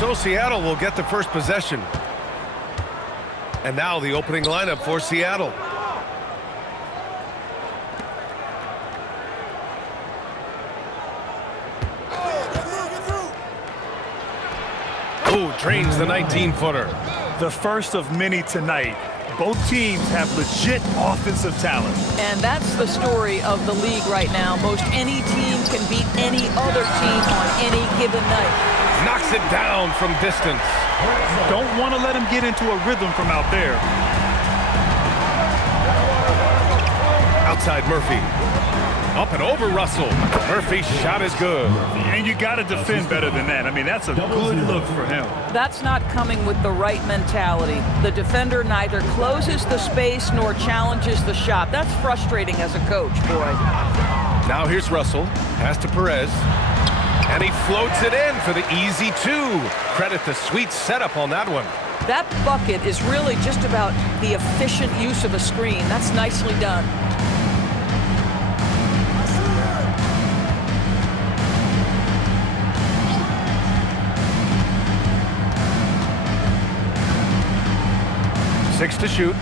So Seattle will get the first possession. And now the opening lineup for Seattle. Oh, drains the 19-footer. The first of many tonight. Both teams have legit offensive talent. And that's the story of the league right now. Most any team can beat any other team on any given night. Knocks it down from distance. Don't want to let him get into a rhythm from out there. Outside Murphy. Up and over Russell. Murphy's shot is good. And you got to defend better than that. I mean, that's a good look for him. That's not coming with the right mentality. The defender neither closes the space nor challenges the shot. That's frustrating as a coach, boy. Now here's Russell. Pass to Perez. And he floats it in for the easy two. Credit the sweet setup on that one. That bucket is really just about the efficient use of a screen. That's nicely done. Six to shoot.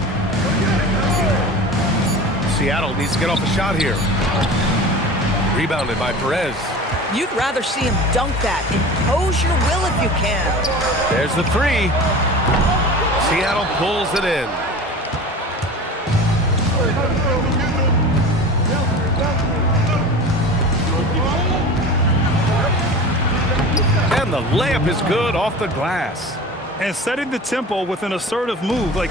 Seattle needs to get off a shot here. Rebounded by Perez. You'd rather see him dunk that. Impose your will if you can. There's the three. Seattle pulls it in. And the layup is good off the glass. And setting the tempo with an assertive move. Like,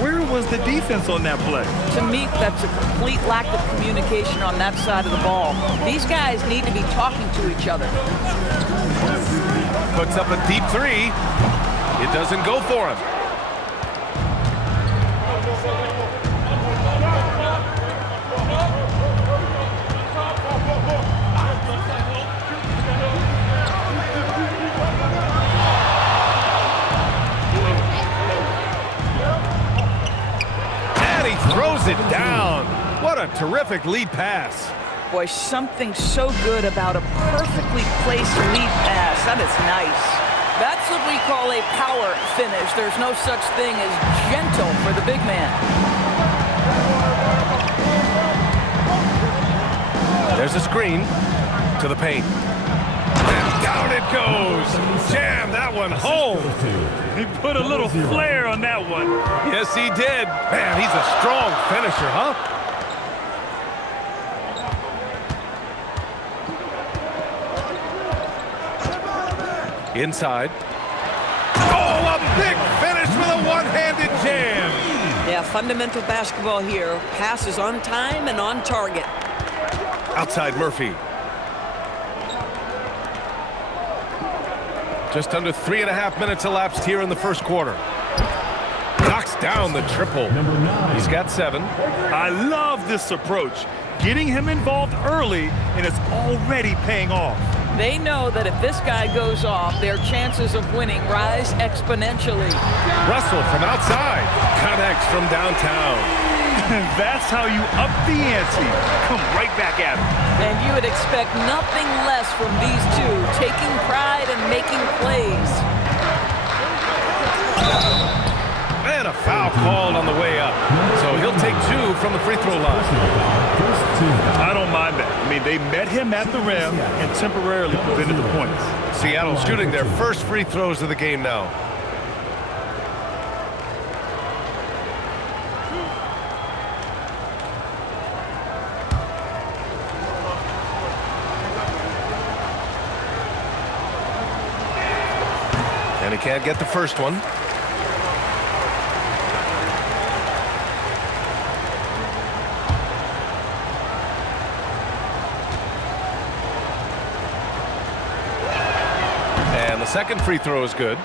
where was the defense on that play? To me, that's a complete lack of communication on that side of the ball. These guys need to be talking to each other. Puts up a deep three. It doesn't go for him. Throws it down. What a terrific lead pass. Boy, something so good about a perfectly placed lead pass. That is nice. That's what we call a power finish. There's no such thing as gentle for the big man. There's a screen to the paint. And down it goes. Jam that one home. He put a little flair on that one. Yes, he did. Man, he's a strong finisher, huh? Inside. Oh, a big finish with a one-handed jam. Yeah, fundamental basketball here. Pass is on time and on target. Outside Murphy. Just under 3.5 minutes elapsed here in the first quarter. Knocks down the triple. He's got 7. I love this approach. Getting him involved early, and it's already paying off. They know that if this guy goes off, their chances of winning rise exponentially. Russell from outside. Connects from downtown. That's how you up the ante. Come right back at him. And you would expect nothing less from these two, taking pride and making plays. And a foul called on the way up. So he'll take 2 from the free throw line. I don't mind that. I mean, they met him at the rim and temporarily prevented the points. Seattle shooting their first free throws of the game now. And he can't get the first one. And the second free throw is good.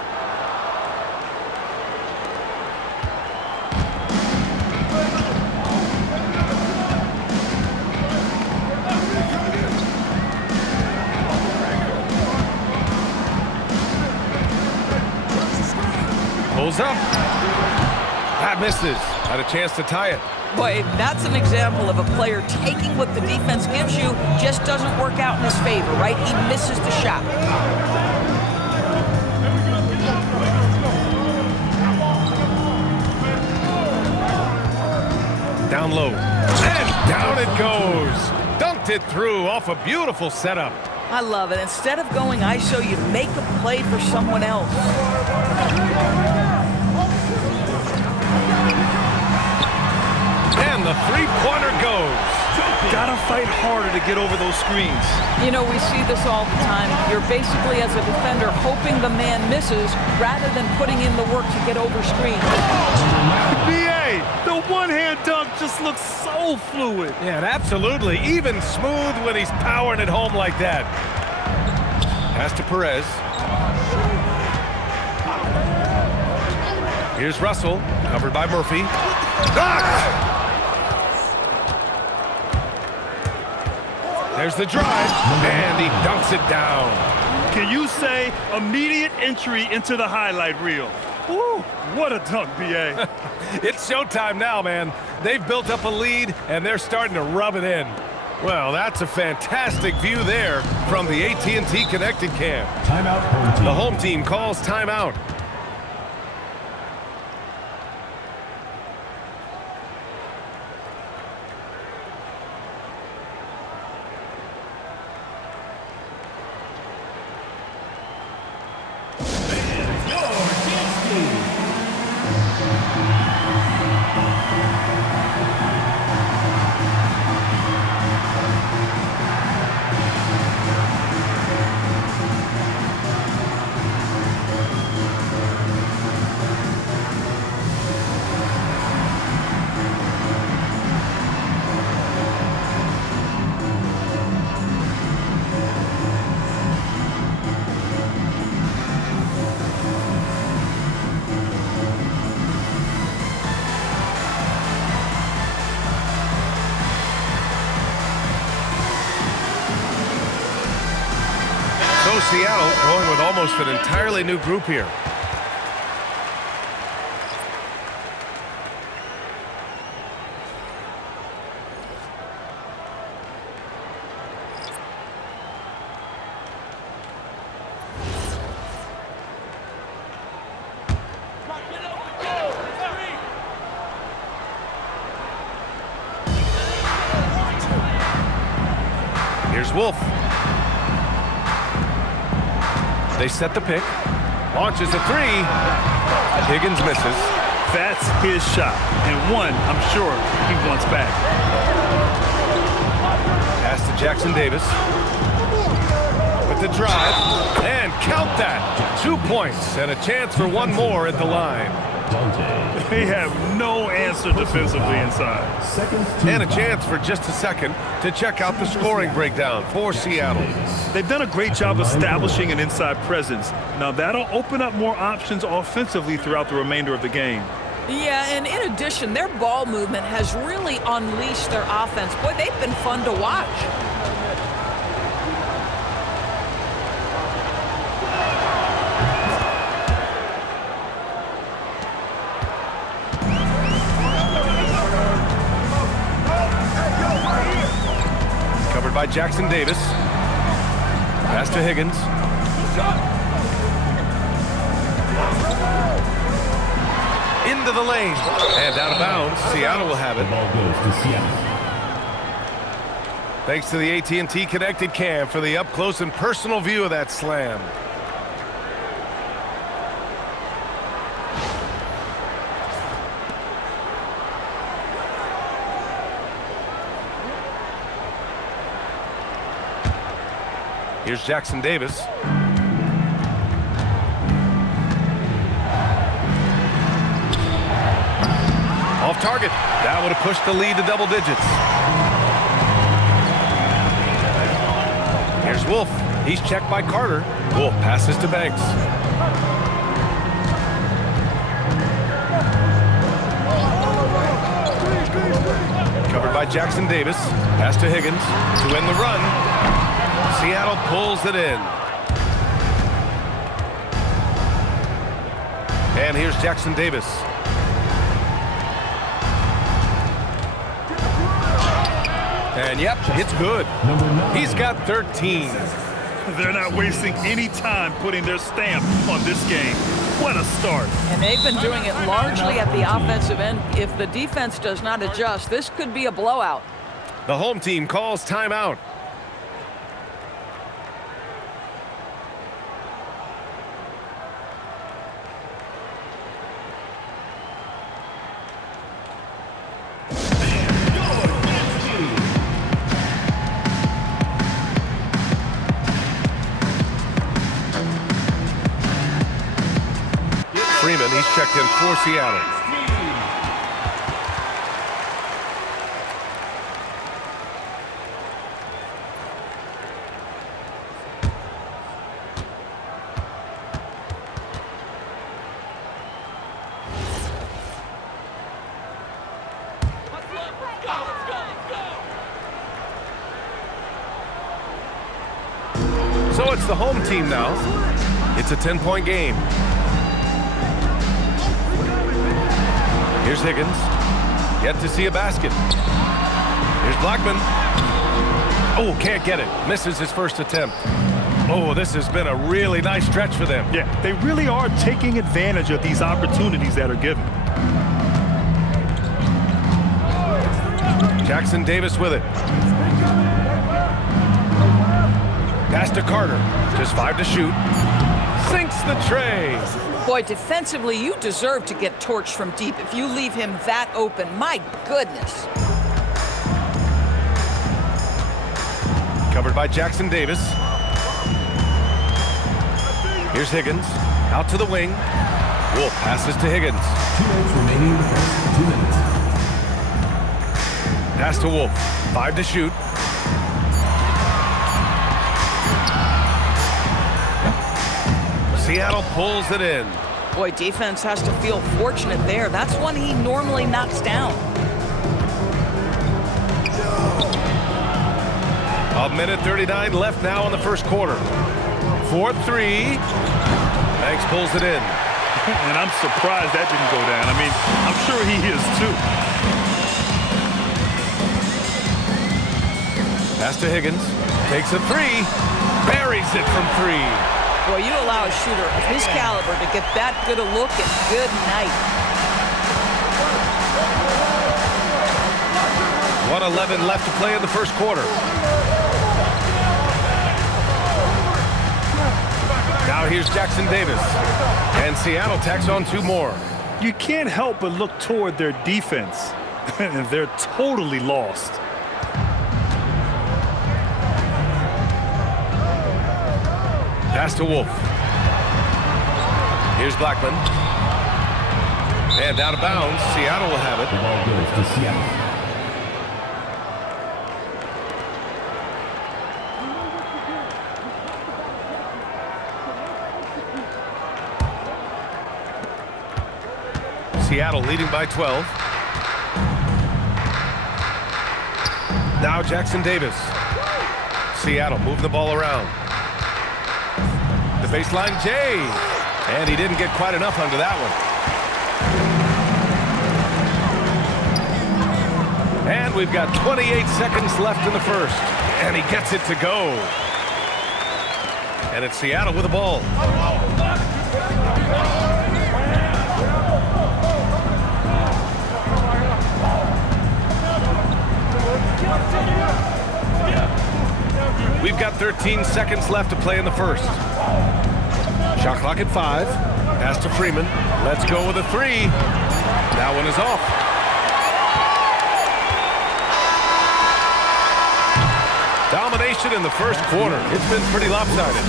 Pulls up. That misses. Had a chance to tie it. Boy, that's an example of a player taking what the defense gives you, just doesn't work out in his favor, right? He misses the shot. down low. And down it goes. Dunked it through off a beautiful setup. I love it. Instead of going ISO, you make a play for someone else. And the three-pointer goes. Gotta fight harder to get over those screens. You know, we see this all the time. You're basically, as a defender, hoping the man misses rather than putting in the work to get over screens. BA, the one-hand dunk just looks so fluid. Yeah, and absolutely. Even smooth when he's powering it home like that. Pass to Perez. Here's Russell, covered by Murphy. Knocked! There's the drive, and he dunks it down. Can you say immediate entry into the highlight reel? Woo, what a dunk, BA. It's showtime now, man. They've built up a lead, and they're starting to rub it in. Well, that's a fantastic view there from the AT&T Connected Cam. Timeout, home team. The home team calls timeout. So Seattle going with almost an entirely new group here. Here's Wolf. They set the pick. Launches a three. Higgins misses. That's his shot, and one I'm sure he wants back. Pass to Jackson Davis. With the drive. And count that. 2 points and a chance for one more at the line. They have no answer defensively inside. And a chance for just a second to check out the scoring breakdown for Seattle. They've done a great job establishing an inside presence. Now that'll open up more options offensively throughout the remainder of the game. Yeah, and in addition, their ball movement has really unleashed their offense. Boy, they've been fun to watch. Covered by Jackson Davis. Pass to Higgins. Into the lane. And out of bounds. Seattle will have it. The ball goes to Seattle. Thanks to the AT&T Connected Cam for the up-close and personal view of that slam. Here's Jackson Davis. Off target. That would have pushed the lead to double digits. Here's Wolf. He's checked by Carter. Wolf passes to Banks. Covered by Jackson Davis. Pass to Higgins to end the run. Seattle pulls it in. And here's Jackson Davis. And yep, it's good. He's got 13. They're not wasting any time putting their stamp on this game. What a start. And they've been doing it largely at the offensive end. If the defense does not adjust, this could be a blowout. The home team calls timeout. Freeman, he's checked in for Seattle. So it's the home team now. It's a 10-point game. Here's Higgins. Yet to see a basket. Here's Blackman. Oh, can't get it. Misses his first attempt. Oh, this has been a really nice stretch for them. Yeah, they really are taking advantage of these opportunities that are given. Jackson Davis with it. Pass to Carter. Just 5 to shoot. Sinks the tray. Boy, defensively, you deserve to get torched from deep if you leave him that open. My goodness. Covered by Jackson Davis. Here's Higgins. Out to the wing. Wolf passes to Higgins. 2 minutes remaining in the first. 2 minutes. Pass to Wolf. 5 to shoot. Seattle pulls it in. Boy, defense has to feel fortunate there. That's one he normally knocks down. A minute 39 left now in the first quarter. 4-3. Banks pulls it in. And I'm surprised that didn't go down. I mean, I'm sure he is too. Pass to Higgins. Takes a 3. Buries it from 3. Boy, you allow a shooter of his caliber to get that good a look and good night. 1:11 left to play in the first quarter. Now here's Jackson Davis. And Seattle tacks on 2 more. You can't help but look toward their defense. And they're totally lost. Pass to Wolf. Here's Blackman. And out of bounds. Seattle will have it. The ball goes to Seattle. Seattle leading by 12. Now Jackson Davis. Seattle moving the ball around. The baseline, Jay. And he didn't get quite enough under that one. And we've got 28 seconds left in the first. And he gets it to go. And it's Seattle with the ball. We've got 13 seconds left to play in the first. Shot clock at 5. Pass to Freeman. Let's go with a 3. That one is off. Domination in the first quarter. It's been pretty lopsided.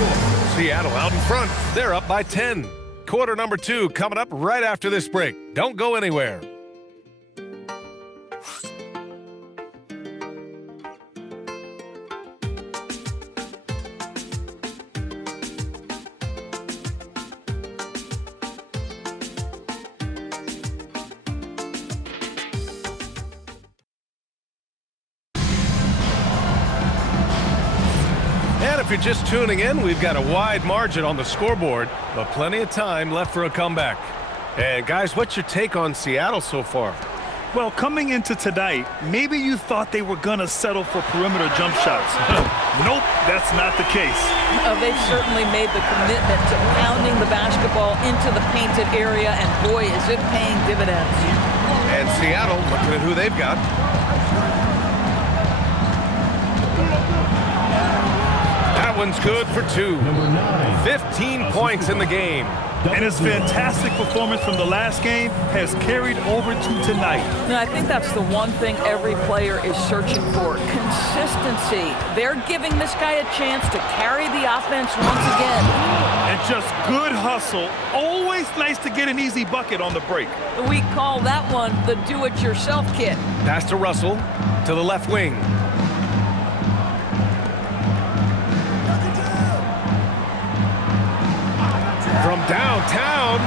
Seattle out in front. They're up by 10. Quarter number 2 coming up right after this break. Don't go anywhere. If you're just tuning in, we've got a wide margin on the scoreboard, but plenty of time left for a comeback. And guys, what's your take on Seattle so far? Well, coming into tonight, maybe you thought they were going to settle for perimeter jump shots. Nope, that's not the case. They've certainly made the commitment to pounding the basketball into the painted area, and boy, is it paying dividends. And Seattle, looking at who they've got. That one's good for 2. 15 points in the game. And his fantastic performance from the last game has carried over to tonight. Now, I think that's the one thing every player is searching for, consistency. They're giving this guy a chance to carry the offense once again. And just good hustle. Always nice to get an easy bucket on the break. We call that one the do-it-yourself kit. Pass to Russell, to the left wing. From downtown,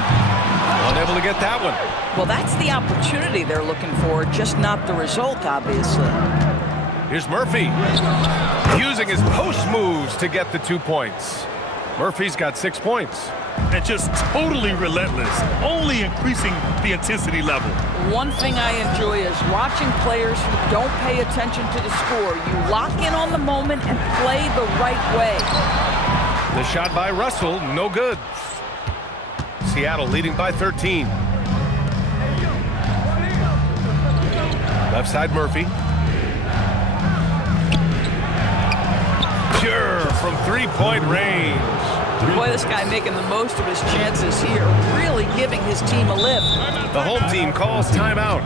unable to get that one. Well, that's the opportunity they're looking for, just not the result, obviously. Here's Murphy, using his post moves to get the 2 points. Murphy's got 6 points. And just totally relentless, only increasing the intensity level. One thing I enjoy is watching players who don't pay attention to the score. You lock in on the moment and play the right way. The shot by Russell, no good. Seattle leading by 13. Left side Murphy. Pure from three-point range. Boy, this guy making the most of his chances here, really giving his team a lift. The home team calls timeout.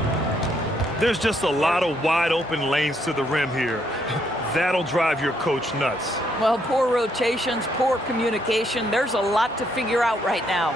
There's just a lot of wide open lanes to the rim here. That'll drive your coach nuts. Well, poor rotations, poor communication. There's a lot to figure out right now.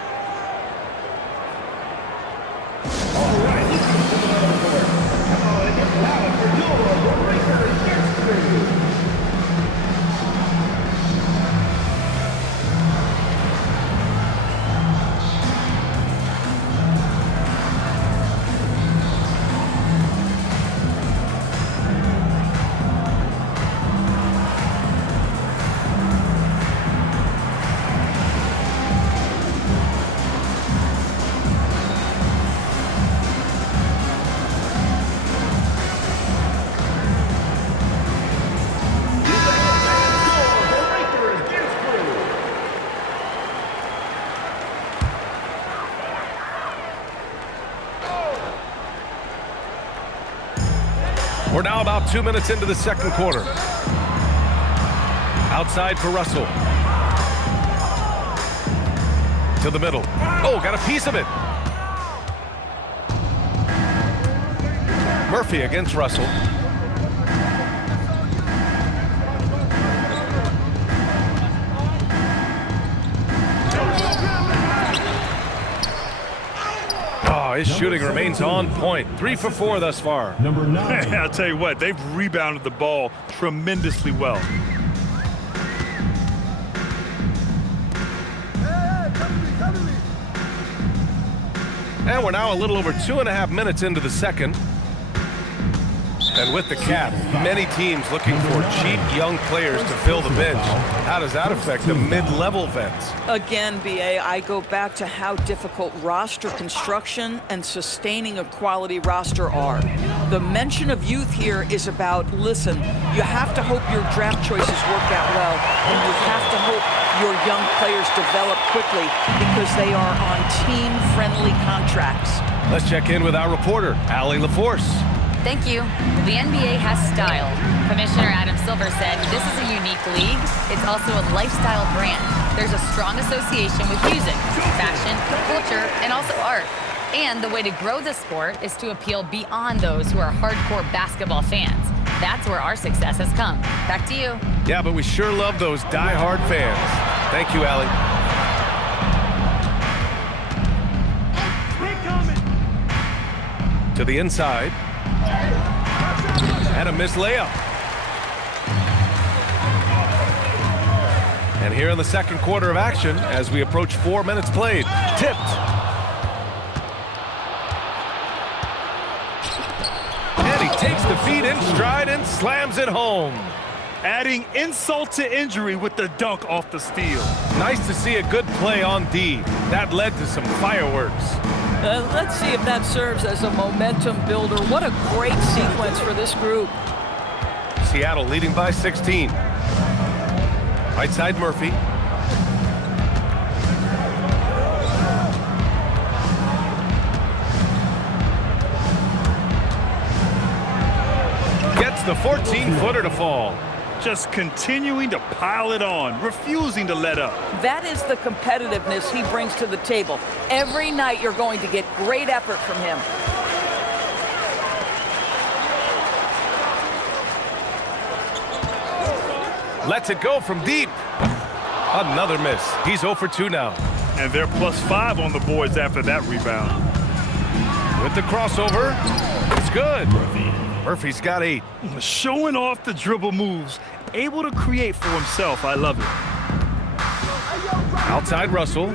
We're now about 2 minutes into the second quarter. Outside for Russell. To the middle. Oh, got a piece of it. Murphy against Russell. His shooting remains on point. 3 for 4 thus far. Number 9. I'll tell you what, they've rebounded the ball tremendously well. And we're now a little over 2.5 minutes into the second. And with the cap, many teams looking for cheap young players to fill the bench. How does that affect the mid-level vets? Again, BA, I go back to how difficult roster construction and sustaining a quality roster are. The mention of youth here is about, listen, you have to hope your draft choices work out well, and you have to hope your young players develop quickly because they are on team-friendly contracts. Let's check in with our reporter, Allie LaForce. Thank you. The NBA has style. Commissioner Adam Silver said this is a unique league. It's also a lifestyle brand. There's a strong association with music, fashion, culture, and also art. And the way to grow the sport is to appeal beyond those who are hardcore basketball fans. That's where our success has come. Back to you. Yeah, but we sure love those die-hard fans. Thank you, Allie. To the inside. And a missed layup. And here in the second quarter of action, as we approach 4 minutes played, tipped. And he takes the feed in stride and slams it home. Adding insult to injury with the dunk off the steal. Nice to see a good play on D. That led to some fireworks. Let's see if that serves as a momentum builder. What a great sequence for this group. Seattle leading by 16. Right side Murphy. Gets the 14-footer to fall. Just continuing to pile it on, refusing to let up. That is the competitiveness he brings to the table. Every night you're going to get great effort from him. Lets it go from deep. Another miss. He's 0 for 2 now. And they're +5 on the boards after that rebound. With the crossover, it's good. Murphy's got 8. Showing off the dribble moves, able to create for himself. I love it. Outside Russell.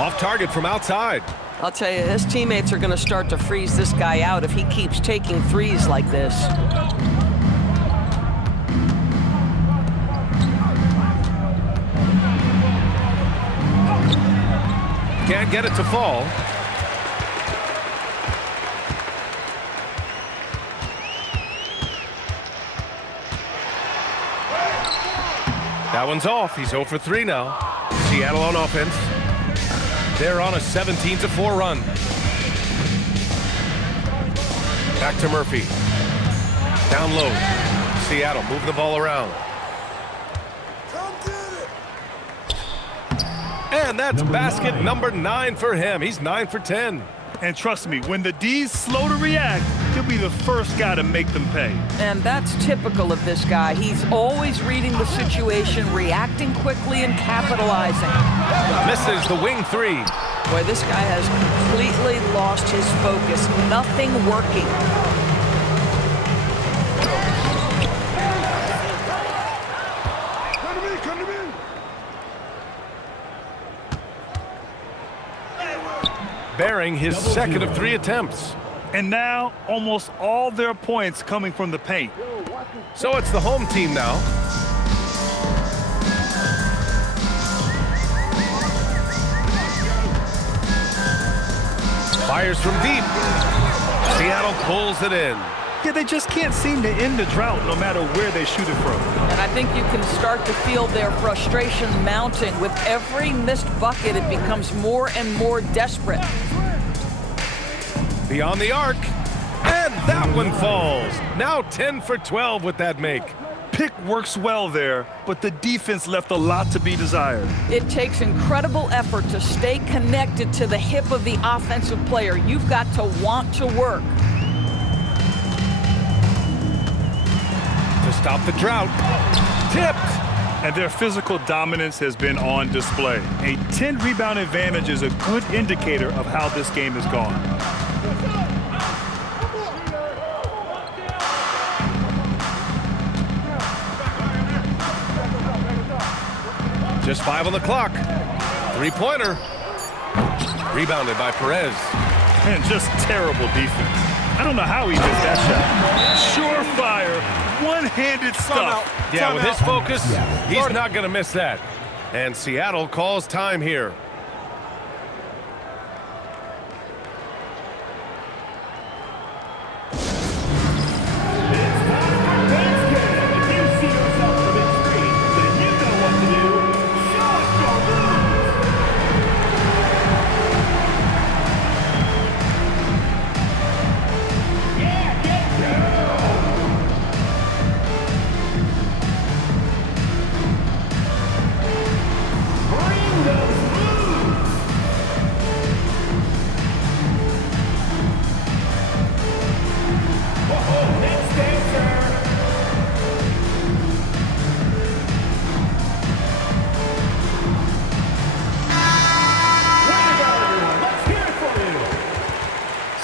Off target from outside. I'll tell you, his teammates are going to start to freeze this guy out if he keeps taking threes like this. Can't get it to fall. That one's off. He's 0 for 3 now. Seattle on offense. They're on a 17-4 run. Back to Murphy. Down low. Seattle moving the ball around. And that's basket number 9 for him. He's 9 for 10. And trust me, when the D's slow to react, he'll be the first guy to make them pay. And that's typical of this guy. He's always reading the situation, reacting quickly and capitalizing. Misses the wing 3. Boy, this guy has completely lost his focus. Nothing working. Bearing his second of 3 attempts. And now, almost all their points coming from the paint. So it's the home team now. Fires from deep. Seattle pulls it in. Yeah, they just can't seem to end the drought no matter where they shoot it from. And I think you can start to feel their frustration mounting. With every missed bucket, it becomes more and more desperate. Beyond the arc. And that one falls. Now 10 for 12 with that make. Pick works well there, but the defense left a lot to be desired. It takes incredible effort to stay connected to the hip of the offensive player. You've got to want to work. To stop the drought. Tipped. And their physical dominance has been on display. A 10-rebound advantage is a good indicator of how this game has gone. Just 5 on the clock. 3-pointer. Rebounded by Perez. And just terrible defense. I don't know how he missed that shot. Surefire, one-handed stuff. Yeah, with his focus, he's not going to miss that. And Seattle calls time here.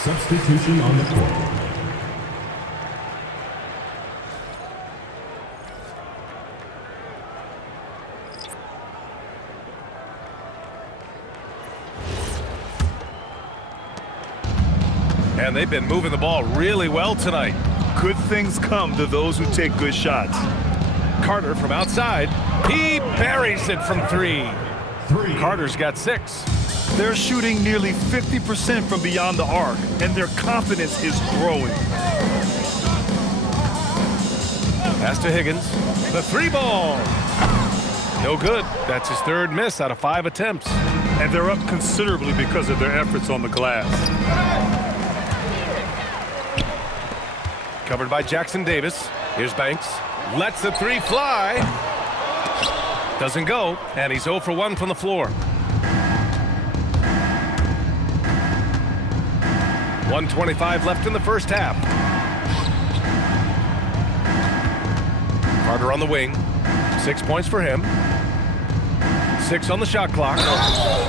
Substitution on the court. And they've been moving the ball really well tonight. Good things come to those who take good shots. Carter from outside. He buries it from 3. Carter's got 6. They're shooting nearly 50% from beyond the arc, and their confidence is growing. Pass to Higgins. The 3-ball. No good. That's his 3rd miss out of 5 attempts. And they're up considerably because of their efforts on the glass. Covered by Jackson Davis. Here's Banks. Lets the 3 fly. Doesn't go, and he's 0 for 1 from the floor. 1:25 left in the first half. Carter on the wing. 6 points for him. 6 on the shot clock.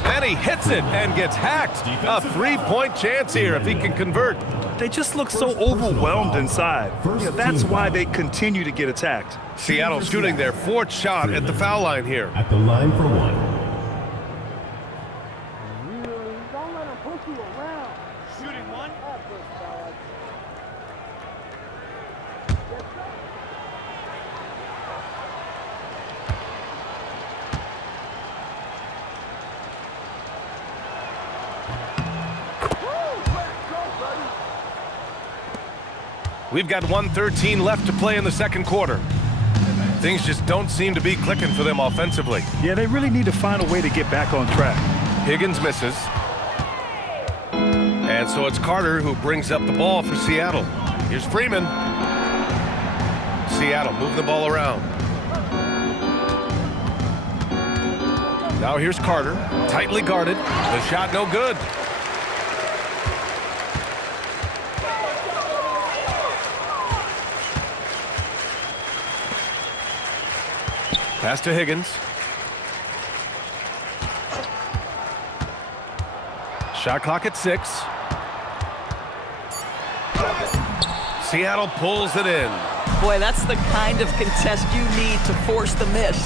And he hits it and gets hacked. A 3-point chance here if he can convert. They just look so overwhelmed inside. Yeah, that's why they continue to get attacked. Seattle shooting their 4th shot at the foul line here. At the line for 1. We've got 1:13 left to play in the second quarter. Things just don't seem to be clicking for them offensively. Yeah, they really need to find a way to get back on track. Higgins misses. And so it's Carter who brings up the ball for Seattle. Here's Freeman. Seattle moving the ball around. Now here's Carter, tightly guarded. The shot no good. Pass to Higgins. Shot clock at 6. Seattle pulls it in. Boy, that's the kind of contest you need to force the miss.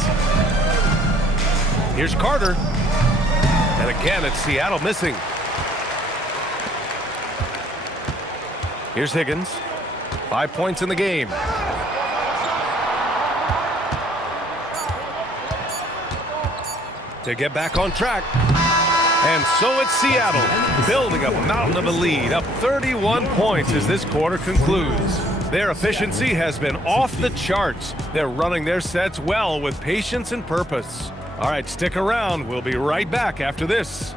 Here's Carter. And again, it's Seattle missing. Here's Higgins. 5 points in the game. To get back on track. And so it's Seattle building a mountain of a lead, up 31 points as this quarter concludes. Their efficiency has been off the charts. They're running their sets well with patience and purpose. All right, stick around. We'll be right back after this.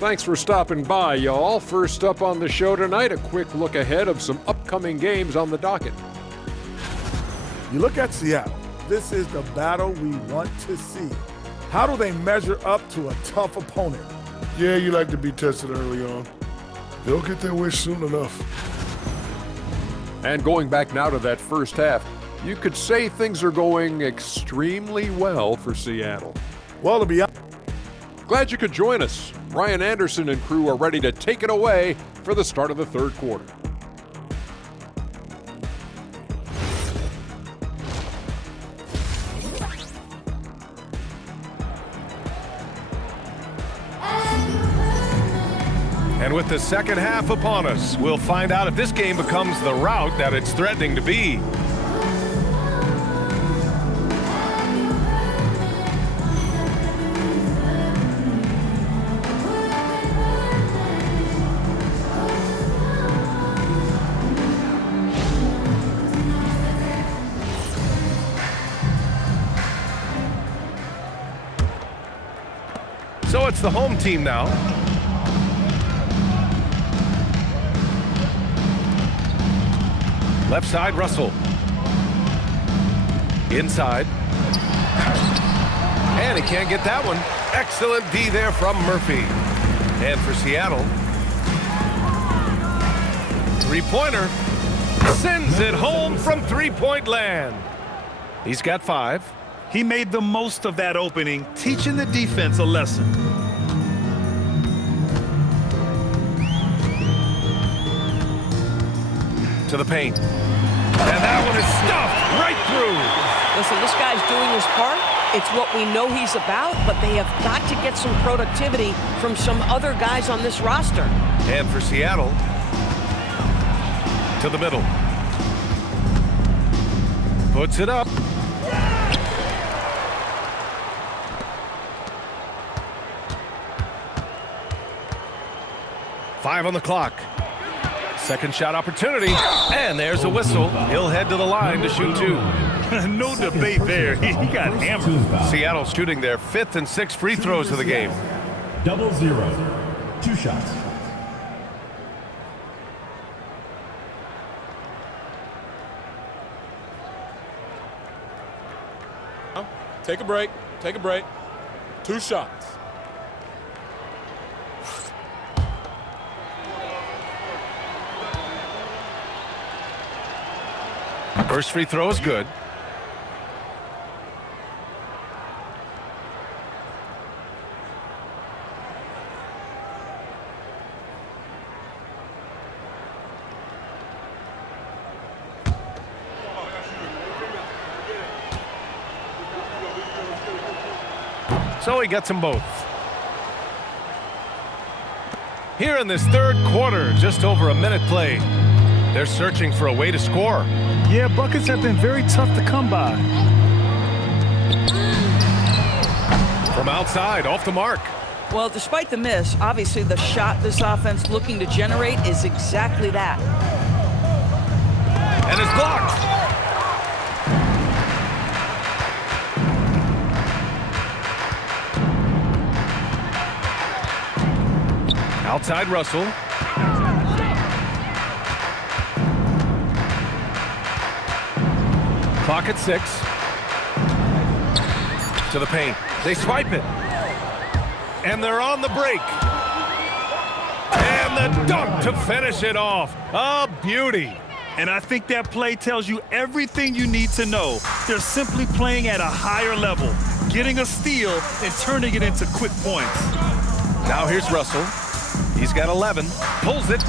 Thanks for stopping by, y'all. First up on the show tonight, a quick look ahead of some upcoming games on the docket. You look at Seattle. This is the battle we want to see. How do they measure up to a tough opponent? Yeah, you like to be tested early on. They'll get their wish soon enough. And going back now to that first half, you could say things are going extremely well for Seattle. Well, to be honest, glad you could join us. Ryan Anderson and crew are ready to take it away for the start of the third quarter. And with the second half upon us, we'll find out if this game becomes the rout that it's threatening to be. So it's the home team now. Left side, Russell. Inside. And he can't get that one. Excellent D there from Murphy. And for Seattle, three-pointer. Sends it home from three-point land. He's got 5. He made the most of that opening, teaching the defense a lesson. To the paint. And that one is stuffed right through. Listen, this guy's doing his part. It's what we know he's about, but they have got to get some productivity from some other guys on this roster. And for Seattle, to the middle. Puts it up. Five on the clock. Second shot opportunity, and there's a whistle. He'll head to the line to shoot two. No debate there. He got hammered. Seattle shooting their 5th and 6th free throws of the game. 0-0. 2 shots. Take a break. Take a break. 2 shots. First free throw is good. So he gets them both. Here in this third quarter, just over a minute played. They're searching for a way to score. Yeah, buckets have been very tough to come by. From outside, off the mark. Well, despite the miss, obviously the shot this offense looking to generate is exactly that. And it's blocked. Outside Russell. Clock at 6. To the paint. They swipe it. And they're on the break. And the dunk to finish it off. A beauty. And I think that play tells you everything you need to know. They're simply playing at a higher level, getting a steal and turning it into quick points. Now here's Russell. He's got 11. Pulls it.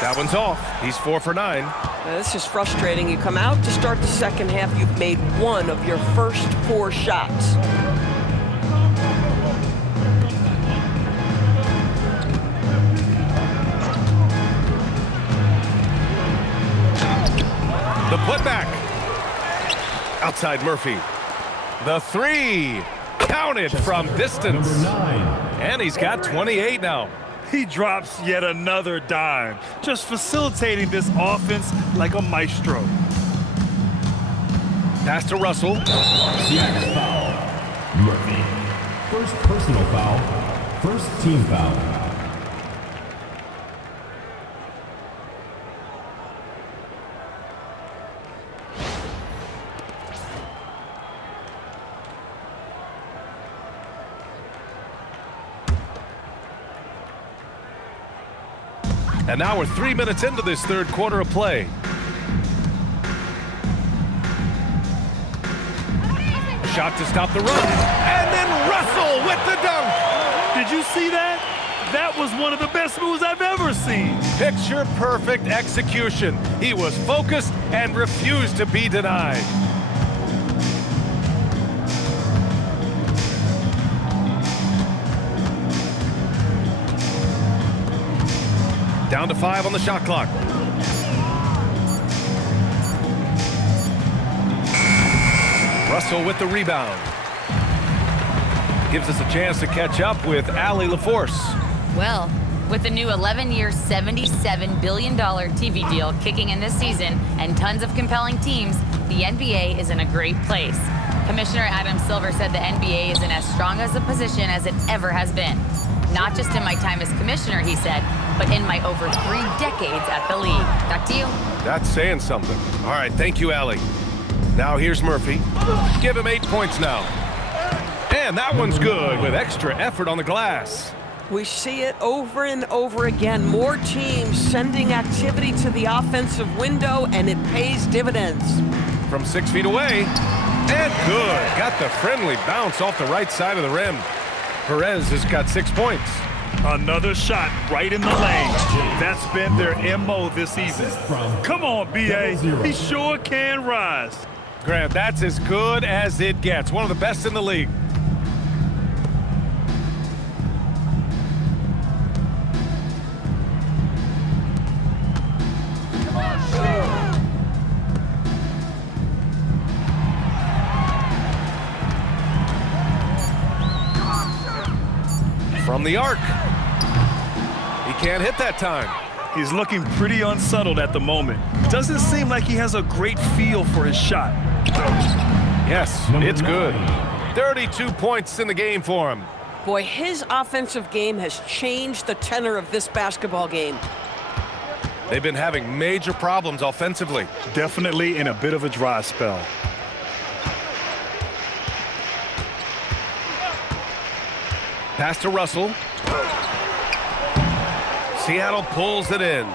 That one's off. He's 4 for 9. This is frustrating. You come out to start the second half, you've made one of your first 4 shots. The putback. Outside Murphy. The 3. Counted from distance. And he's got 28 now. He drops yet another dime, just facilitating this offense like a maestro. Pass to Russell. Seattle foul. Murphy. First personal foul. First team foul. And now we're 3 minutes into this third quarter of play. Shot to stop the run. And then Russell with the dunk. Did you see that? That was one of the best moves I've ever seen. Picture perfect execution. He was focused and refused to be denied. Down to 5 on the shot clock. Russell with the rebound. Gives us a chance to catch up with Allie LaForce. Well, with the new 11-year, $77 billion TV deal kicking in this season and tons of compelling teams, the NBA is in a great place. Commissioner Adam Silver said the NBA is in as strong as a position as it ever has been. Not just in my time as commissioner, he said, but in my over 3 decades at the league. Back to you. That's saying something. All right, thank you, Allie. Now here's Murphy. Give him 8 points now. And that one's good with extra effort on the glass. We see it over and over again. More teams sending activity to the offensive window, and it pays dividends. From 6 feet away, And good. Got the friendly bounce off the right side of the rim. Perez has got 6 points. Another shot right in the lane. That's been their MO this season. Come on, BA. He sure can rise. Grant, that's as good as it gets. One of the best in the league. From the arc. He can't hit that time. He's looking pretty unsettled at the moment. Doesn't seem like he has a great feel for his shot. Yes, it's good. 32 points in the game for him. Boy, his offensive game has changed the tenor of this basketball game. They've been having major problems offensively. Definitely in a bit of a dry spell. Pass to Russell. Seattle pulls it in.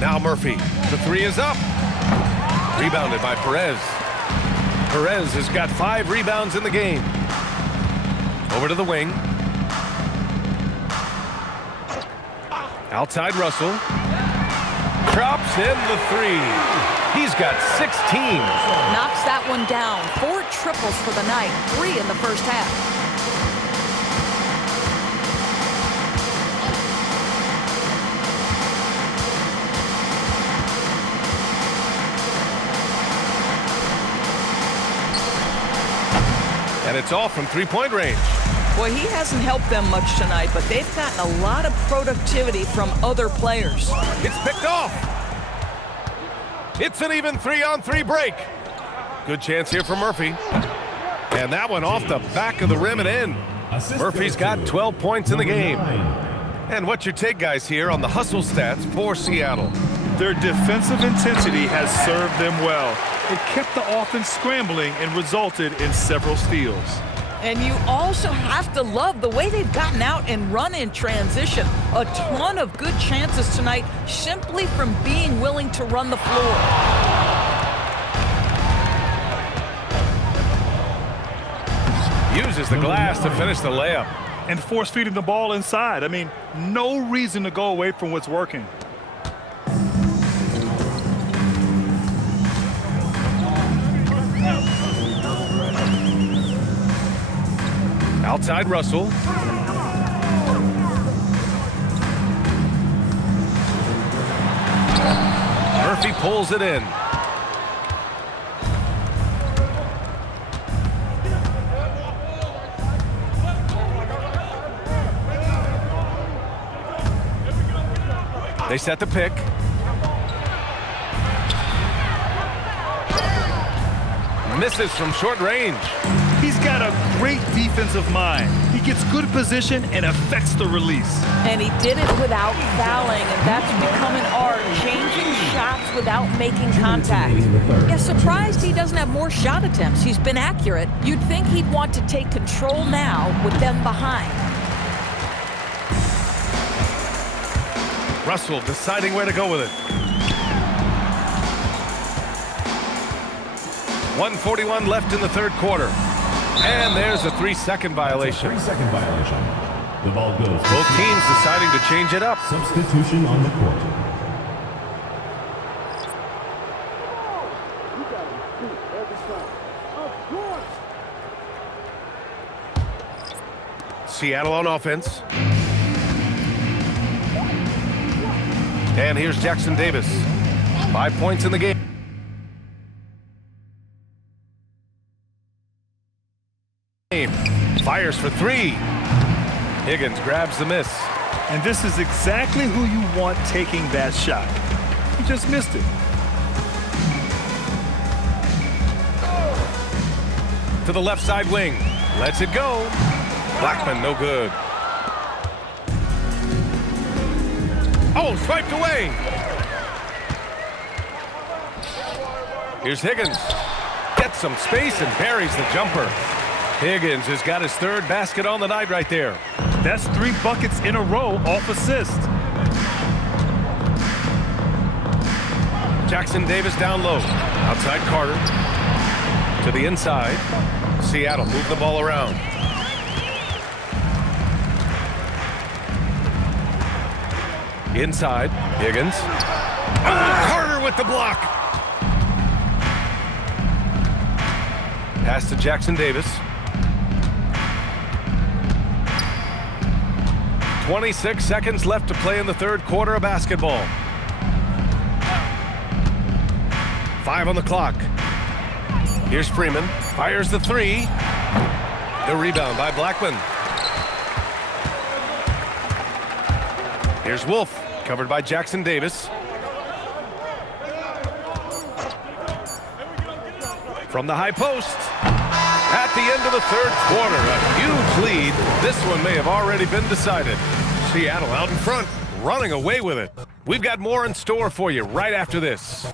Now Murphy. The three is up. Rebounded by Perez. Perez has got 5 rebounds in the game. Over to the wing. Outside Russell. Drops in the 3. He's got 16. Knocks that one down. 4 triples for the night. 3 in the first half. And it's off from 3-point range. Boy, he hasn't helped them much tonight, but they've gotten a lot of productivity from other players. It's picked off. It's an even 3-on-3 break. Good chance here for Murphy. And that one off the back of the rim and in. Murphy's got 12 points in the game. And what's your take, guys, here on the hustle stats for Seattle? Their defensive intensity has served them well. It kept the offense scrambling and resulted in several steals. And you also have to love the way they've gotten out and run in transition. A ton of good chances tonight simply from being willing to run the floor. Uses the glass to finish the layup. And force feeding the ball inside. I mean, no reason to go away from what's working. Outside Russell. Murphy pulls it in. They set the pick. Misses from short range. He's got a great defensive mind. He gets good position and affects the release. And he did it without fouling, and that's become an art, changing shots without making contact. Yeah, surprised he doesn't have more shot attempts. He's been accurate. You'd think he'd want to take control now with them behind. Russell deciding where to go with it. 1:41 left in the third quarter. And there's a 3-second violation. 3-second violation. The ball goes. Both teams deciding to change it up. Substitution on the court. Seattle on offense. And here's Jackson Davis. 5 points in the game. Fires for 3. Higgins grabs the miss. And this is exactly who you want taking that shot. He just missed it. To the left side wing. Lets it go. Blackman, no good. Oh, swiped away. Here's Higgins. Gets some space and buries the jumper. Higgins has got his 3rd basket on the night right there. That's 3 buckets in a row off assist. Jackson Davis down low. Outside Carter. To the inside. Seattle move the ball around. Inside. Higgins. Oh, Carter with the block. Pass to Jackson Davis. 26 seconds left to play in the third quarter of basketball. 5 on the clock. Here's Freeman. Fires the three. The rebound by Blackman. Here's Wolf. Covered by Jackson Davis. From the high post. At the end of the third quarter, a huge lead. This one may have already been decided. Seattle out in front, running away with it. We've got more in store for you right after this.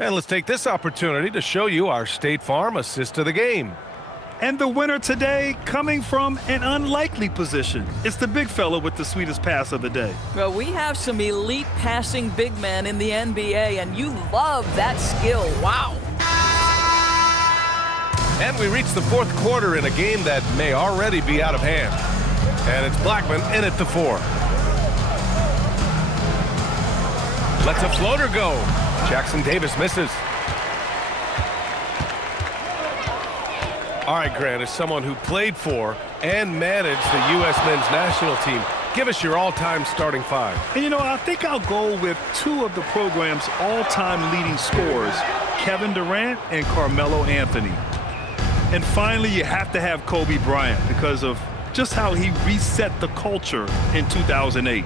And let's take this opportunity to show you our State Farm assist of the game. And the winner today coming from an unlikely position. It's the big fella with the sweetest pass of the day. Well, we have some elite passing big men in the NBA, and you love that skill. Wow. And we reach the fourth quarter in a game that may already be out of hand. And it's Blackman in at the 4. Lets a floater go. Jackson Davis misses. All right, Grant, as someone who played for and managed the U.S. men's national team, give us your all-time starting 5. And you know, I think I'll go with 2 of the program's all-time leading scorers, Kevin Durant and Carmelo Anthony. And finally, you have to have Kobe Bryant because of just how he reset the culture in 2008.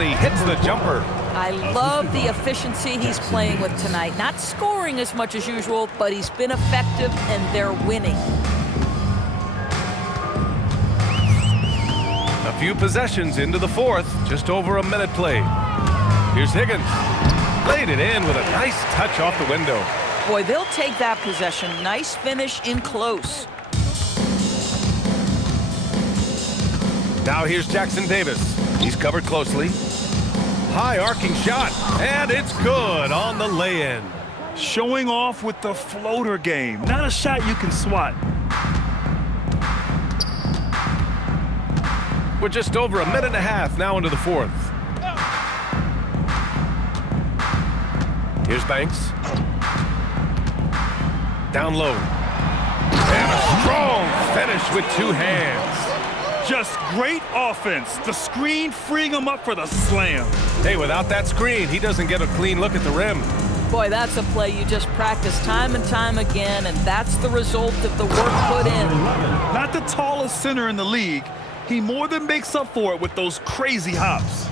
He hits the jumper. I love the efficiency he's playing with tonight. Not scoring as much as usual, but he's been effective and they're winning. A few possessions into the fourth, just over a minute played. Here's Higgins. Laid it in with a nice touch off the window. Boy, they'll take that possession. Nice finish in close. Now here's Jackson Davis. He's covered closely. High arcing shot, and it's good on the lay-in. Showing off with the floater game. Not a shot you can swat. We're just over a minute and a half now into the fourth. Here's Banks. Down low. And a strong finish with 2 hands. Just great offense. The screen freeing him up for the slam. Hey, without that screen, he doesn't get a clean look at the rim. Boy, that's a play you just practice time and time again, and that's the result of the work put in. Not the tallest center in the league. He more than makes up for it with those crazy hops.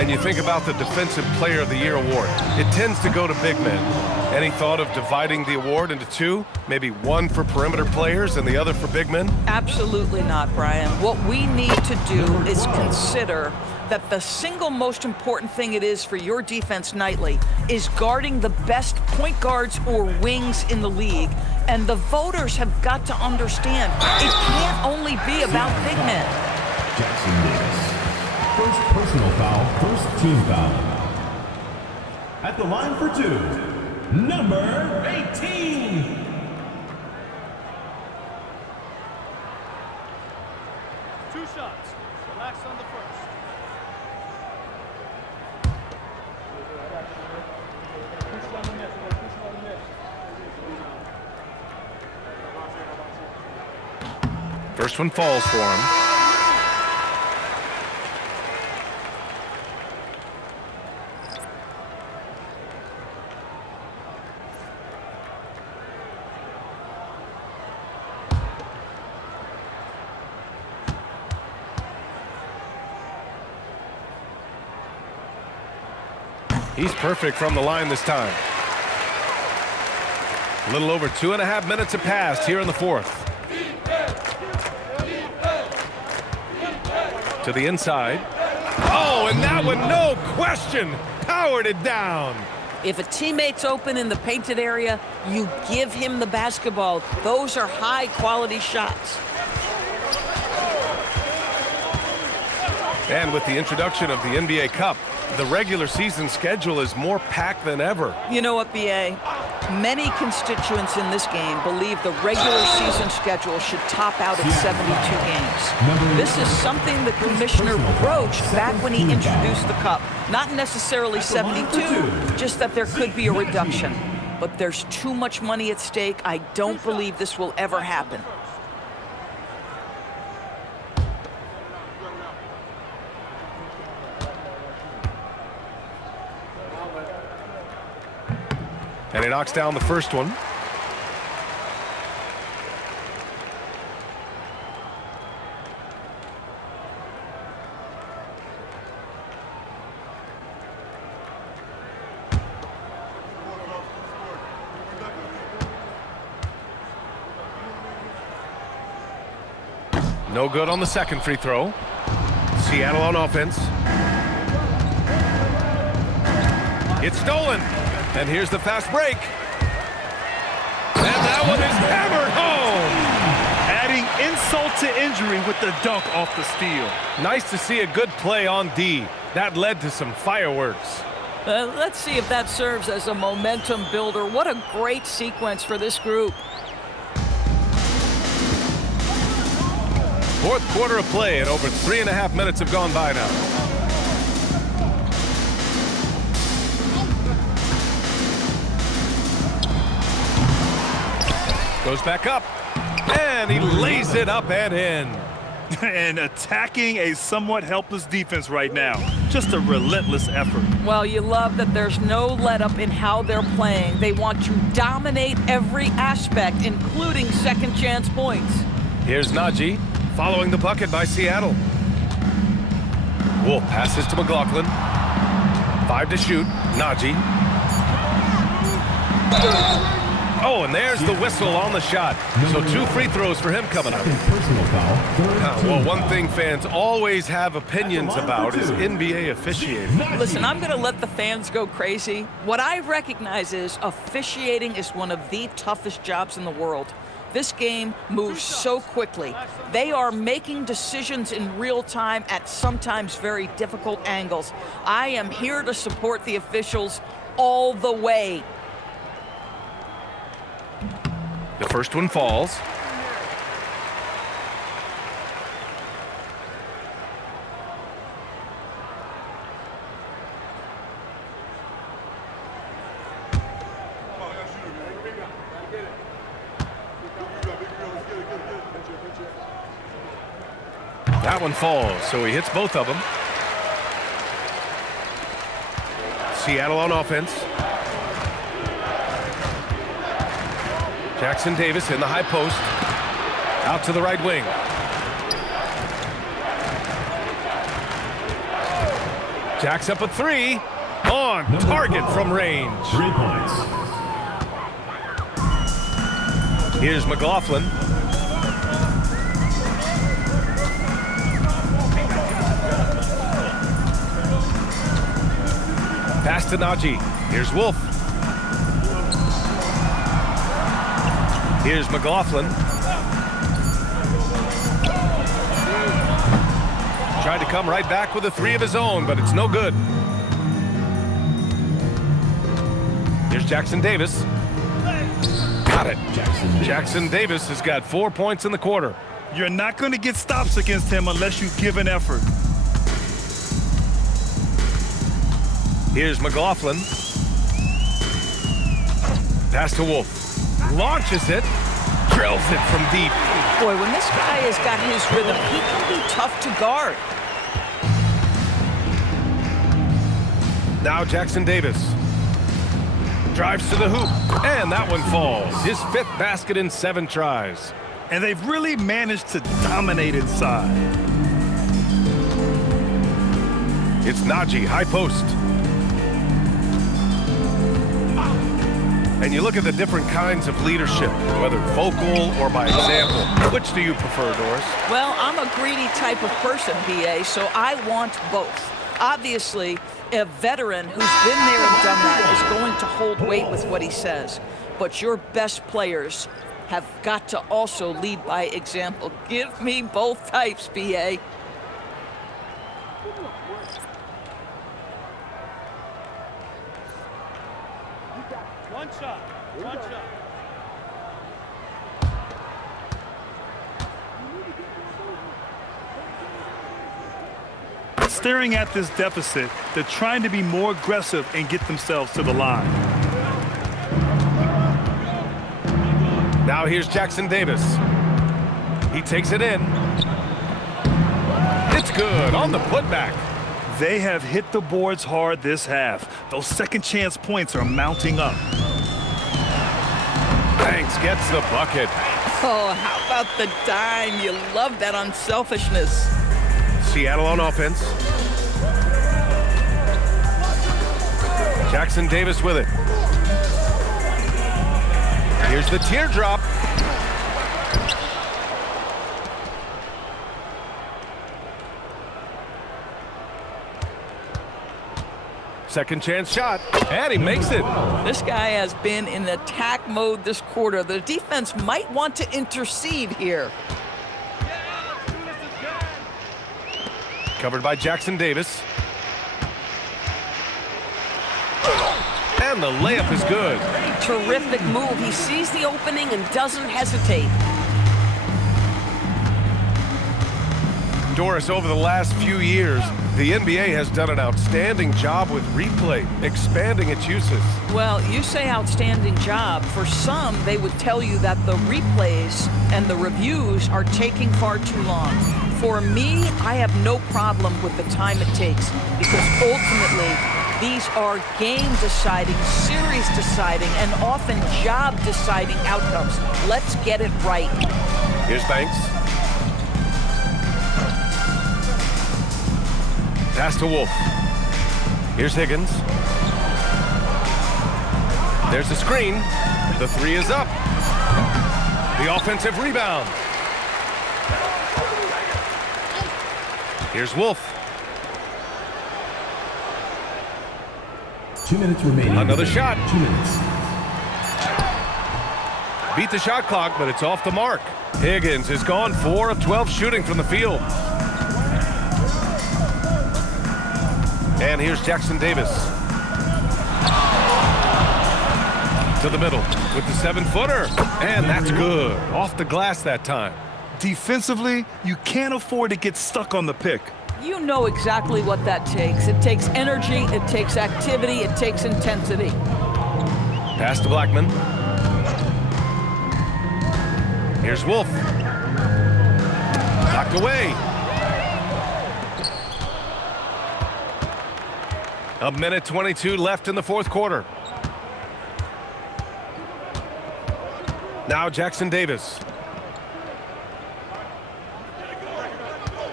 And you think about the Defensive Player of the Year award. It tends to go to big men. Any thought of dividing the award into 2? Maybe 1 for perimeter players and the other for big men? Absolutely not, Brian. What we need to do is consider that the single most important thing it is for your defense nightly is guarding the best point guards or wings in the league. And the voters have got to understand it can't only be about big men. Jackson Davis. First personal foul, first team foul. At the line for 2, number 18. Two shots. Relax on the first. First one falls for him. He's perfect from the line this time. A little over 2.5 minutes have passed here in the fourth. To the inside. Oh, and that one, no question, powered it down. If a teammate's open in the painted area, you give him the basketball. Those are high-quality shots. And with the introduction of the NBA Cup, the regular season schedule is more packed than ever. You know what, BA? Many constituents in this game believe the regular season schedule should top out at 72 games. This is something the commissioner broached back when he introduced the Cup. Not necessarily 72, just that there could be a reduction. But there's too much money at stake. I don't believe this will ever happen. And he knocks down the first one. No good on the second free throw. Seattle on offense. It's stolen. And here's the fast break. And that one is hammered home. Adding insult to injury with the dunk off the steal. Nice to see a good play on D. That led to some fireworks. Let's see if that serves as a momentum builder. What a great sequence for this group. Fourth quarter of play, and over 3.5 minutes have gone by now. Goes back up, and he lays it up and in. And attacking a somewhat helpless defense right now. Just a relentless effort. Well, you love that there's no let-up in how they're playing. They want to dominate every aspect, including second chance points. Here's Najee, following the bucket by Seattle. Wolf passes to McLaughlin. 5 to shoot. Najee. Oh, and there's the whistle on the shot. So 2 free throws for him coming up. Well, one thing fans always have opinions about is NBA officiating. Listen, I'm going to let the fans go crazy. What I recognize is officiating is one of the toughest jobs in the world. This game moves so quickly. They are making decisions in real time at sometimes very difficult angles. I am here to support the officials all the way. The first one falls. That one falls, so he hits both of them. Seattle on offense. Jackson Davis in the high post. Out to the right wing. Jacks up a 3. On target from range. 3 points. Here's McLaughlin. Pass to Najee. Here's Wolf. Here's McLaughlin. Tried to come right back with a 3 of his own, but it's no good. Here's Jackson Davis. Got it. Jackson Davis has got 4 points in the quarter. You're not going to get stops against him unless you give an effort. Here's McLaughlin. Pass to Wolf. Launches it. Drills it from deep. Boy, when this guy has got his rhythm, he can be tough to guard. Now Jackson Davis. Drives to the hoop. And that one falls. His 5th basket in 7 tries. And they've really managed to dominate inside. It's Najee, high post. And you look at the different kinds of leadership, whether vocal or by example. Which do you prefer, Doris? Well, I'm a greedy type of person, BA, so I want both. Obviously, a veteran who's been there and done that is going to hold weight with what he says. But your best players have got to also lead by example. Give me both types, BA. One shot. One shot. Staring at this deficit, they're trying to be more aggressive and get themselves to the line. Now here's Jackson Davis. He takes it in. It's good on the putback. They have hit the boards hard this half. Those second chance points are mounting up. Banks gets the bucket. Oh, how about the dime? You love that unselfishness. Seattle on offense. Jackson Davis with it. Here's the teardrop. Second chance shot, and he makes it. This guy has been in attack mode this quarter. The defense might want to intercede here. Covered by Jackson Davis. And the layup is good. Terrific move. He sees the opening and doesn't hesitate. Doris, over the last few years, the NBA has done an outstanding job with replay, expanding its uses. Well, you say outstanding job. For some, they would tell you that the replays and the reviews are taking far too long. For me, I have no problem with the time it takes because ultimately, these are game-deciding, series-deciding, and often job-deciding outcomes. Let's get it right. Here's Banks. Pass to Wolf. Here's Higgins. There's the screen. The three is up. The offensive rebound. Here's Wolf. 2 minutes remaining. Another shot. 2 minutes. Beat the shot clock, but it's off the mark. Higgins is gone 4 of 12 shooting from the field. And here's Jackson Davis. To the middle with the 7-footer. And that's good. Off the glass that time. Defensively, you can't afford to get stuck on the pick. You know exactly what that takes. It takes energy, it takes activity, it takes intensity. Pass to Blackman. Here's Wolf. Knocked away. A minute 22 left in the fourth quarter. Now Jackson Davis.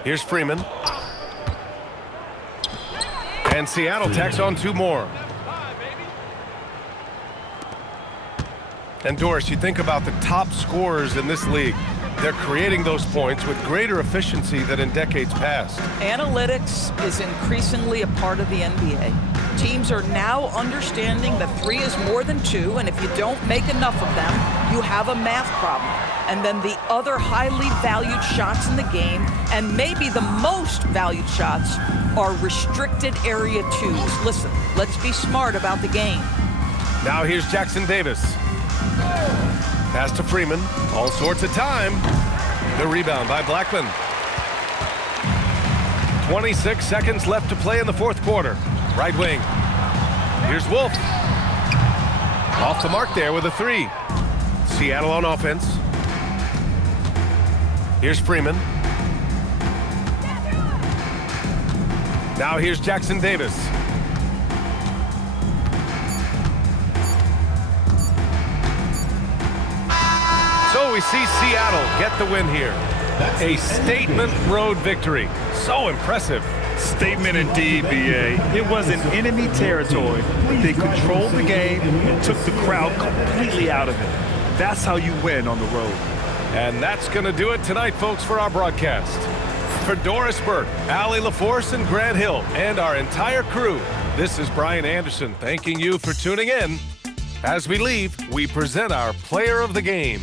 Here's Freeman. And Seattle tacks on 2 more. And Doris, you think about the top scorers in this league. They're creating those points with greater efficiency than in decades past. Analytics is increasingly a part of the NBA. Teams are now understanding that 3 is more than 2, and if you don't make enough of them, you have a math problem. And then the other highly valued shots in the game, and maybe the most valued shots, are restricted area 2s. Listen, let's be smart about the game. Now here's Jackson Davis. Pass to Freeman. All sorts of time. The rebound by Blackman. 26 seconds left to play in the fourth quarter. Right wing. Here's Wolf. Off the mark there with a 3. Seattle on offense. Here's Freeman. Now here's Jackson Davis. So we see Seattle get the win here. A statement road victory. So impressive. Statement indeed, BA. It was in enemy territory, but they controlled the game and took the crowd completely out of it. That's how you win on the road. And that's going to do it tonight, folks, for our broadcast. For Doris Burke, Allie LaForce, and Grant Hill, and our entire crew, this is Brian Anderson thanking you for tuning in. As we leave, we present our player of the game.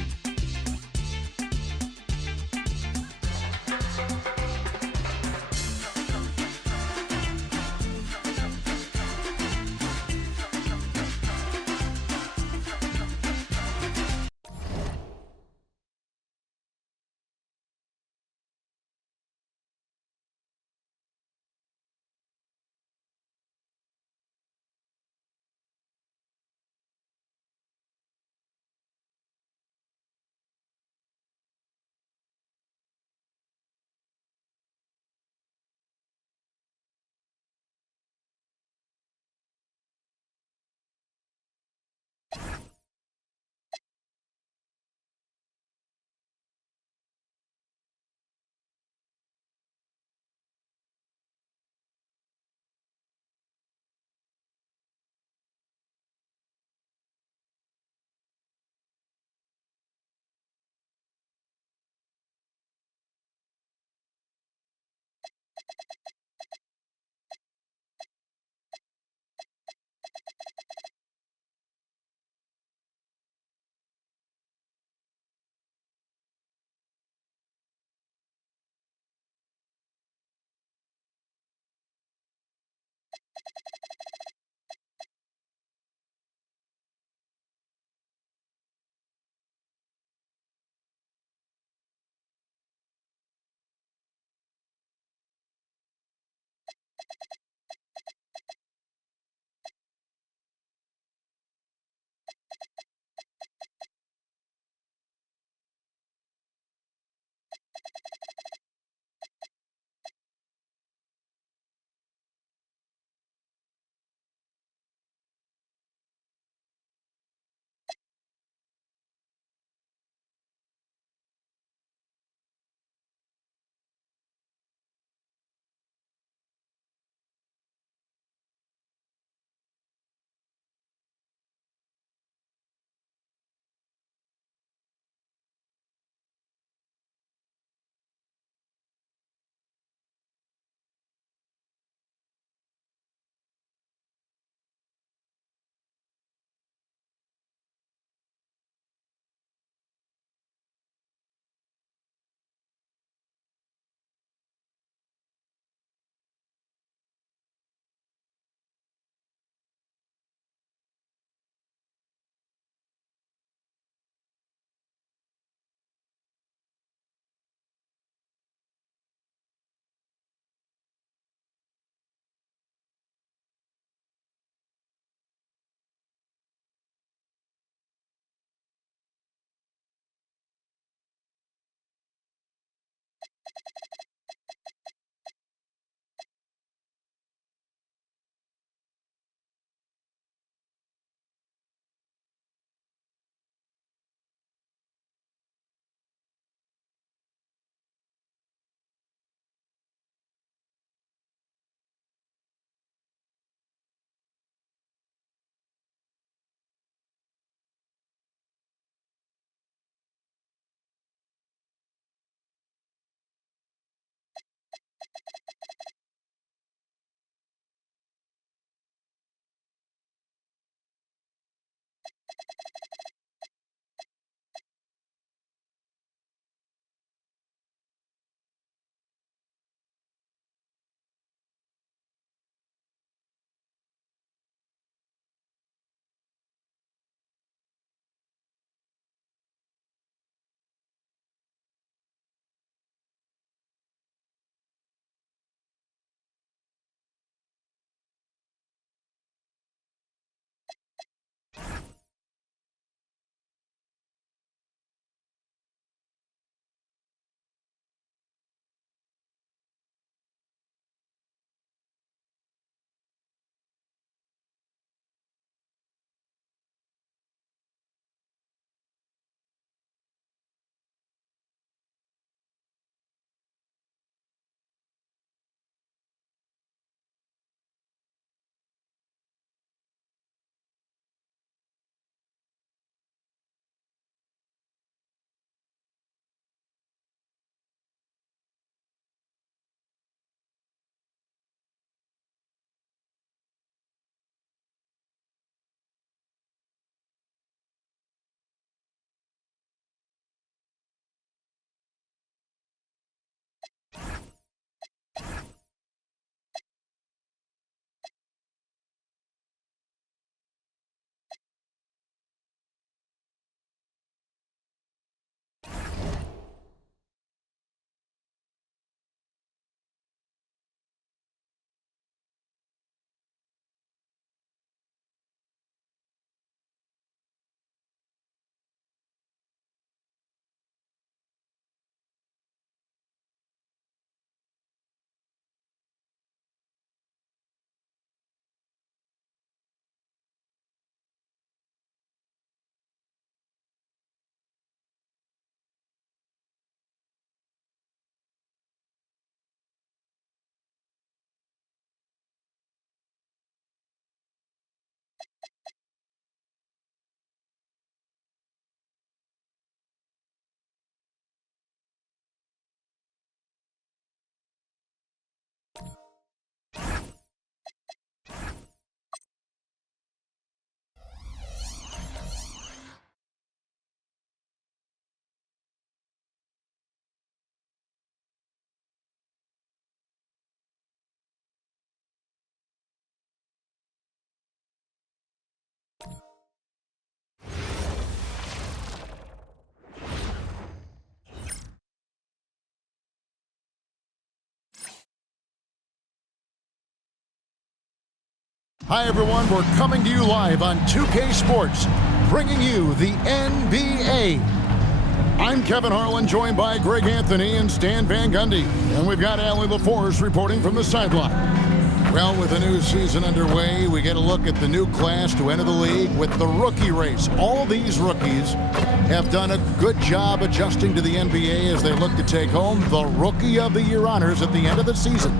Hi, everyone. We're coming to you live on 2K Sports, bringing you the NBA. I'm Kevin Harlan, joined by Greg Anthony and Stan Van Gundy. And we've got Allie LaForce reporting from the sideline. Well, with the new season underway, we get a look at the new class to enter the league with the rookie race. All these rookies have done a good job adjusting to the NBA as they look to take home the Rookie of the Year honors at the end of the season.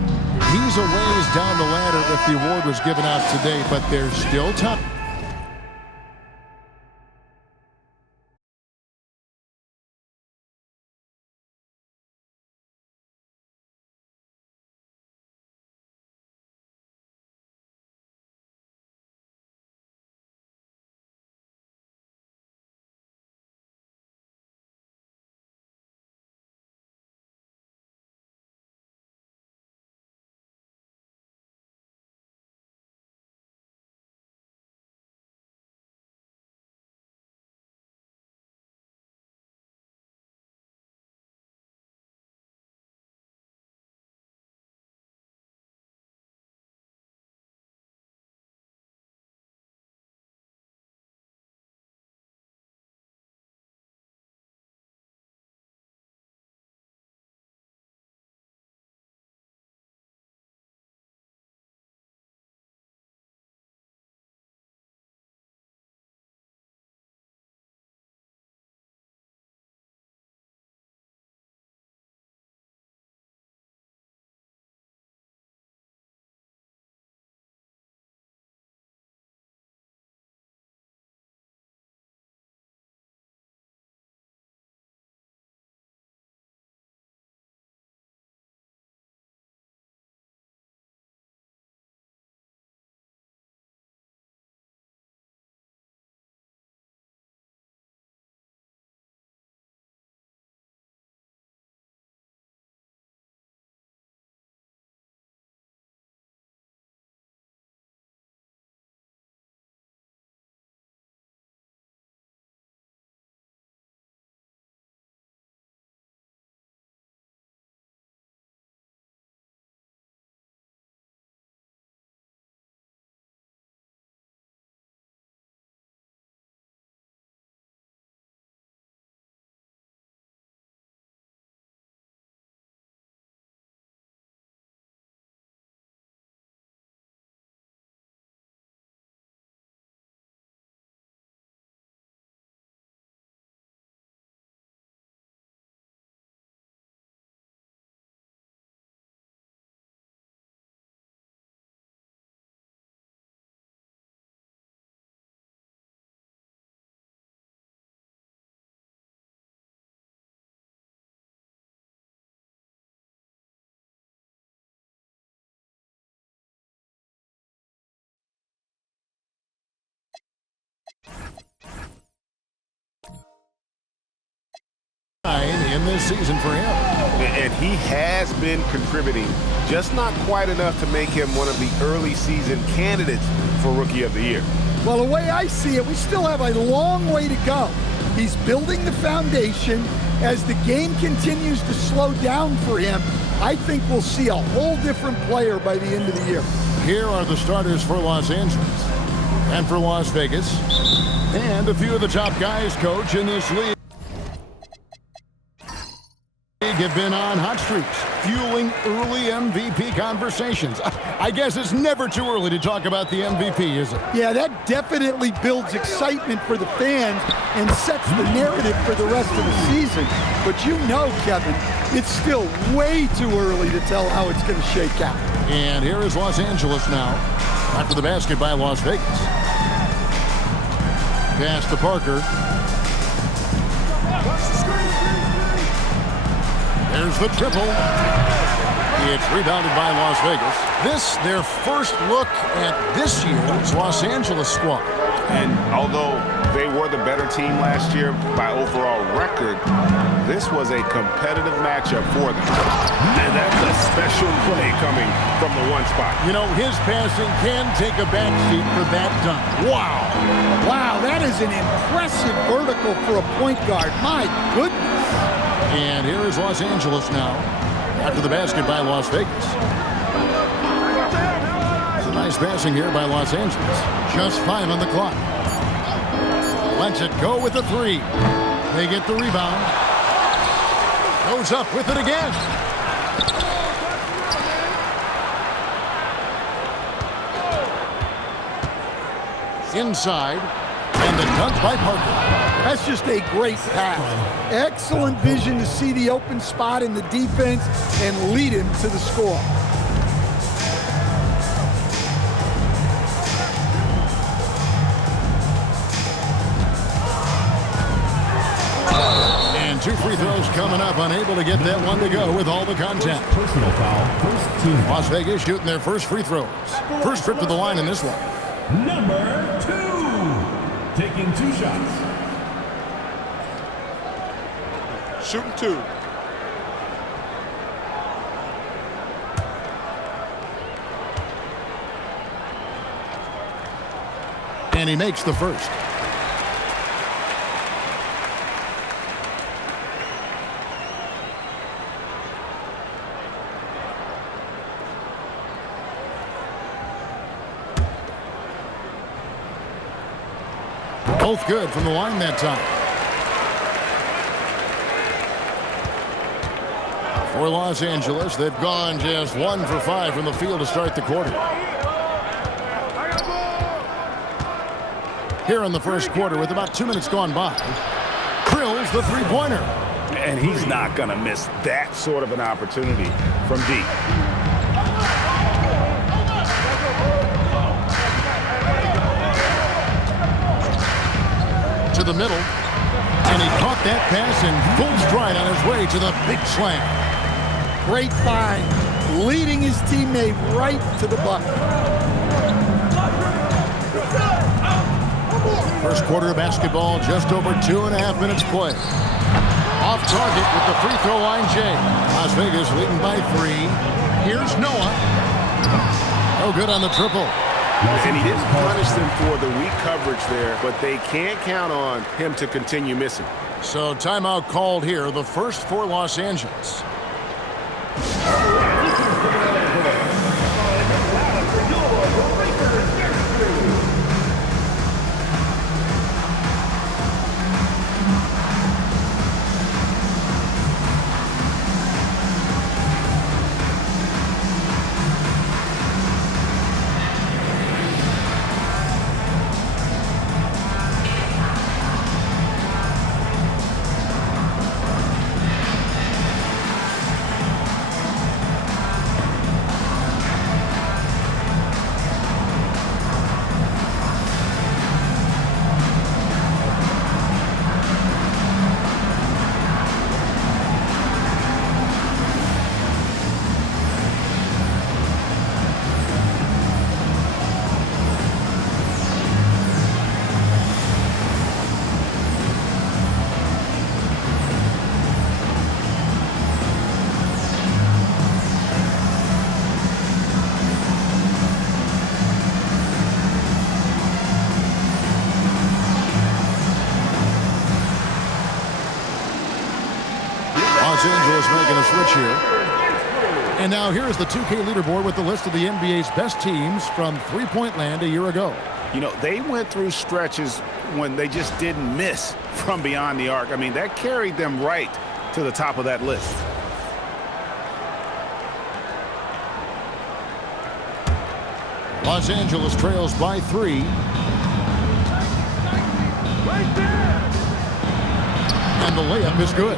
He's a ways down the ladder if the award was given out today, but there's still time. In this season for him. And he has been contributing, just not quite enough to make him one of the early season candidates for Rookie of the Year. Well, the way I see it, we still have a long way to go. He's building the foundation. As the game continues to slow down for him, I think we'll see a whole different player by the end of the year. Here are the starters for Los Angeles and for Las Vegas, and a few of the top guys, coach, in this league have been on hot streaks, fueling early MVP conversations. I guess it's never too early to talk about the MVP, is it? Yeah, that definitely builds excitement for the fans and sets the narrative for the rest of the season. But you know, Kevin, it's still way too early to tell how it's going to shake out. And here is Los Angeles now, after the basket by Las Vegas. Pass to Parker. There's the triple. It's rebounded by Las Vegas. This, their first look at this year's Los Angeles squad. And although they were the better team last year by overall record, this was a competitive matchup for them. And that's a special play coming from the one spot. You know, his passing can take a backseat for that dunk. Wow. Wow, that is an impressive vertical for a point guard. My goodness. And here is Los Angeles now, after the basket by Las Vegas. Nice passing here by Los Angeles. Just 5 on the clock. Lets it go with the 3. They get the rebound. Goes up with it again. Inside. And the dunk by Parker. That's just a great pass. Excellent vision to see the open spot in the defense and lead him to the score. And 2 free throws coming up. Unable to get that one to go with all the contact. Personal foul, first team. Las Vegas shooting their first free throws. First trip to the line in this one. Number 2, taking 2 shots. Shooting 2. And he makes the first. Both good from the line that time. For Los Angeles, they've gone just 1 for 5 from the field to start the quarter. Here in the first quarter with about 2 minutes gone by. Drills the three-pointer. And he's not going to miss that sort of an opportunity from deep. To the middle. And he caught that pass in full stride on his way to the big slam. Great find. Leading his teammate right to the bucket. First quarter of basketball, just over 2.5 minutes play. Off target with the free throw line, Jay. Las Vegas leading by 3. Here's Noah. No good on the triple. And he didn't punish them for the weak coverage there, but they can't count on him to continue missing. So timeout called here, the first for Los Angeles. Los Angeles making a switch here. And now here's the 2K leaderboard with the list of the NBA's best teams from three-point land a year ago. You know, they went through stretches when they just didn't miss from beyond the arc. I mean, that carried them right to the top of that list. Los Angeles trails by 3. And the layup is good.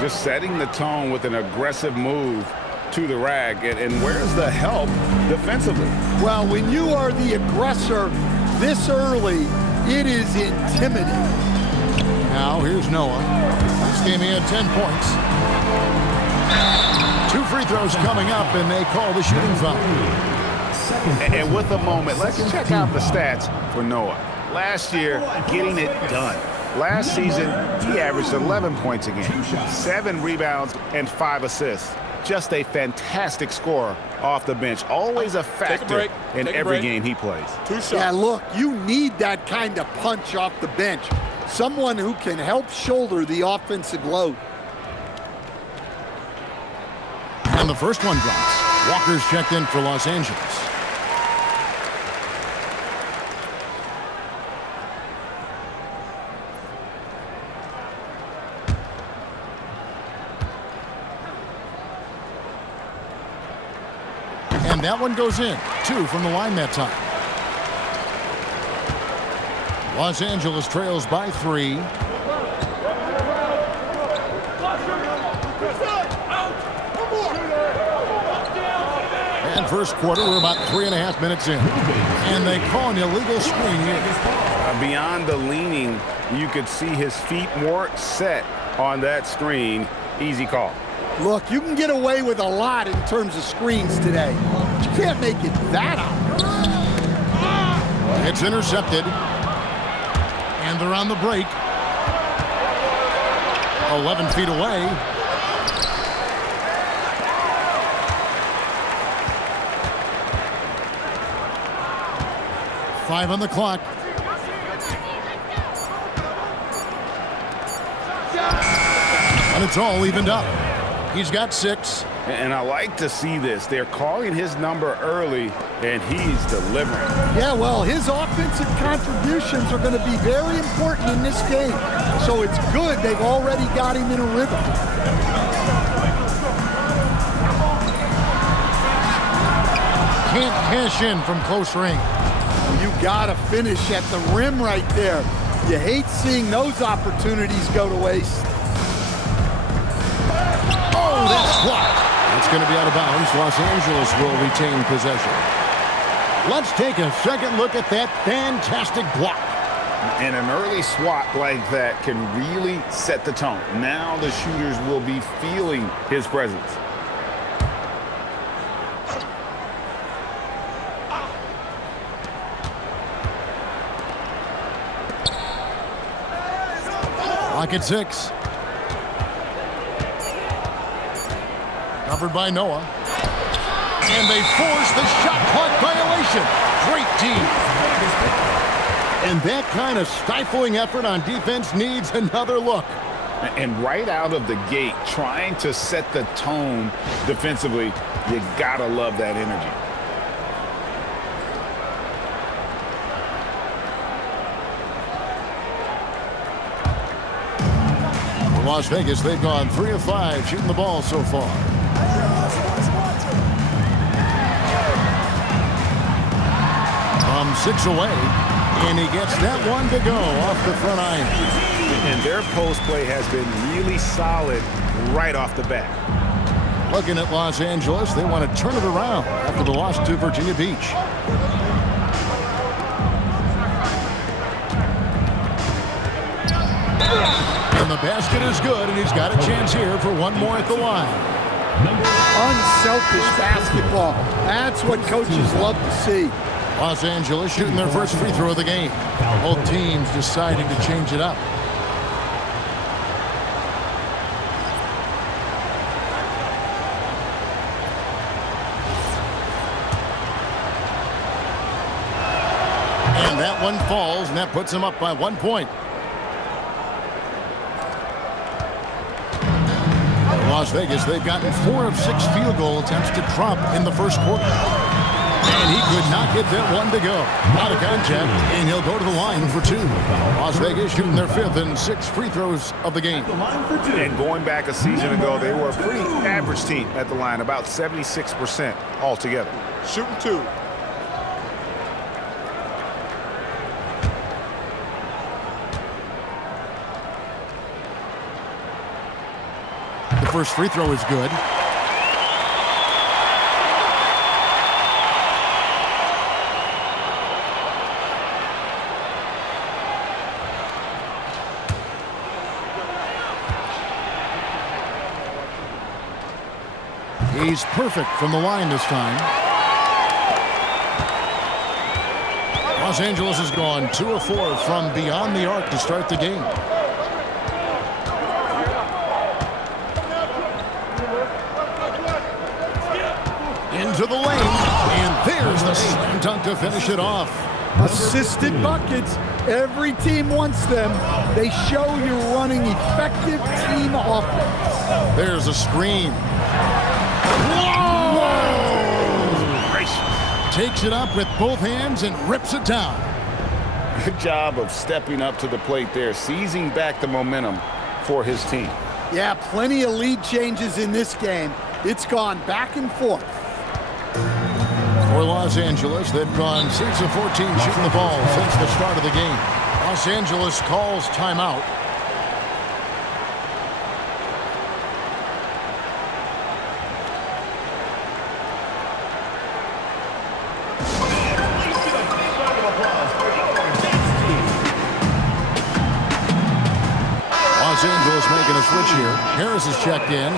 Just setting the tone with an aggressive move to the rag. And where's the help defensively? Well, when you are the aggressor this early, it is intimidating. Now here's Noah. This game he had 10 points. 2 free throws coming up, and they call the shooting foul. And with a moment, let's check out the stats for Noah. Last year, getting it done. Last season, he averaged 11 points a game, 7 rebounds, and 5 assists. Just a fantastic scorer off the bench. Always a factor in every game he plays. 2 shots. Yeah, look, you need that kind of punch off the bench. Someone who can help shoulder the offensive load. And the first one drops. Walker's checked in for Los Angeles. And that one goes in. 2 from the line that time. Los Angeles trails by 3. And first quarter, we're about 3.5 minutes in. And they call an illegal screen here. Beyond the leaning, you could see his feet more set on that screen. Easy call. Look, you can get away with a lot in terms of screens today. You can't make it that obvious. It's intercepted. And they're on the break. 11 feet away. Five on the clock. And it's all evened up. He's got 6. And I like to see this. They're calling his number early, and he's delivering. Yeah, well, his offensive contributions are going to be very important in this game. So it's good they've already got him in a rhythm. Can't cash in from close range. You got to finish at the rim right there. You hate seeing those opportunities go to waste. Oh, that's blocked. That's going to be out of bounds. Los Angeles will retain possession. Let's take a second look at that fantastic block. And an early swat like that can really set the tone. Now the shooters will be feeling his presence. Clock at 6. Covered by Noah. And they force the shot clock violation. Great team. And that kind of stifling effort on defense needs another look. And right out of the gate, trying to set the tone defensively, you gotta love that energy. Las Vegas, they've gone 3 of 5 shooting the ball so far. From 6 away, and he gets that one to go off the front iron. And their post play has been really solid right off the bat. Looking at Los Angeles, they want to turn it around after the loss to Virginia Beach. And the basket is good, and he's got a chance here for one more at the line. Unselfish basketball. That's what coaches love to see. Los Angeles shooting their first free throw of the game. Both teams deciding to change it up. And that one falls, and that puts him up by 1 point. Las Vegas, they've gotten 4 of 6 field goal attempts to drop in the first quarter. And he could not get that one to go. Out of contact, and he'll go to the line for 2. Las Vegas shooting their 5th and 6th free throws of the game. And going back a season ago, they were a pretty average team at the line, about 76% altogether. Shooting 2. The first free throw is good. He's perfect from the line this time. Los Angeles has gone 2 of 4 from beyond the arc to start the game. Into the lane, and there's the slam dunk to finish it off. Assisted buckets. Every team wants them. They show you're running effective team offense. There's a screen. Whoa! Takes it up with both hands and rips it down. Good job of stepping up to the plate there, seizing back the momentum for his team. Yeah, plenty of lead changes in this game. It's gone back and forth. For Los Angeles, they've gone 6 of 14 shooting the ball since the start of the game. Los Angeles calls timeout. Los Angeles making a switch here. Harris is checked in.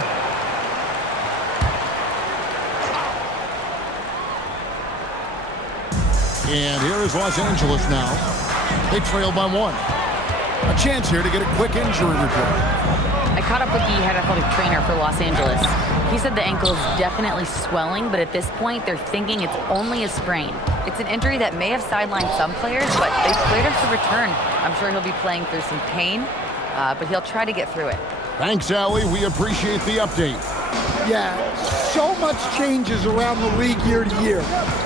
And here is Los Angeles now. They trail by 1. A chance here to get a quick injury report. I caught up with the head athletic trainer for Los Angeles. He said the ankle is definitely swelling, but at this point, they're thinking it's only a sprain. It's an injury that may have sidelined some players, but they've cleared him to return. I'm sure he'll be playing through some pain, but he'll try to get through it. Thanks, Allie. We appreciate the update. Yeah, so much changes around the league year to year,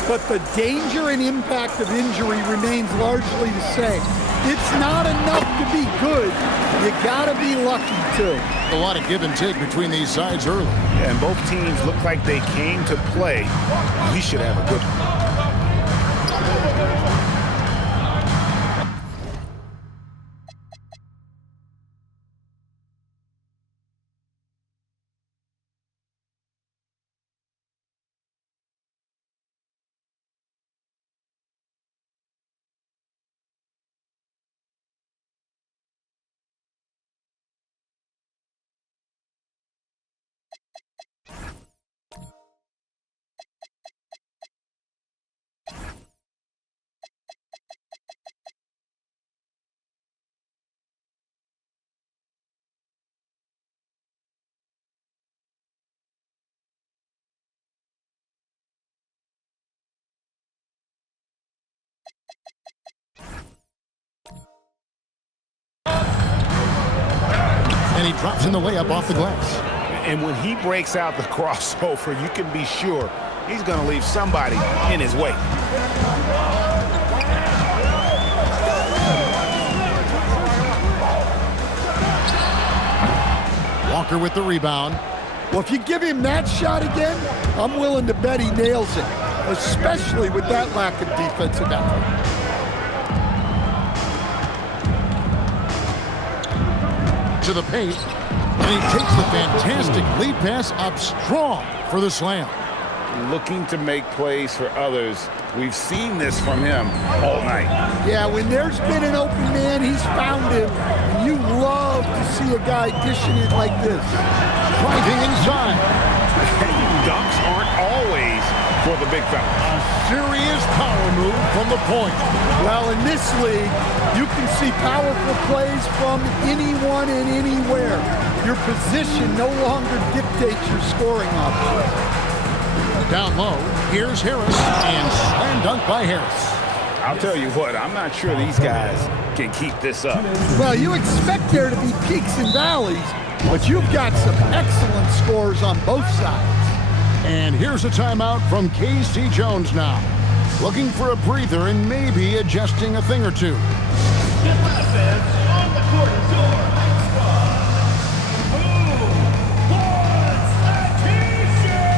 but the danger and impact of injury remains largely the same. It's not enough to be good. You gotta be lucky too. A lot of give and take between these sides early. Yeah, and both teams look like they came to play. We should have a good one. And he drops in the layup off the glass. And when he breaks out the crossover, you can be sure he's going to leave somebody in his way. Walker with the rebound. Well, if you give him that shot again, I'm willing to bet he nails it, especially with that lack of defensive effort. To the paint, and he takes the fantastic lead pass up strong for the slam. Looking to make plays for others. We've seen this from him all night. Yeah, when there's been an open man, he's found him. And you love to see a guy dishing it like this. Driving inside. Dunks aren't always for the big fella. A serious power move from the point. Well, in this league, you can see powerful plays from anyone and anywhere. Your position no longer dictates your scoring options. Down low, here's Harris, and slam dunk by Harris. I'll tell you what, I'm not sure these guys can keep this up. Well, you expect there to be peaks and valleys, but you've got some excellent scores on both sides. And here's a timeout from K.C. Jones now. Looking for a breather and maybe adjusting a thing or two. On the court is your squad. Who wants a t-shirt?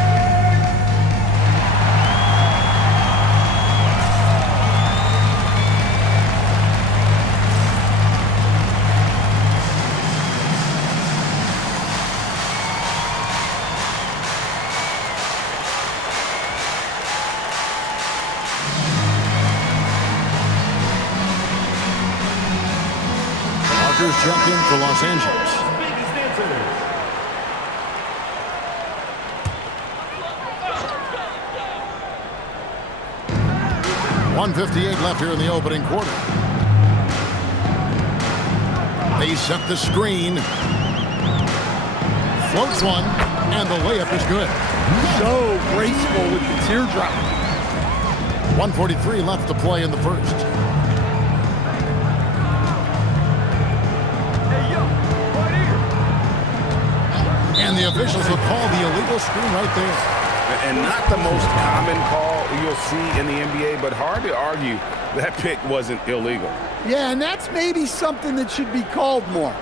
Walker's checked in for Los Angeles. 1:58 left here in the opening quarter. They set the screen. Floats one, and the layup is good. So graceful with the teardrop. 1:43 left to play in the first. And the officials will call the illegal screen right there. And not the most common call you'll see in the NBA, but hard to argue that pick wasn't illegal. Yeah, and that's maybe something that should be called more.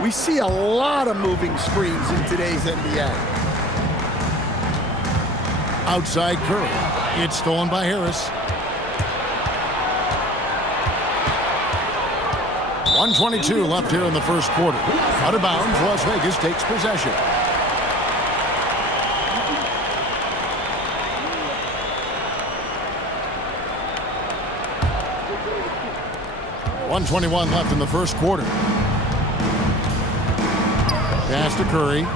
We see a lot of moving screens in today's NBA. Outside Curry. It's stolen by Harris. 1:22 left here in the first quarter. Out of bounds, Las Vegas takes possession. .121 left in the first quarter. Pass to Curry.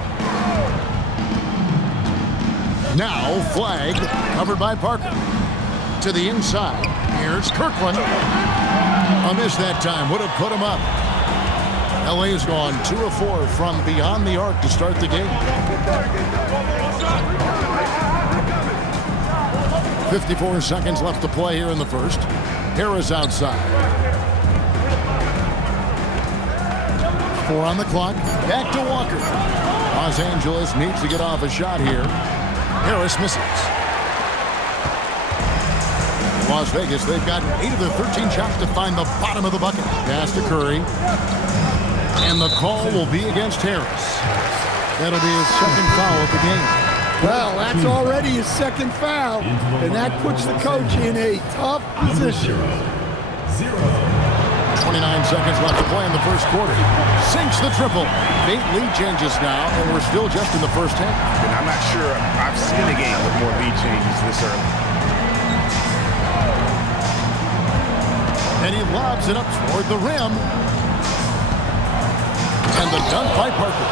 Now flag covered by Parker. To the inside. Here's Kirkland. A miss that time. Would have put him up. LA has gone 2 of 4 from beyond the arc to start the game. 54 seconds left to play here in the first. Harris outside. 4 on the clock. Back to Walker. Los Angeles needs to get off a shot here. Harris misses. Las Vegas, they've gotten 8 of their 13 shots to find the bottom of the bucket. Pass to Curry. And the call will be against Harris. That'll be his second foul of the game. Well, that's already his second foul, and that puts the coach in a tough position. 29 seconds left to play in the first quarter. Sinks the triple. Faint lead changes now, and we're still just in the first half. And I'm not sure I've seen a game with more lead changes this early. And he lobs it up toward the rim. And the dunk by Parker.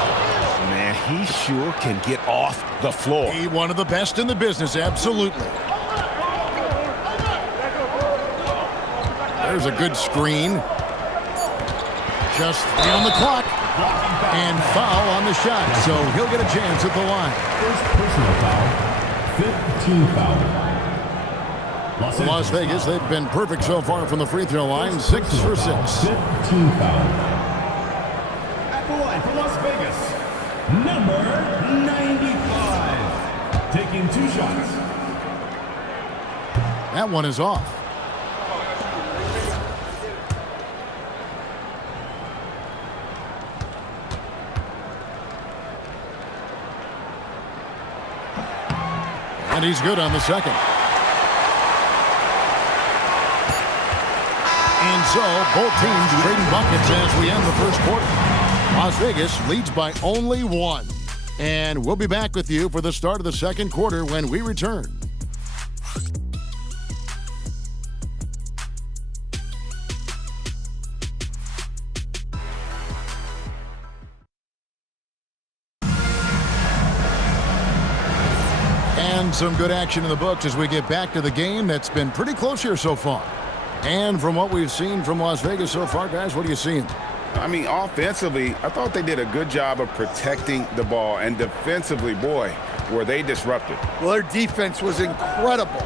Man, he sure can get off the floor. He one of the best in the business, absolutely. There's a good screen. Just 3 on the clock. And foul on the shot, so he'll get a chance at the line. First personal foul. 15 foul. Las Vegas, they've been perfect so far from the free throw line. 6 for 6. 15 foul. At the line for Las Vegas, number 95. Taking 2 shots. That one is off. And he's good on the second. And so, both teams trading buckets as we end the first quarter. Las Vegas leads by only 1. And we'll be back with you for the start of the second quarter when we return. And some good action in the books as we get back to the game that's been pretty close here so far. And from what we've seen from Las Vegas so far, guys, what are you seeing? I mean, offensively, I thought they did a good job of protecting the ball. And defensively, boy, were they disrupted. Well, their defense was incredible.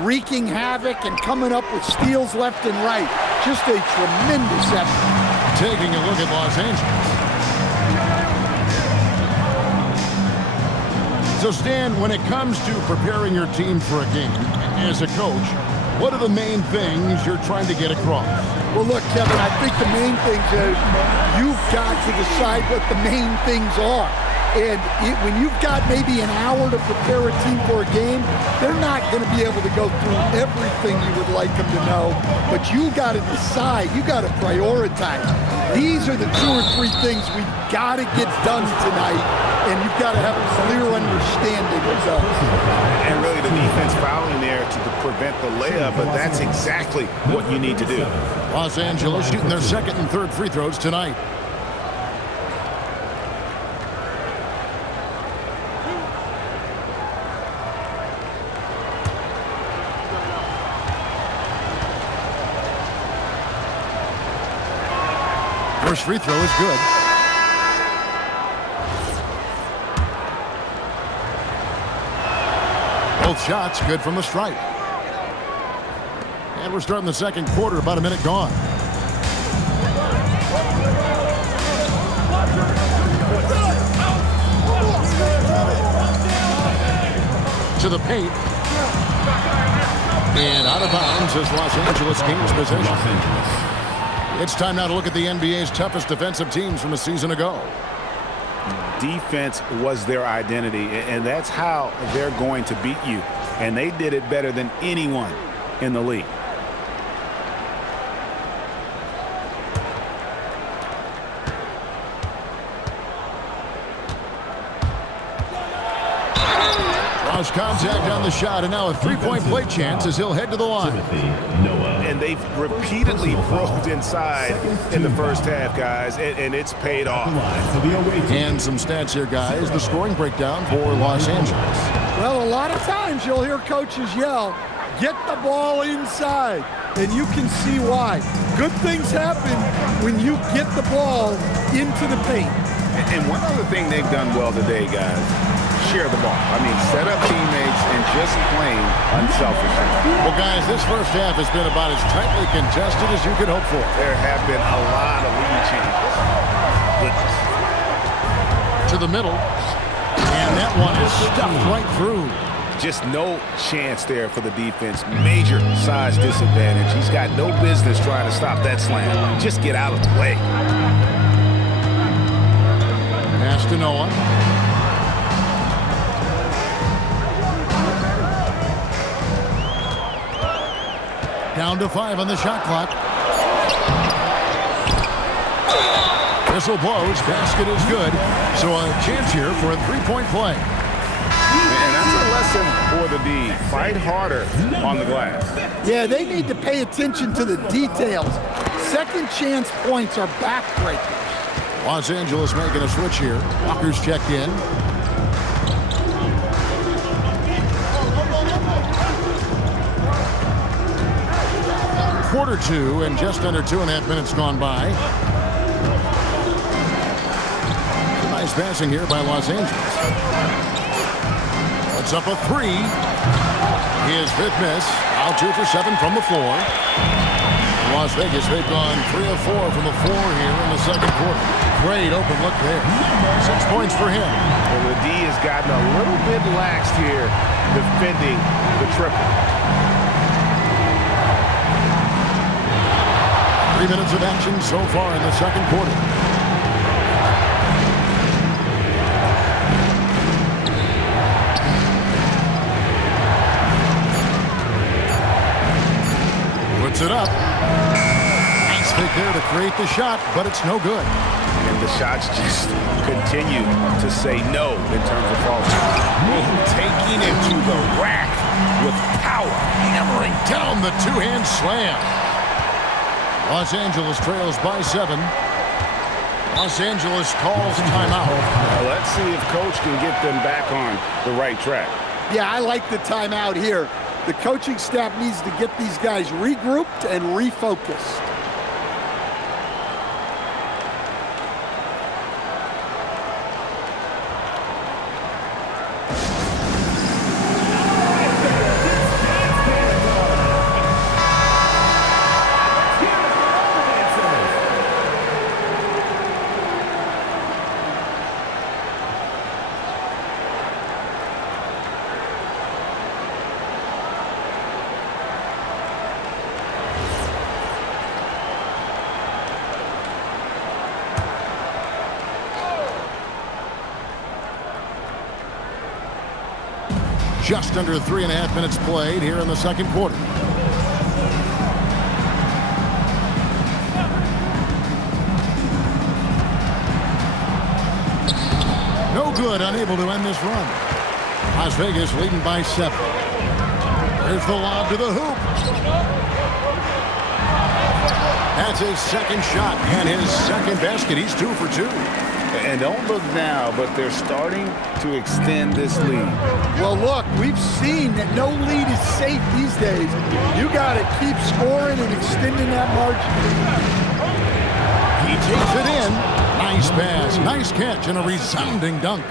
Wreaking havoc and coming up with steals left and right. Just a tremendous effort. Taking a look at Los Angeles. So, Stan, when it comes to preparing your team for a game, as a coach, what are the main things you're trying to get across? Well, look, Kevin, I think the main things is you've got to decide what the main things are. And when you've got maybe an hour to prepare a team for a game, they're not going to be able to go through everything you would like them to know. But you got to decide. You got to prioritize. These are the 2 or 3 things we've got to get done tonight, and you've got to have a clear understanding of those. And really the defense fouling there to prevent the layup, but that's exactly what you need to do. Los Angeles shooting their second and third free throws tonight. First free throw is good. Both shots good from the stripe. And we're starting the second quarter, about a minute gone. To the paint. And out of bounds as Los Angeles gains possession. It's time now to look at the NBA's toughest defensive teams from a season ago. Defense was their identity, and that's how they're going to beat you. and they did it better than anyone in the league. Lost contact on the shot, and now a three-point play chance as he'll head to the line. And they've repeatedly broke inside in the first half, guys, and it's paid off. And some stats here, guys. The scoring breakdown for Los Angeles. Well, a lot of times you'll hear coaches yell, get the ball inside, and you can see why. Good things happen when you get the ball into the paint. And one other thing they've done well today, guys, share the ball. I mean, set up teammates and just playing unselfishly. Well, guys, this first half has been about as tightly contested as you could hope for. There have been a lot of lead changes. Goodness. To the middle, and that one is stuffed right through. Just no chance there for the defense. Major size disadvantage. He's got no business trying to stop that slam. Just get out of the way. Pass to Noah. Down to 5 on the shot clock. Whistle blows. Basket is good. So a chance here for a three-point play. And that's a lesson for the D. Fight harder on the glass. Yeah, they need to pay attention to the details. Second chance points are backbreakers. Los Angeles making a switch here. Walker's checked in. Quarter two, and just under 2.5 minutes gone by. Nice passing here by Los Angeles. Puts up a three. His fifth miss. Out 2 for 7 from the floor. Las Vegas, they've gone 3 of 4 from the floor here in the second quarter. Great open look there. 6 points for him. Well, the D has gotten a little bit laxed here defending the triple. 3 minutes of action so far in the second quarter. Puts it up. Nice fake there to create the shot, but it's no good. And the shots just continue to say no in terms of falling. Taking it to the rack with power. Hammering down the two-hand slam. Los Angeles trails by 7. Los Angeles calls timeout. Now let's see if Coach can get them back on the right track. Yeah, I like the timeout here. The coaching staff needs to get these guys regrouped and refocused. Just under 3.5 minutes played here in the second quarter. No good, unable to end this run. Las Vegas leading by 7. There's the lob to the hoop. That's his second shot and his second basket. He's 2 for 2. And don't look now, but they're starting to extend this lead. Well, look, we've seen that no lead is safe these days. You got to keep scoring and extending that margin. He takes it in. Nice pass, nice catch, and a resounding dunk.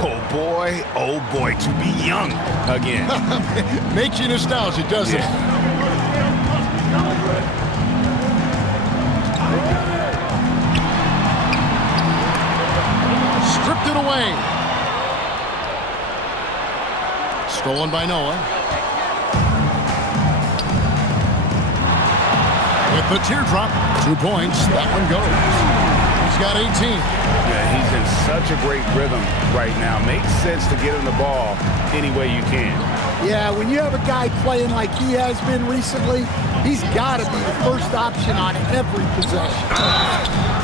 Oh boy, to be young again. Makes you nostalgic, doesn't it? Stripped it away. Stolen by Noah. With the teardrop, 2 points. That one goes. He's got 18. Yeah, he's in such a great rhythm right now. Makes sense to get him the ball any way you can. Yeah, when you have a guy playing like he has been recently, he's got to be the first option on every possession.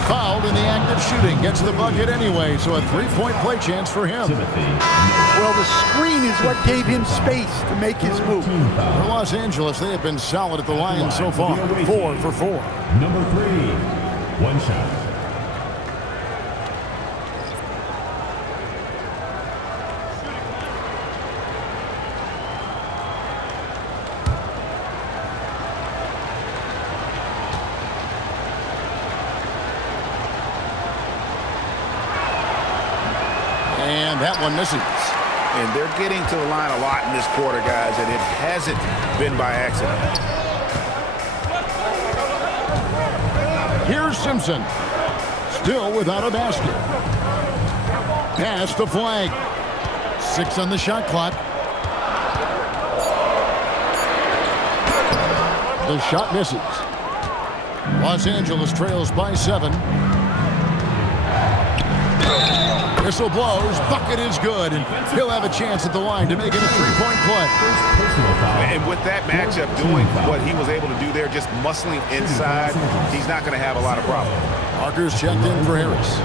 Fouled in the act of shooting. Gets the bucket anyway, so a three-point play chance for him. Well, the screen is what gave him space to make his move. For Los Angeles, they have been solid at the line so far. 4 for 4. Number 3, one shot. And that one misses. And they're getting to the line a lot in this quarter, guys, and it hasn't been by accident. Here's Simpson. Still without a basket. Pass the flag. 6 on the shot clock. The shot misses. Los Angeles trails by 7. Whistle blows, bucket is good, and he'll have a chance at the line to make it a three-point play. And with that matchup, doing what he was able to do there, just muscling inside, he's not going to have a lot of problems. Parker's checked in for Harris.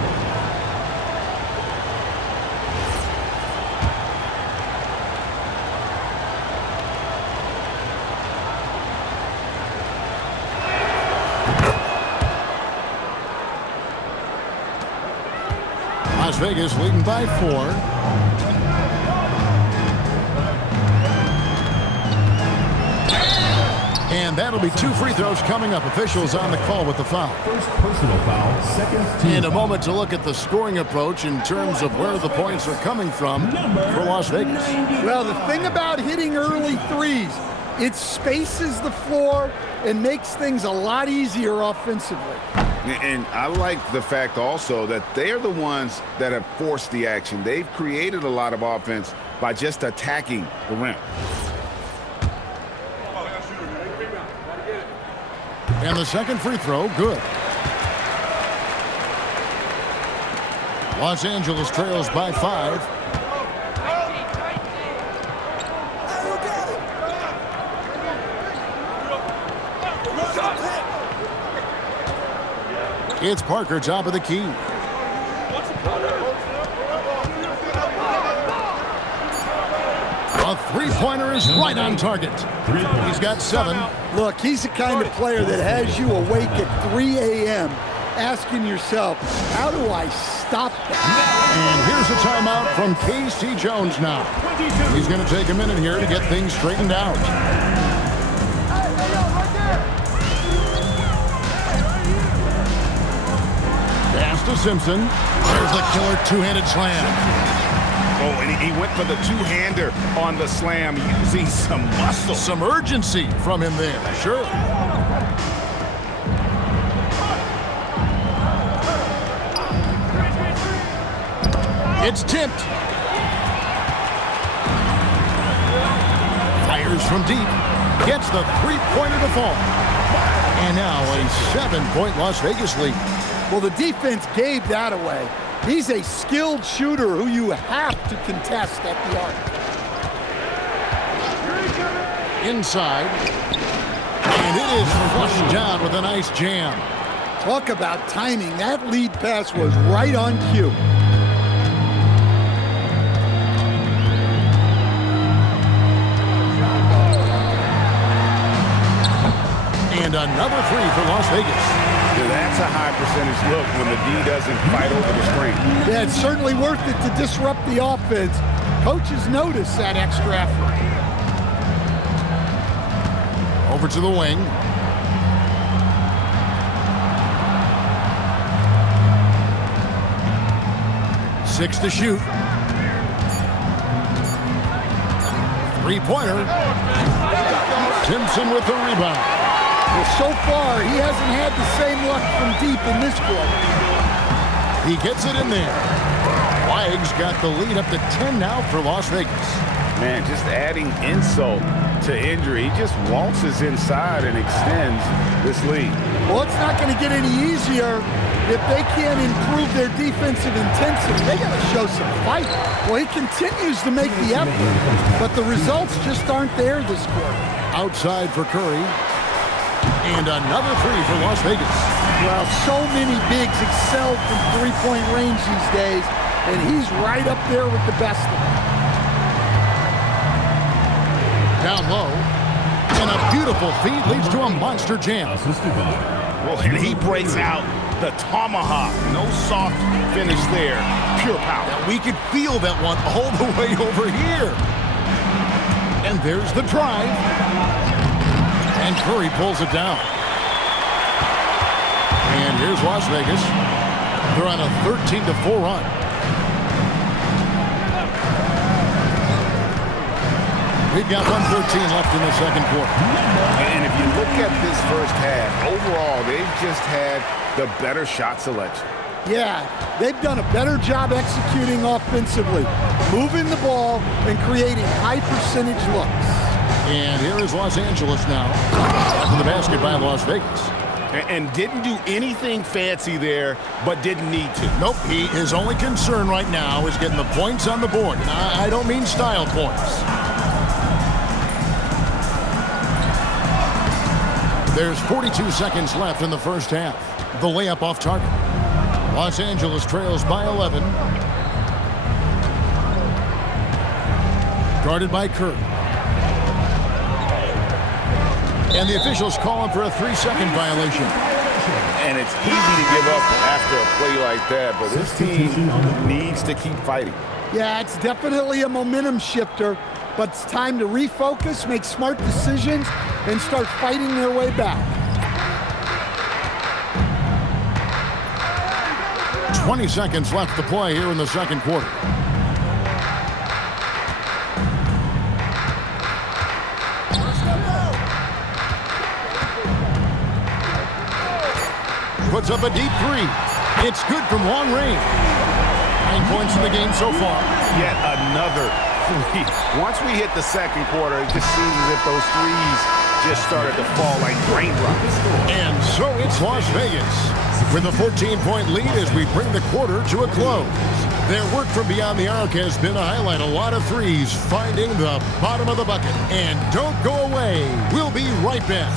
Las Vegas leading by 4. And that'll be 2 free throws coming up. Officials on the call with the foul. First personal foul, second team. In a moment to look at the scoring approach in terms of where the points are coming from for Las Vegas. Well, the thing about hitting early threes, it spaces the floor and makes things a lot easier offensively. And I like the fact also that they're the ones that have forced the action. They've created a lot of offense by just attacking the rim. And the second free throw, good. Los Angeles trails by 5. It's Parker, top of the key. A three-pointer is right on target. He's got 7. Look, he's the kind of player that has you awake at 3 a.m. asking yourself, how do I stop that? And here's a timeout from K.C. Jones now. He's going to take a minute here to get things straightened out. Pass to Simpson. There's the killer two-handed slam. Oh, and he went for the two-hander on the slam, using some muscle. Some urgency from him there, sure. It's tipped. Fires from deep. Gets the three-pointer to fall. And now a 7-point Las Vegas lead. Well, the defense gave that away. He's a skilled shooter who you have to contest at the arc. Inside. And it is flushed down with a nice jam. Talk about timing. That lead pass was right on cue. And another 3 for Las Vegas. That's a high percentage look when the D doesn't fight over the screen. Yeah, it's certainly worth it to disrupt the offense. Coaches notice that extra effort. Over to the wing. Six to shoot. Three-pointer. Simpson with the rebound. Well, so far, he hasn't had the same luck from deep in this quarter. He gets it in there. Wags got the lead up to 10 now for Las Vegas. Man, just adding insult to injury. He just waltzes inside and extends this lead. Well, it's not going to get any easier if they can't improve their defensive intensity. They got to show some fight. Well, he continues to make the effort, but the results just aren't there this quarter. Outside for Curry. And another three for Las Vegas. Well, so many bigs excel from three-point range these days, and he's right up there with the best of them. Down low. And a beautiful feed leads to a monster jam. Well, and he breaks out the tomahawk. No soft finish there. Pure power. Yeah, we could feel that one all the way over here. And there's the drive. And Curry pulls it down. And here's Las Vegas. They're on a 13-4 run. We've got 1:13 left in the second quarter. And if you look at this first half, overall, they've just had the better shot selection. Yeah, they've done a better job executing offensively, moving the ball and creating high-percentage looks. And here is Los Angeles now. After the basket by Las Vegas. And didn't do anything fancy there, but didn't need to. Nope, his only concern right now is getting the points on the board. And I don't mean style points. There's 42 seconds left in the first half. The layup off target. Los Angeles trails by 11. Guarded by Curry. And the officials call him for a 3-second violation. And it's easy to give up after a play like that, but this team needs to keep fighting. Yeah, it's definitely a momentum shifter, but it's time to refocus, make smart decisions, and start fighting their way back. 20 seconds left to play here in the second quarter. Puts up a deep three. It's good from long range. 9 points in the game so far. Yet another three. Once we hit the second quarter, it just seems as if those threes just started to fall like raindrops. And so it's Las Vegas with a 14-point lead as we bring the quarter to a close. Their work from beyond the arc has been to highlight a lot of threes, finding the bottom of the bucket. And don't go away. We'll be right back.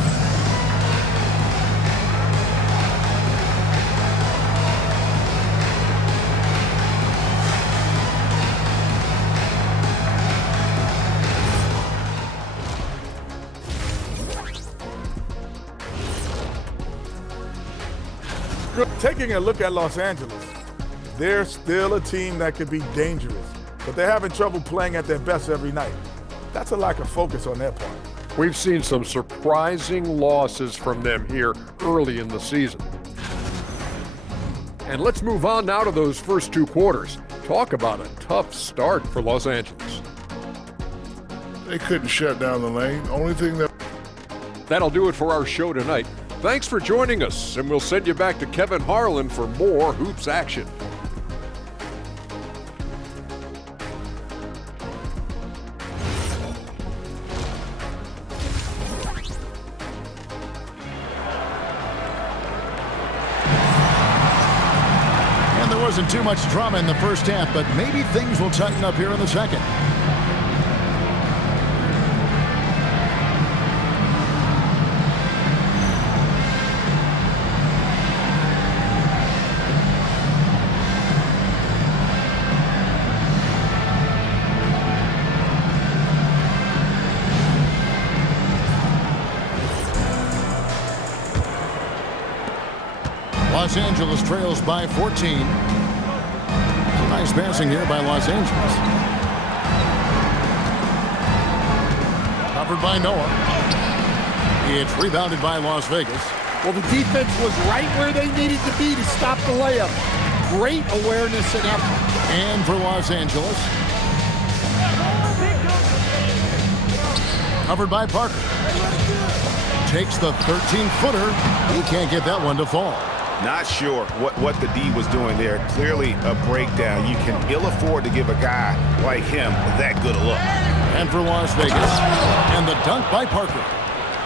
Taking a look at Los Angeles, they're still a team that could be dangerous, but they're having trouble playing at their best every night. That's a lack of focus on their part. We've seen some surprising losses from them here early in the season. And let's move on now to those first two quarters. Talk about a tough start for Los Angeles. They couldn't shut down the lane. Only thing that... That'll do it for our show tonight. Thanks for joining us, and we'll send you back to Kevin Harlan for more Hoops action. And there wasn't too much drama in the first half, but maybe things will tighten up here in the second. Los Angeles trails by 14. Some nice passing here by Los Angeles. Covered by Noah. It's rebounded by Las Vegas. Well, the defense was right where they needed to be to stop the layup. Great awareness and effort. And for Los Angeles. Covered by Parker. Takes the 13-footer. He can't get that one to fall. Not sure what the D was doing there. Clearly a breakdown. You can ill afford to give a guy like him that good a look. And for Las Vegas. And the dunk by Parker.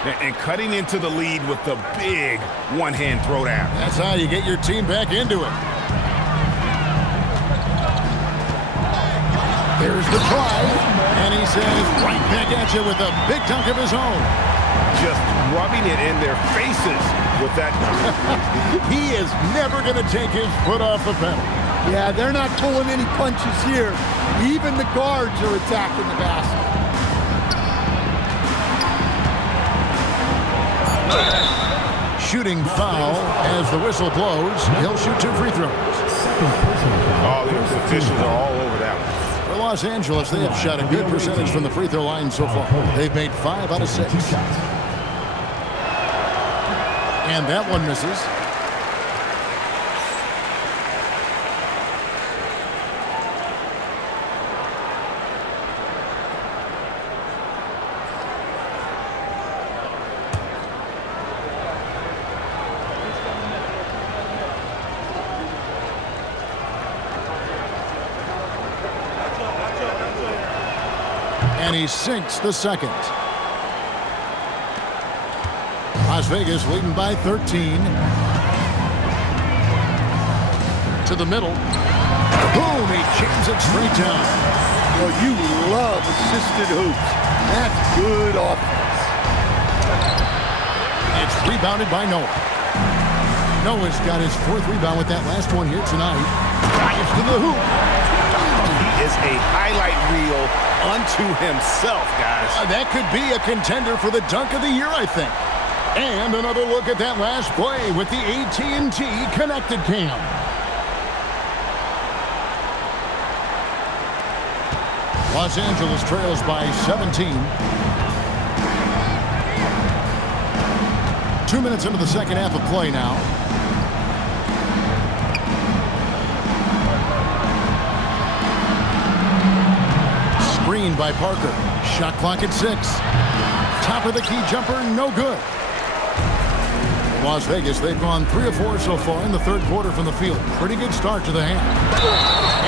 And cutting into the lead with the big one-hand throwdown. That's how you get your team back into it. There's the drive, and he says right back at you with a big dunk of his own. Just rubbing it in their faces with that. He is never going to take his foot off the pedal. Yeah, they're not pulling any punches here. Even the guards are attacking the basket. Shooting foul as the whistle blows. He'll shoot 2 free throws. Oh, the officials are all over that one. For Los Angeles, they have shot a good percentage from the free throw line so far. They've made 5 out of 6. And that one misses. And he sinks the second. Las Vegas leading by 13. To the middle. Boom, he jams it straight down. Well, you love assisted hoops. That's good offense. It's rebounded by Noah. Noah's got his 4th rebound with that last one here tonight. Drives to the hoop. He is a highlight reel unto himself, guys. That could be a contender for the dunk of the year, I think. And another look at that last play with the AT&T Connected Cam. Los Angeles trails by 17. 2 minutes into the second half of play now. Screen by Parker. Shot clock at 6. Top of the key jumper, no good. Las Vegas, they've gone 3 of 4 so far in the third quarter from the field. Pretty good start to the hand.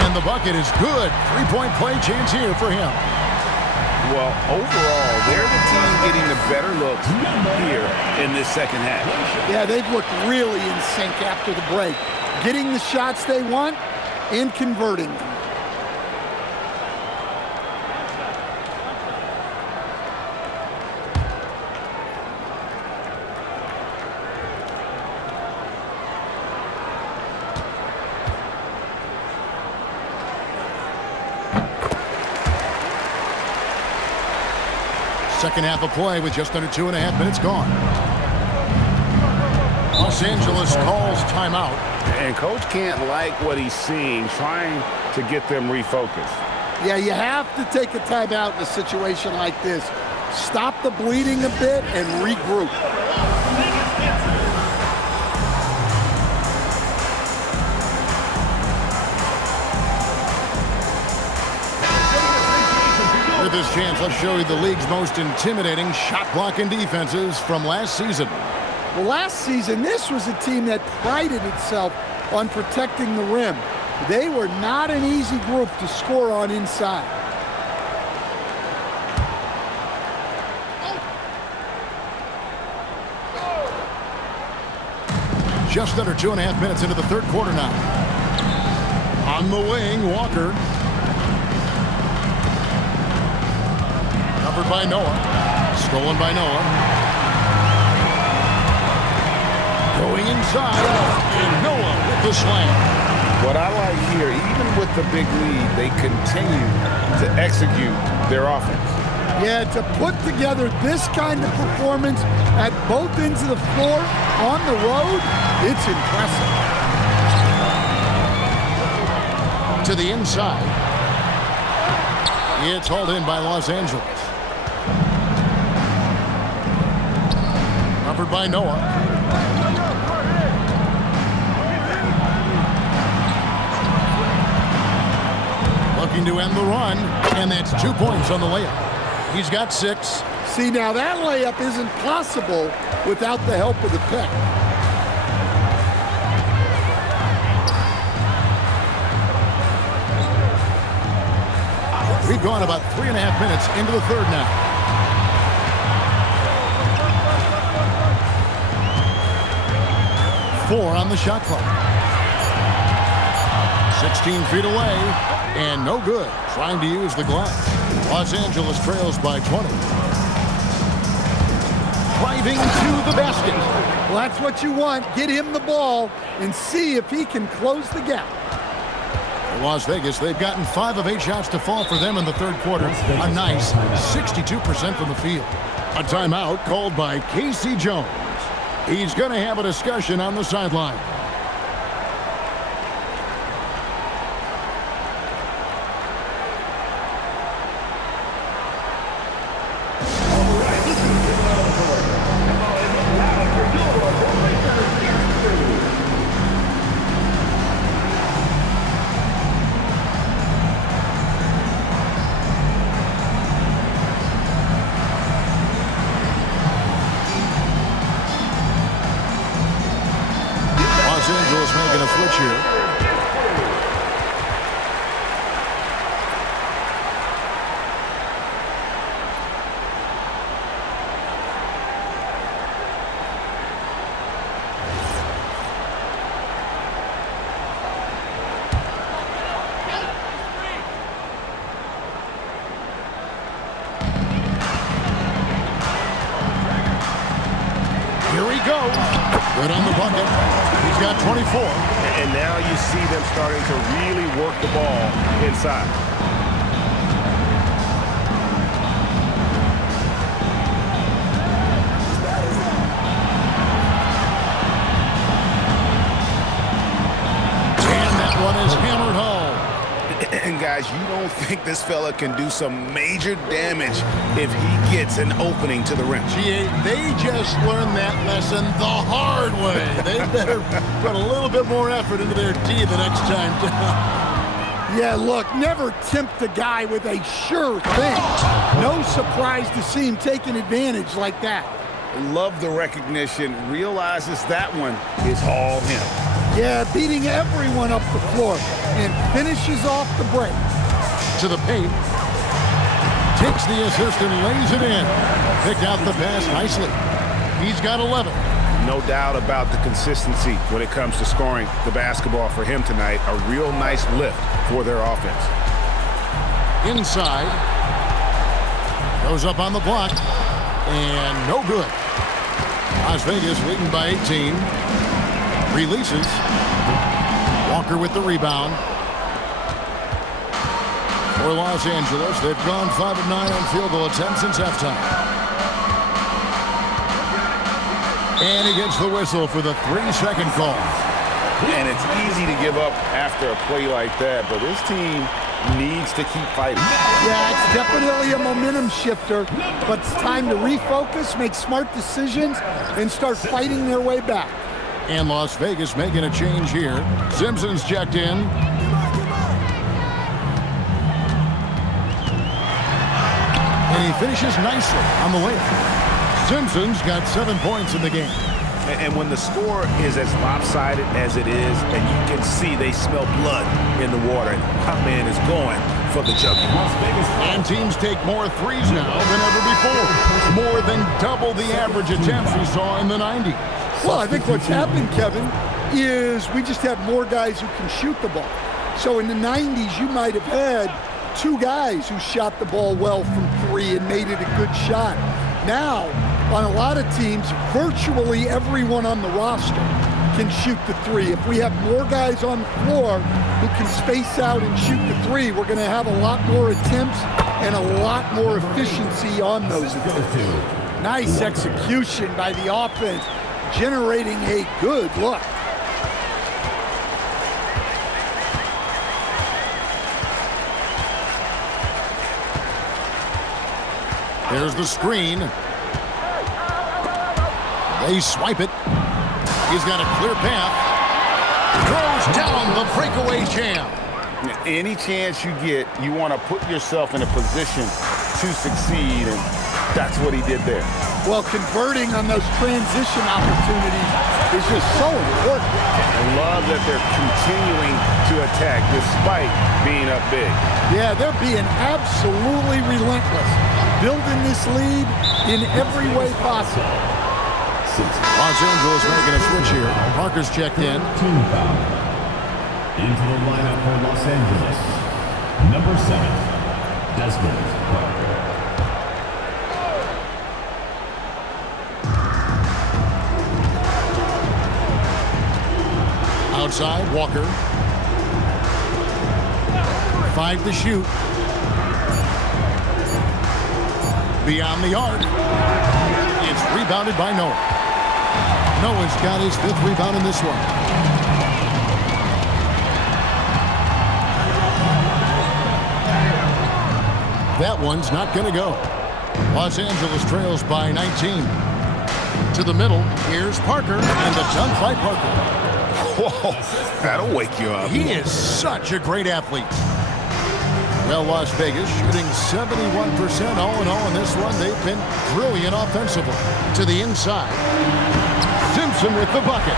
And the bucket is good. 3-point play chance here for him. Well, overall, they're the team getting the better looks here in this second half. Yeah, they've looked really in sync after the break. Getting the shots they want and converting them. Second half of play with just under 2.5 minutes gone. Los Angeles calls timeout. And coach can't like what he's seeing, trying to get them refocused. Yeah, you have to take a timeout in a situation like this. Stop the bleeding a bit and regroup. With this chance, let's show you the league's most intimidating shot blocking defenses from last season. Well, last season, this was a team that prided itself on protecting the rim. They were not an easy group to score on inside. Just under 2.5 minutes into the third quarter now. On the wing, Walker. Covered by Noah. Stolen by Noah. Going inside. And Noah with the slam. What I like here, even with the big lead, they continue to execute their offense. Yeah, to put together this kind of performance at both ends of the floor on the road, it's impressive. To the inside. It's hauled in by Los Angeles. Covered by Noah. Looking to end the run, and that's 2 points on the layup. He's got 6. See, now that layup isn't possible without the help of the pick. We've gone about 3.5 minutes into the third now. 4 on the shot clock. 16 feet away, and no good. Trying to use the glass. Los Angeles trails by 20. Driving to the basket. Well, that's what you want. Get him the ball and see if he can close the gap. For Las Vegas, they've gotten 5 of 8 shots to fall for them in the third quarter. A nice 62% from the field. A timeout called by Casey Jones. He's going to have a discussion on the sideline. Making a switch here. Here he goes. Good on the bucket. He's got 24. And now you see them starting to really work the ball inside. And that one is hammered home. And guys, you don't think this fella can do some major damage if he gets an opening to the rim. They just learned that lesson the hard way. They better put a little bit more effort into their D the next time down. Yeah, look, never tempt a guy with a sure thing. No surprise to see him taking advantage like that. Love the recognition. Realizes that one is all him. Yeah, beating everyone up the floor and finishes off the break. To the paint. Takes the assist and lays it in. Picked out the pass nicely. He's got 11. No doubt about the consistency when it comes to scoring the basketball for him tonight. A real nice lift for their offense. Inside. Goes up on the block. And no good. Las Vegas leading by 18. Releases. Walker with the rebound. For Los Angeles, they've gone 5 of 9 on field goal attempts since halftime. And he gets the whistle for the 3-second call. And it's easy to give up after a play like that, but this team needs to keep fighting. Yeah, it's definitely a momentum shifter, but it's time to refocus, make smart decisions, and start fighting their way back. And Las Vegas making a change here. Simpson's checked in. And he finishes nicely on the layup. Simpson's got 7 points in the game. And when the score is as lopsided as it is, and you can see they smell blood in the water, and Hot Man is going for the jugular. And teams take more threes now than ever before. More than double the average attempts we saw in the 90s. Well, I think what's happened, Kevin, is we just have more guys who can shoot the ball. So in the 90s, you might have had 2 guys who shot the ball well from 3 and made it a good shot. Now, on a lot of teams, virtually everyone on the roster can shoot the 3. If we have more guys on the floor who can space out and shoot the 3, we're going to have a lot more attempts and a lot more efficiency on those attempts. Nice execution by the offense, generating a good look. There's the screen. They swipe it. He's got a clear path. Throws down the breakaway jam. Any chance you get, you want to put yourself in a position to succeed, and that's what he did there. Well, converting on those transition opportunities is just so important. I love that they're continuing to attack despite being up big. Yeah, they're being absolutely relentless, building this lead in every way possible. Los Angeles making a switch here. Parker. Parker's checked in. Team foul. Into the lineup for Los Angeles, number 7, Desmond Parker. Outside, Walker. 5 to shoot. Beyond the arc. It's rebounded by Noah. Noah's got his 5th rebound in this one. That one's not going to go. Los Angeles trails by 19. To the middle, here's Parker, and the dunk by Parker. Whoa, that'll wake you up. He is such a great athlete. Well, Las Vegas shooting 71% all in all in this one. They've been brilliant offensively. To the inside. Simpson with the bucket.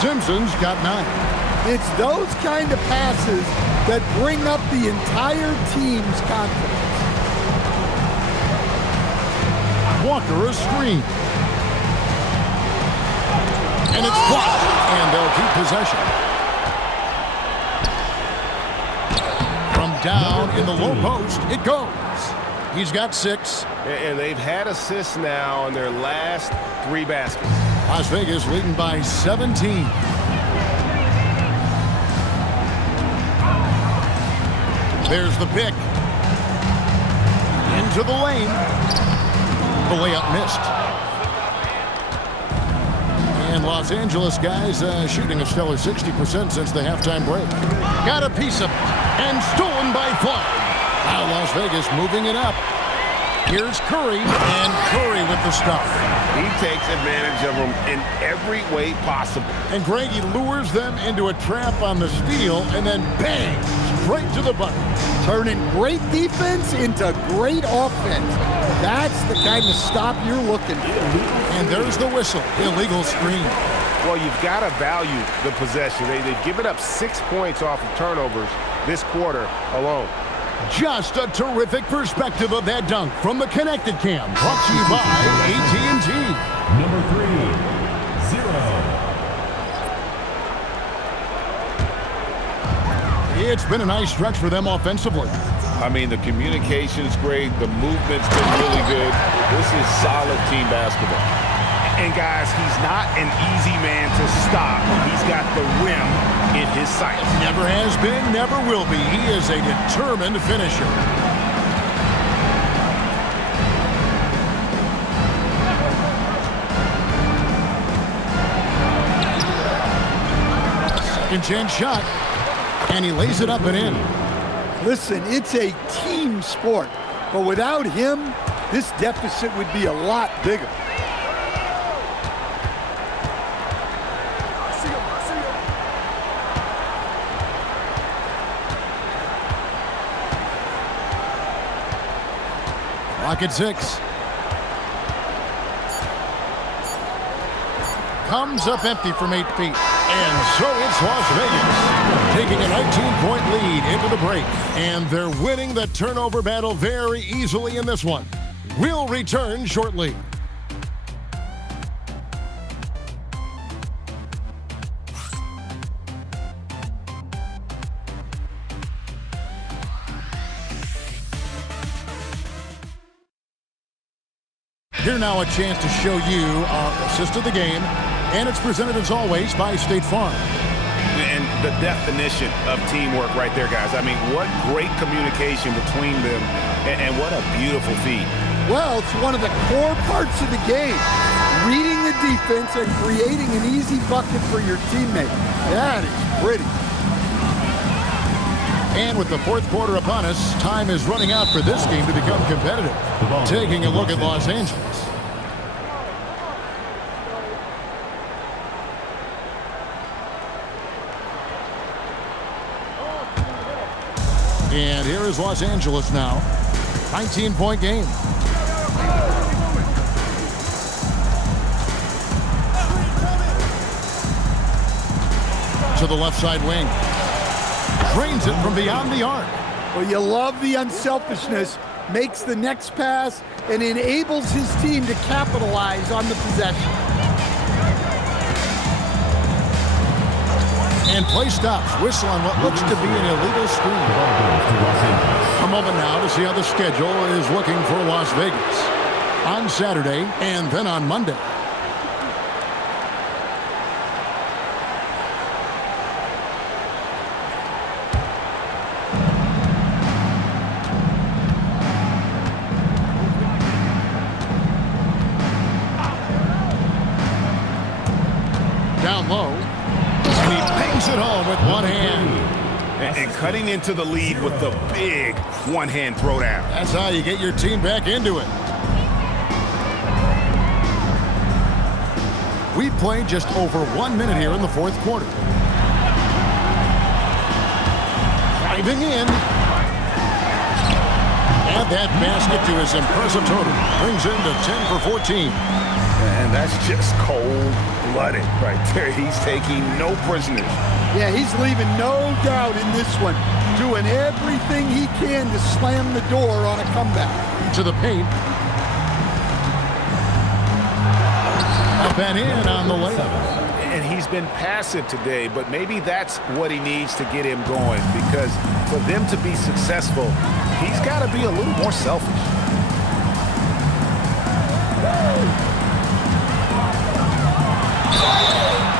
Simpson's got 9. It's those kind of passes that bring up the entire team's confidence. Walker a screen. And it's blocked. And they'll keep possession. From down in the low post, it goes. He's got 6. And they've had assists now on their last 3 baskets. Las Vegas leading by 17. There's the pick. Into the lane. The layup missed. And Los Angeles guys shooting a stellar 60% since the halftime break. Got a piece of it. And stolen by Flood. Now Las Vegas moving it up. Here's Curry, and Curry with the stuff. He takes advantage of them in every way possible. And Greg, he lures them into a trap on the steal, and then bang, straight to the bucket. Turning great defense into great offense. That's the kind of stop you're looking for. And there's the whistle, illegal screen. Well, you've got to value the possession. They've given up 6 points off of turnovers this quarter alone. Just a terrific perspective of that dunk from the Connected Cam. Brought to you by AT&T. Number 3, 0. It's been a nice stretch for them offensively. I mean, the communication's great. The movement's been really good. This is solid team basketball. And, guys, he's not an easy man to stop. He's got the rim in his sights. Never has been, never will be. He is a determined finisher. Second chance shot. And he lays it up and in. Listen, it's a team sport. But without him, this deficit would be a lot bigger. Clock at 6. Comes up empty from 8 feet. And so it's Las Vegas taking a 19-point lead into the break. And they're winning the turnover battle very easily in this one. We'll return shortly. Here now a chance to show you our assist of the game, and it's presented as always by State Farm. And the definition of teamwork right there, guys. I mean, what great communication between them, and what a beautiful feed. Well, it's one of the core parts of the game. Reading the defense and creating an easy bucket for your teammate. That is pretty. And with the fourth quarter upon us, time is running out for this game to become competitive. Taking a look at Los Angeles. And here is Los Angeles now. 19-point game. To the left side wing. Drains it from beyond the arc. Well, you love the unselfishness. Makes the next pass and enables his team to capitalize on the possession. And play stops. Whistle on what looks to be an illegal screen. A moment now to see how the schedule is looking for Las Vegas. On Saturday and then on Monday. Down low. And he bangs it home with one hand. And cutting into the lead with the big one-hand throwdown. That's how you get your team back into it. We played just over 1 minute here in the fourth quarter. Driving in. Add that basket to his impressive total. Brings him to 10 for 14. And that's just cold-blooded right there. He's taking no prisoners. Yeah, he's leaving no doubt in this one. Doing everything he can to slam the door on a comeback. To the paint. Up and in on the layup. And he's been passive today, but maybe that's what he needs to get him going, because for them to be successful, he's got to be a little more selfish.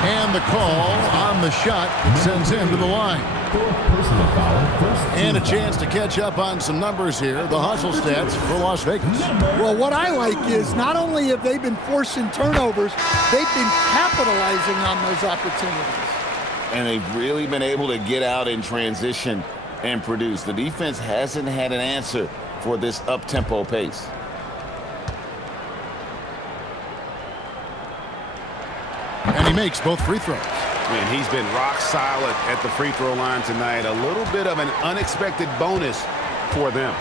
And the call on the shot sends him to the line. And a chance to catch up on some numbers here, the hustle stats for Las Vegas. Well, what I like is not only have they been forcing turnovers, they've been capitalizing on those opportunities. And they've really been able to get out in transition and produce. The defense hasn't had an answer for this up-tempo pace. And he makes both free throws. And he's been rock solid at the free throw line tonight. A little bit of an unexpected bonus for them.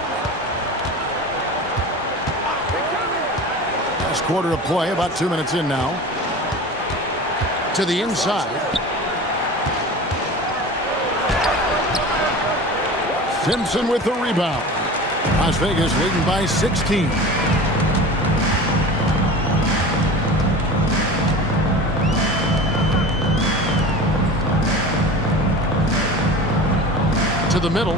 Last quarter of play, about 2 minutes in now. To the inside. Simpson with the rebound. Las Vegas leading by 16. To the middle.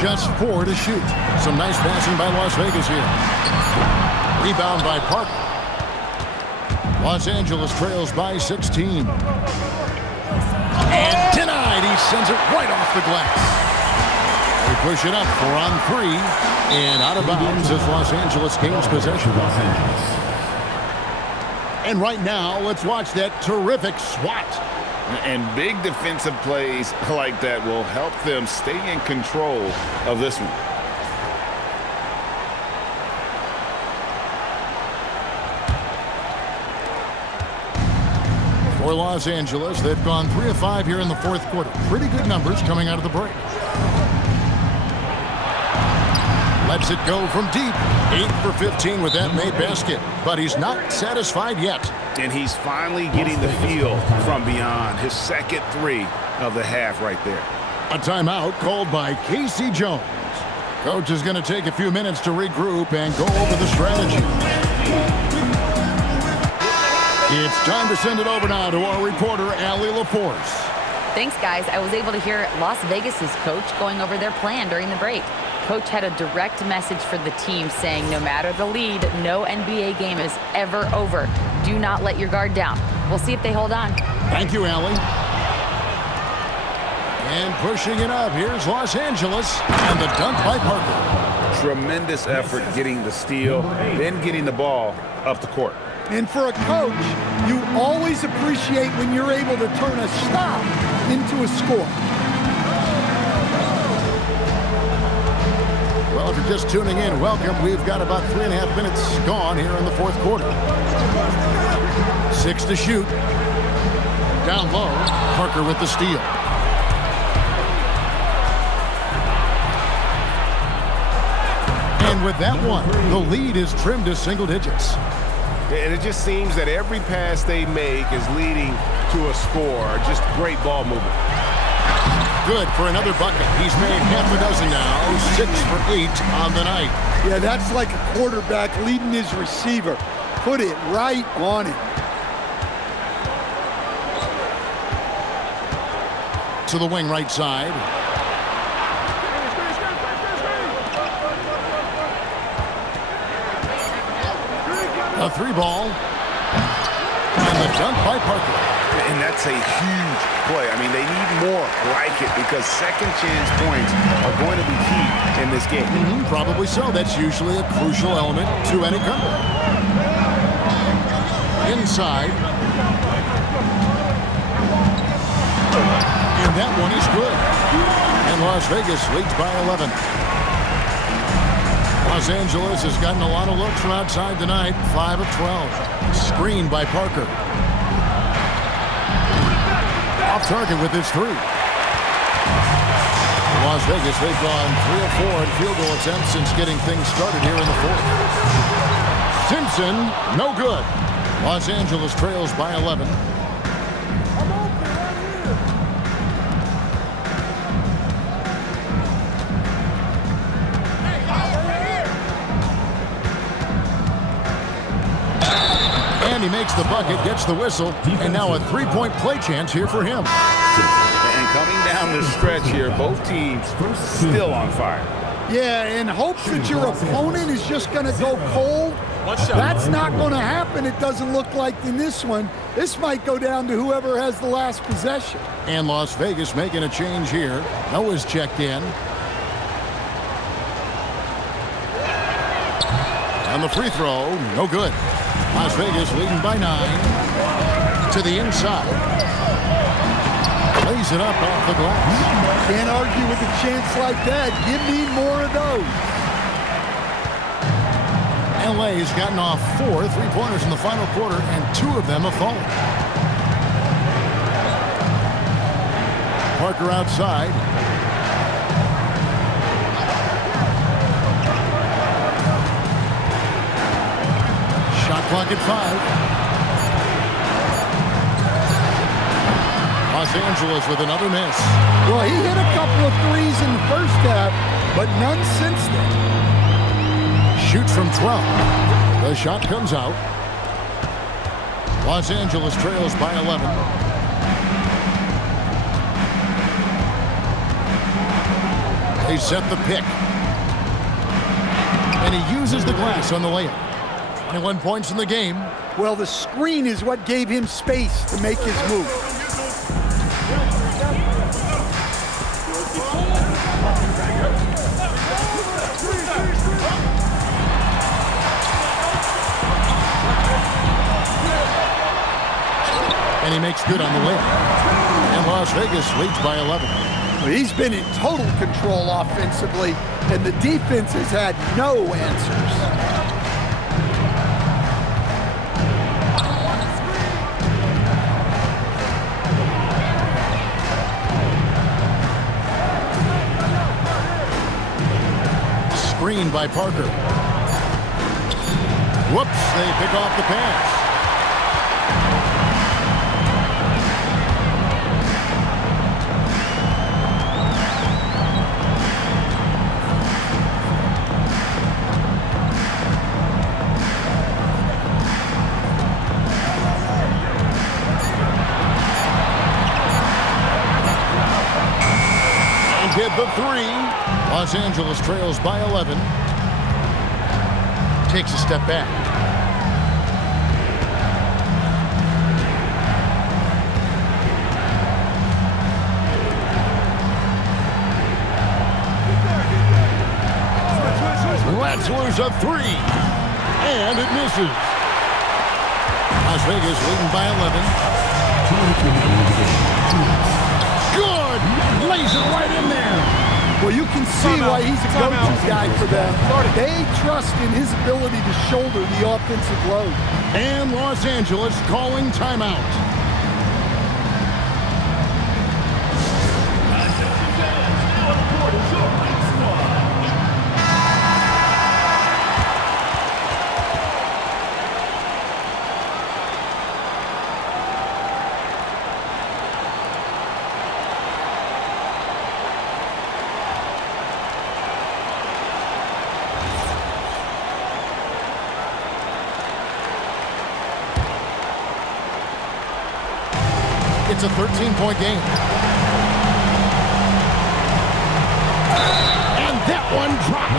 Just 4 to shoot. Some nice passing by Las Vegas here. Rebound by Parker. Los Angeles trails by 16. And denied. He sends it right off the glass. They push it up 4 on 3. And out of bounds as Los Angeles gains possession. And right now, let's watch that terrific swat. And big defensive plays like that will help them stay in control of this one. For Los Angeles, they've gone 3 of 5 here in the fourth quarter. Pretty good numbers coming out of the break. Lets it go from deep. 8 for 15 with that made basket. But he's not satisfied yet. And he's finally getting the feel from beyond. His second 3 of the half right there. A timeout called by Casey Jones. Coach is going to take a few minutes to regroup and go over the strategy. It's time to send it over now to our reporter, Allie LaForce. Thanks, guys. I was able to hear Las Vegas's coach going over their plan during the break. Coach had a direct message for the team saying no matter the lead, no NBA game is ever over. Do not let your guard down. We'll see if they hold on. Thank you, Allie. And pushing it up, here's Los Angeles, and the dunk by Parker. Tremendous effort getting the steal, then getting the ball up the court. And for a coach, you always appreciate when you're able to turn a stop into a score. Well, if you're just tuning in, welcome. We've got about 3.5 minutes gone here in the fourth quarter. 6 to shoot. Down low, Parker with the steal. And with that one, the lead is trimmed to single digits. And it just seems that every pass they make is leading to a score. Just great ball movement. Good for another bucket. He's made half a dozen now. 6 for 8 on the night. Yeah, that's like a quarterback leading his receiver. Put it right on him. to the wing right side. A 3-ball. And the dunk by Parker. And that's a huge play. I mean, they need more like it because second chance points are going to be key in this game. Probably so. That's usually a crucial element to any comeback. Inside. And that one is good. And Las Vegas leads by 11. Los Angeles has gotten a lot of looks from outside tonight. 5 of 12. Screened by Parker. Off target with his 3. Las Vegas, they've gone 3 of 4 in field goal attempts since getting things started here in the fourth. Simpson, no good. Los Angeles trails by 11. And he makes the bucket, gets the whistle, and now a 3-point play chance here for him. And coming down the stretch here, both teams still on fire. Yeah, and hopes that your opponent is just going to go cold. That's not going to happen, it doesn't look like in this one. This might go down to whoever has the last possession. And Las Vegas making a change here. Noah's checked in. And the free throw, no good. Las Vegas leading by 9. To the inside. Lays it up off the glass. Can't argue with a chance like that. Give me more of those. LA's gotten off 4 3-pointers in the final quarter, and 2 of them have fallen. Parker outside. Shot clock at 5. Los Angeles with another miss. Well, he hit a couple of threes in the first half, but none since then. Shoots from 12. The shot comes out. Los Angeles trails by 11. They set the pick. And he uses the glass on the layup. 21 points in the game. Well, the screen is what gave him space to make his move. And he makes good on the layup. And Las Vegas leads by 11. He's been in total control offensively, and the defense has had no answers. Screened by Parker. Whoops, they pick off the pass. Hit the 3. Los Angeles trails by 11. Takes a step back. Let's lose a 3. And it misses. Las Vegas leading by 11. Good! Lays it right in there. Well, you can see why he's a go-to guy for them. They trust in his ability to shoulder the offensive load. And Los Angeles calling timeout. It's a 13-point game. And that one drops.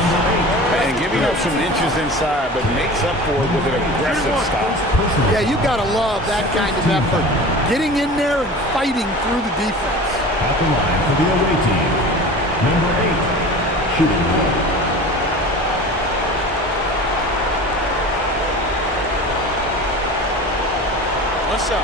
And giving up some inches inside, but makes up for it with an aggressive stop. Yeah, you got to love that kind of effort. Getting in there and fighting through the defense. At the line for the away team, number 8, shooting guard. What's up?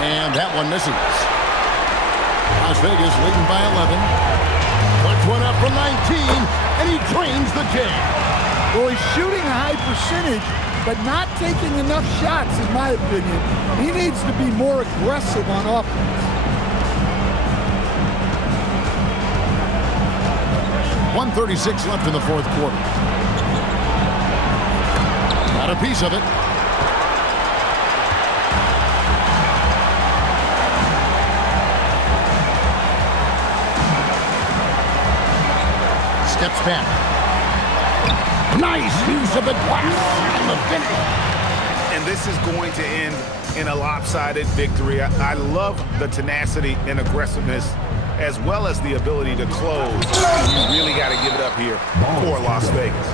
And that one misses. Las Vegas leading by 11. Puts one up from 19, and he drains the game. Well, he's shooting a high percentage, but not taking enough shots, in my opinion. He needs to be more aggressive on offense. 1:36 left in the fourth quarter. Got a piece of it. Steps back. Nice use of the glass and the finish. And this is going to end in a lopsided victory. I love the tenacity and aggressiveness as well as the ability to close. You really got to give it up here for Las Vegas.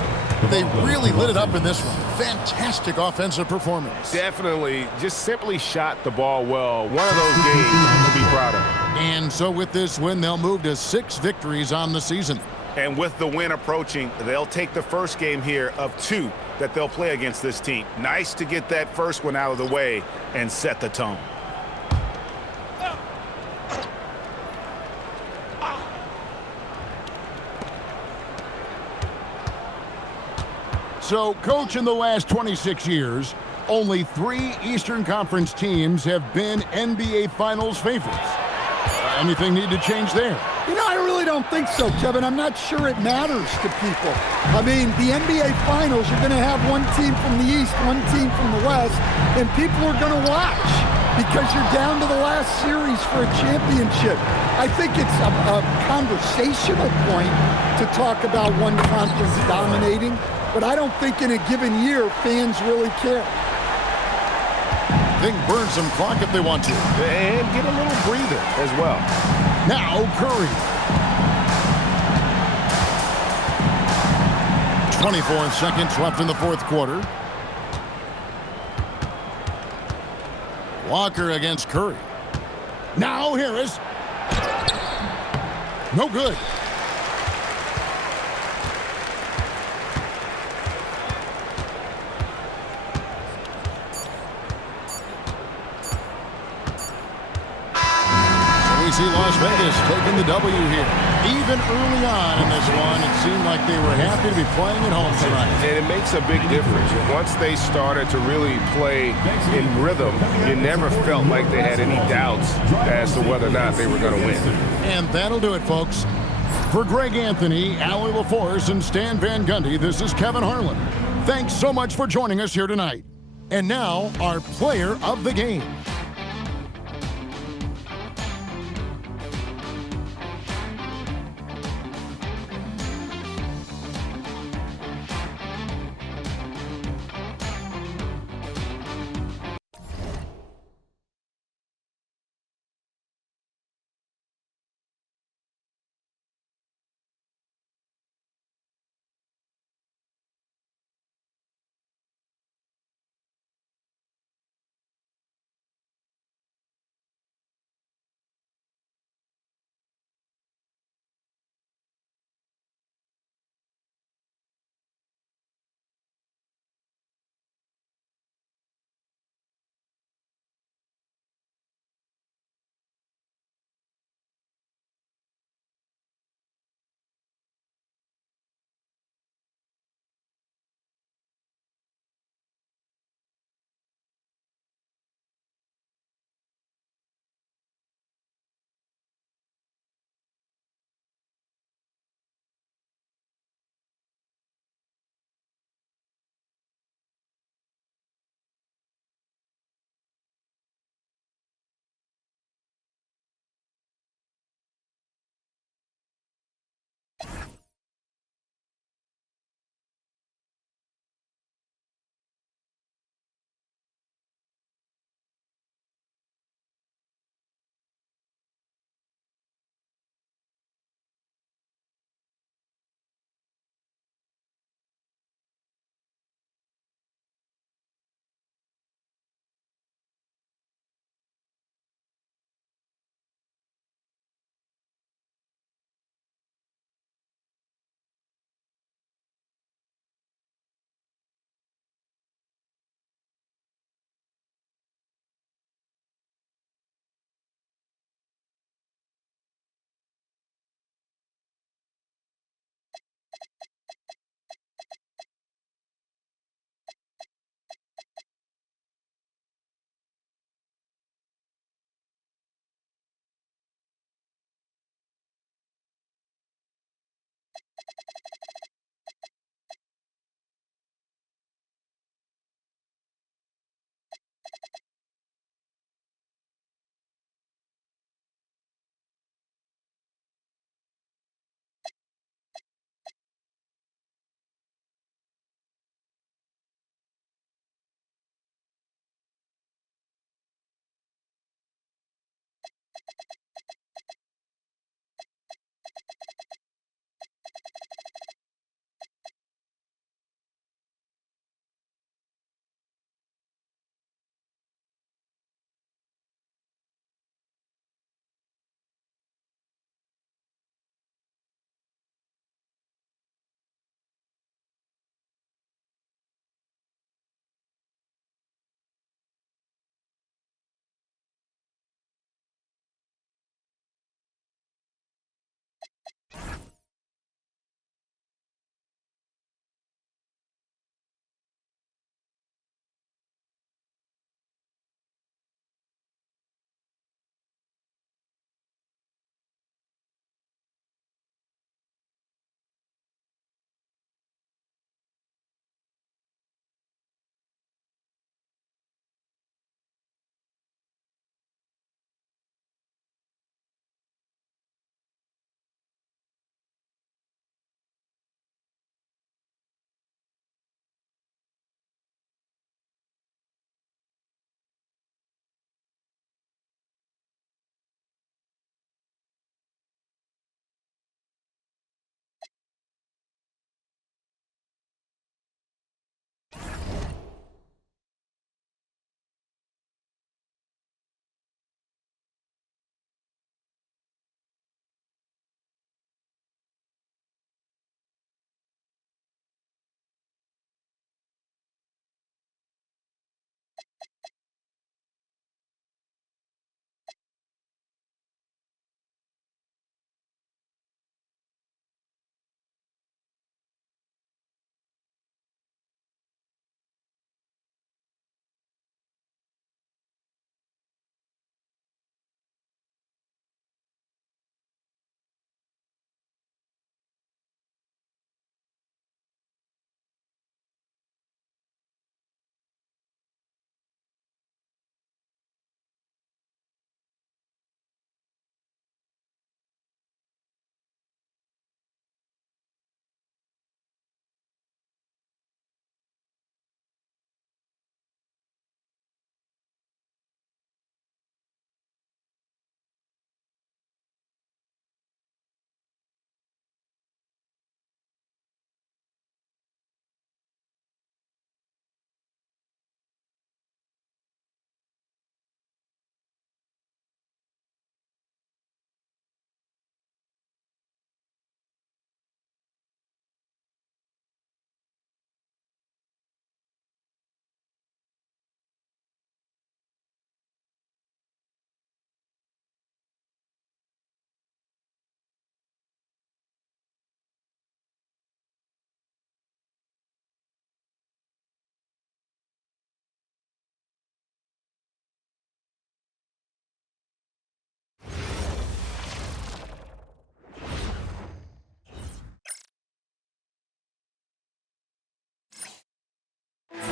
They really lit it up in this one. Fantastic offensive performance. Definitely just simply shot the ball well. One of those games to be proud of. And so with this win, they'll move to 6 victories on the season. And with the win approaching, they'll take the first game here of 2 that they'll play against this team. Nice to get that first one out of the way and set the tone. So, Coach, in the last 26 years, only 3 Eastern Conference teams have been NBA Finals favorites. Anything need to change there? You know, I really don't think so, Kevin. I'm not sure it matters to people. I mean, the NBA Finals, you're going to have one team from the East, one team from the West, and people are going to watch because you're down to the last series for a championship. I think it's a conversational point to talk about one conference dominating, but I don't think in a given year fans really care. They can burn some clock if they want to. And get a little breather as well. Now Curry. 24 seconds left in the fourth quarter. Walker against Curry. Now Harris. No good. See Las Vegas taking the W here. Even early on in this one, it seemed like they were happy to be playing at home tonight. And it makes a big difference. Once they started to really play in rhythm, you never felt like they had any doubts as to whether or not they were going to win. And that'll do it, folks. For Greg Anthony, Allie LaForce, and Stan Van Gundy, this is Kevin Harlan. Thanks so much for joining us here tonight. And now, our player of the game.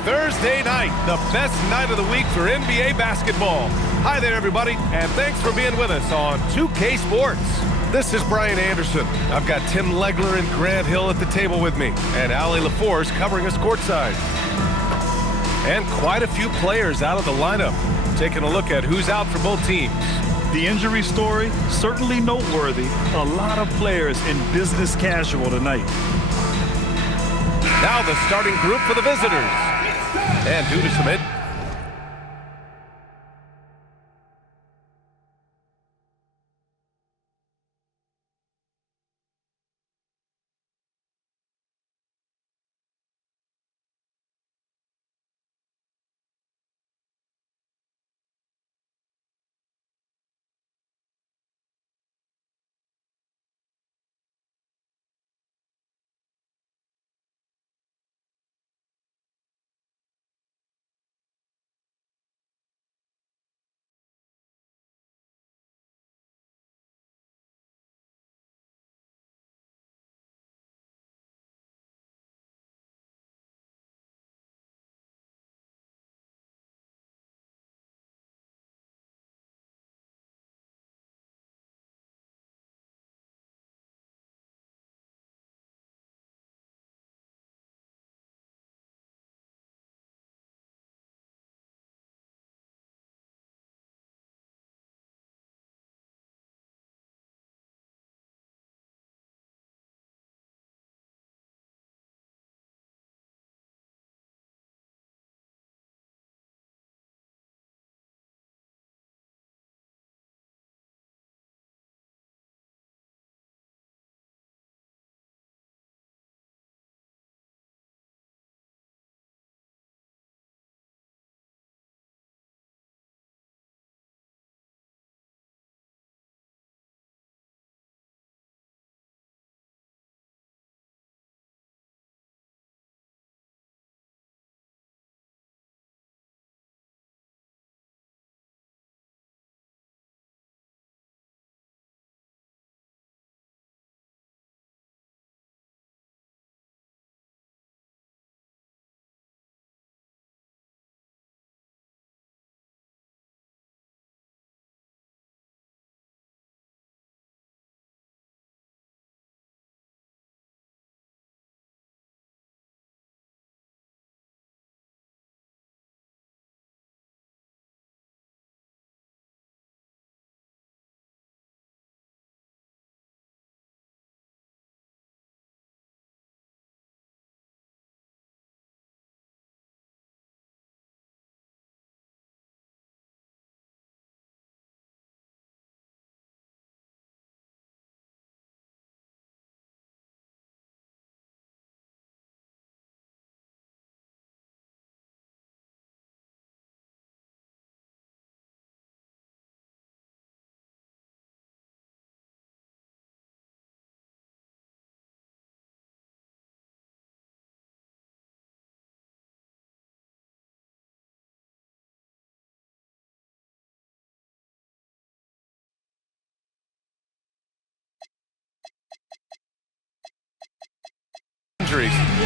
Thursday night, the best night of the week for NBA basketball. Hi there, everybody, and thanks for being with us on 2K Sports. This is Brian Anderson. I've got Tim Legler and Grant Hill at the table with me, and Allie LaForce covering us courtside. And quite a few players out of the lineup. Taking a look at who's out for both teams. The injury story, certainly noteworthy. A lot of players in business casual tonight. Now the starting group for the visitors. And due to some injuries.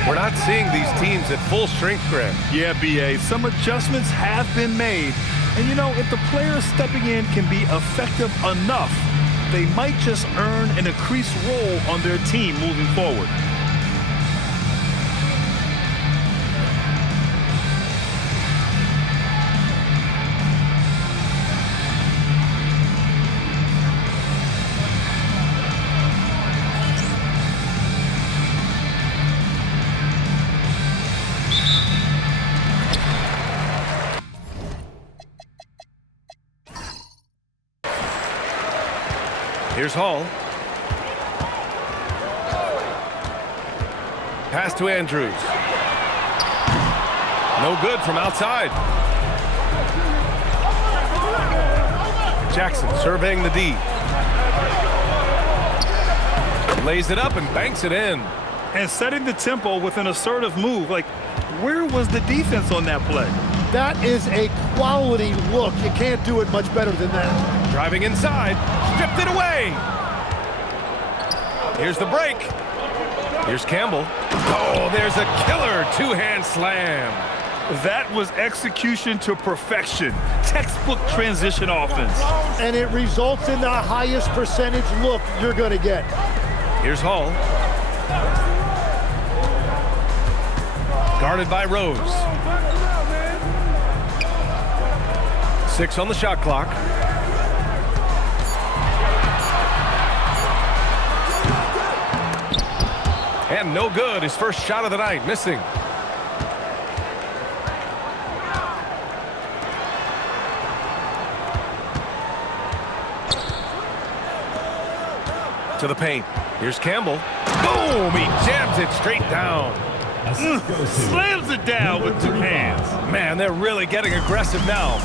We're not seeing these teams at full strength, Grant. Yeah, BA, some adjustments have been made. And you know, if the players stepping in can be effective enough, they might just earn an increased role on their team moving forward. Here's Hall. Pass to Andrews. No good from outside. Jackson surveying the D. Lays it up and banks it in. And setting the tempo with an assertive move. Like, where was the defense on that play? That is a quality look. You can't do it much better than that. Driving inside, stripped it away. Here's the break. Here's Campbell. Oh, there's a killer two-hand slam. That was execution to perfection. Textbook transition offense. And it results in the highest percentage look you're going to get. Here's Hall. Guarded by Rose. 6 on the shot clock. And no good. His first shot of the night, missing. To the paint. Here's Campbell. Boom! He jams it straight down. Slams it down with 2 hands. Man, they're really getting aggressive now.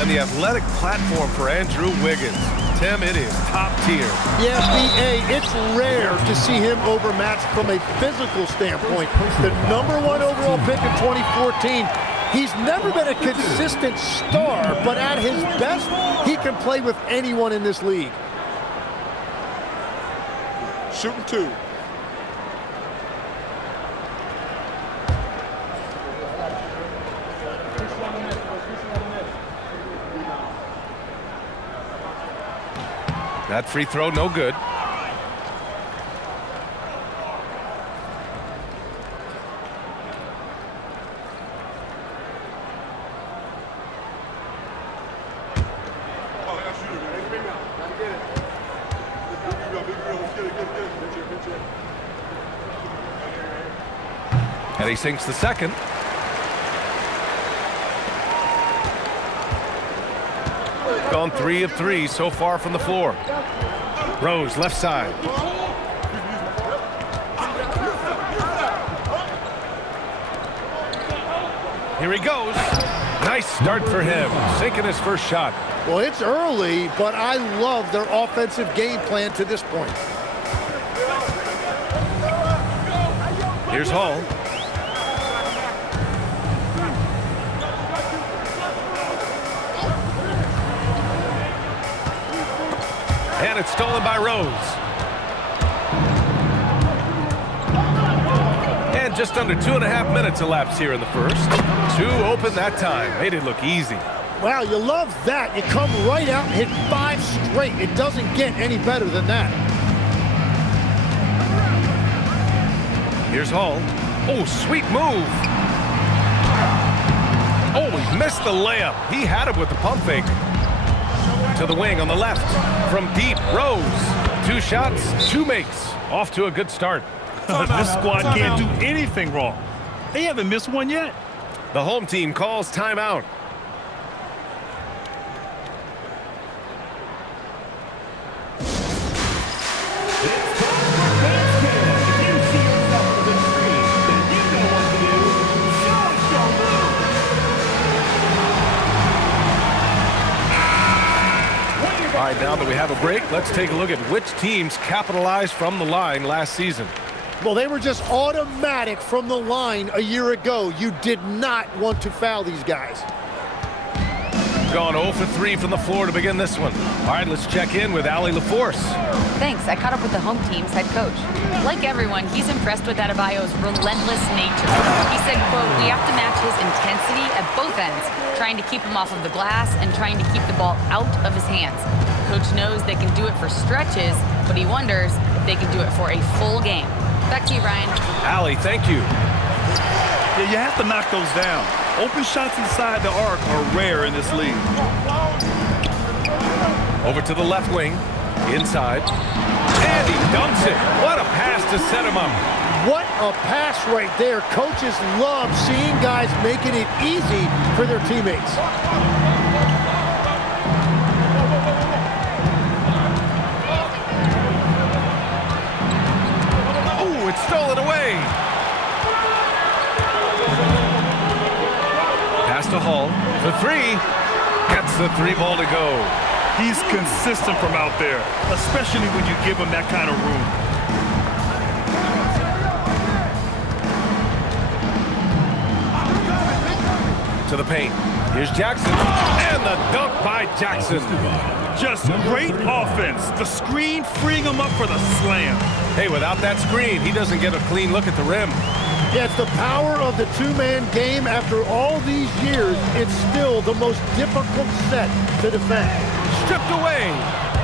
And the athletic platform for Andrew Wiggins. Tim, it is top tier. Yeah, B.A., it's rare to see him overmatched from a physical standpoint. The #1 overall pick in 2014. He's never been a consistent star, but at his best, he can play with anyone in this league. Shooting 2. That free throw, no good. And he sinks the second. Gone 3 of 3 so far from the floor. Rose, left side. Here he goes. Nice start for him, sinking his first shot. Well, it's early, but I love their offensive game plan to this point. Here's Hall. And it's stolen by Rose. And just under 2.5 minutes elapsed here in the first. 2 open that time. Made it look easy. Wow, you love that. You come right out and hit 5 straight. It doesn't get any better than that. Here's Hall. Oh, sweet move. Oh, he missed the layup. He had it with the pump fake. To the wing on the left. From deep, Rose. 2 shots, 2 makes. Off to a good start. This squad can't do anything wrong. They haven't missed one yet. The home team calls timeout. All right, now that we have a break, let's take a look at which teams capitalized from the line last season. Well, they were just automatic from the line a year ago. You did not want to foul these guys. Gone 0 for 3 from the floor to begin this one. All right, let's check in with Allie LaForce. Thanks. I caught up with the home team's head coach. Like everyone, he's impressed with Adebayo's relentless nature. He said, quote, "We have to match his intensity at both ends, trying to keep him off of the glass and trying to keep the ball out of his hands. Coach knows they can do it for stretches, but he wonders if they can do it for a full game." Back to you, Ryan. Allie, thank you. Yeah, you have to knock those down. Open shots inside the arc are rare in this league. Over to the left wing, inside. And he dunks it. What a pass to set him up. What a pass right there. Coaches love seeing guys making it easy for their teammates. Oh, it's stolen away. Pass to Hall for 3. Gets the 3 ball to go. He's consistent from out there, especially when you give him that kind of room. To the paint. Here's Jackson. And the dunk by Jackson. Just great offense. The screen freeing him up for the slam. Hey, without that screen, he doesn't get a clean look at the rim. Yeah, it's the power of the two-man game. After all these years, it's still the most difficult set to defend. Stripped away.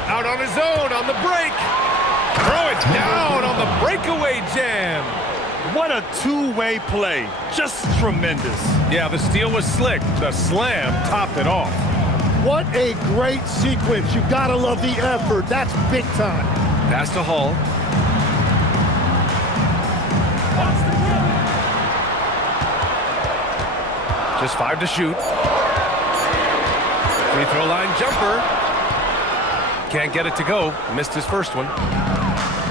Out on his own on the break. Throw it down on the breakaway jam. What a two-way play. Just tremendous. Yeah, the steal was slick. The slam topped it off. What a great sequence. You gotta love the effort. That's big time. Pass to Hall. Just 5 to shoot. Free throw line jumper. Can't get it to go. Missed his first one.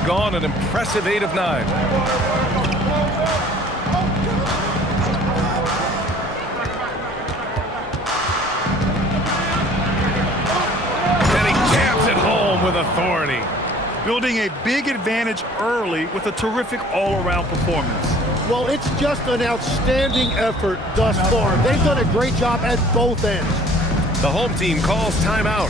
Gone an impressive 8 of 9. And he jams it home with authority. Building a big advantage early with a terrific all-around performance. Well, it's just an outstanding effort thus far. They've done a great job at both ends. The home team calls timeout.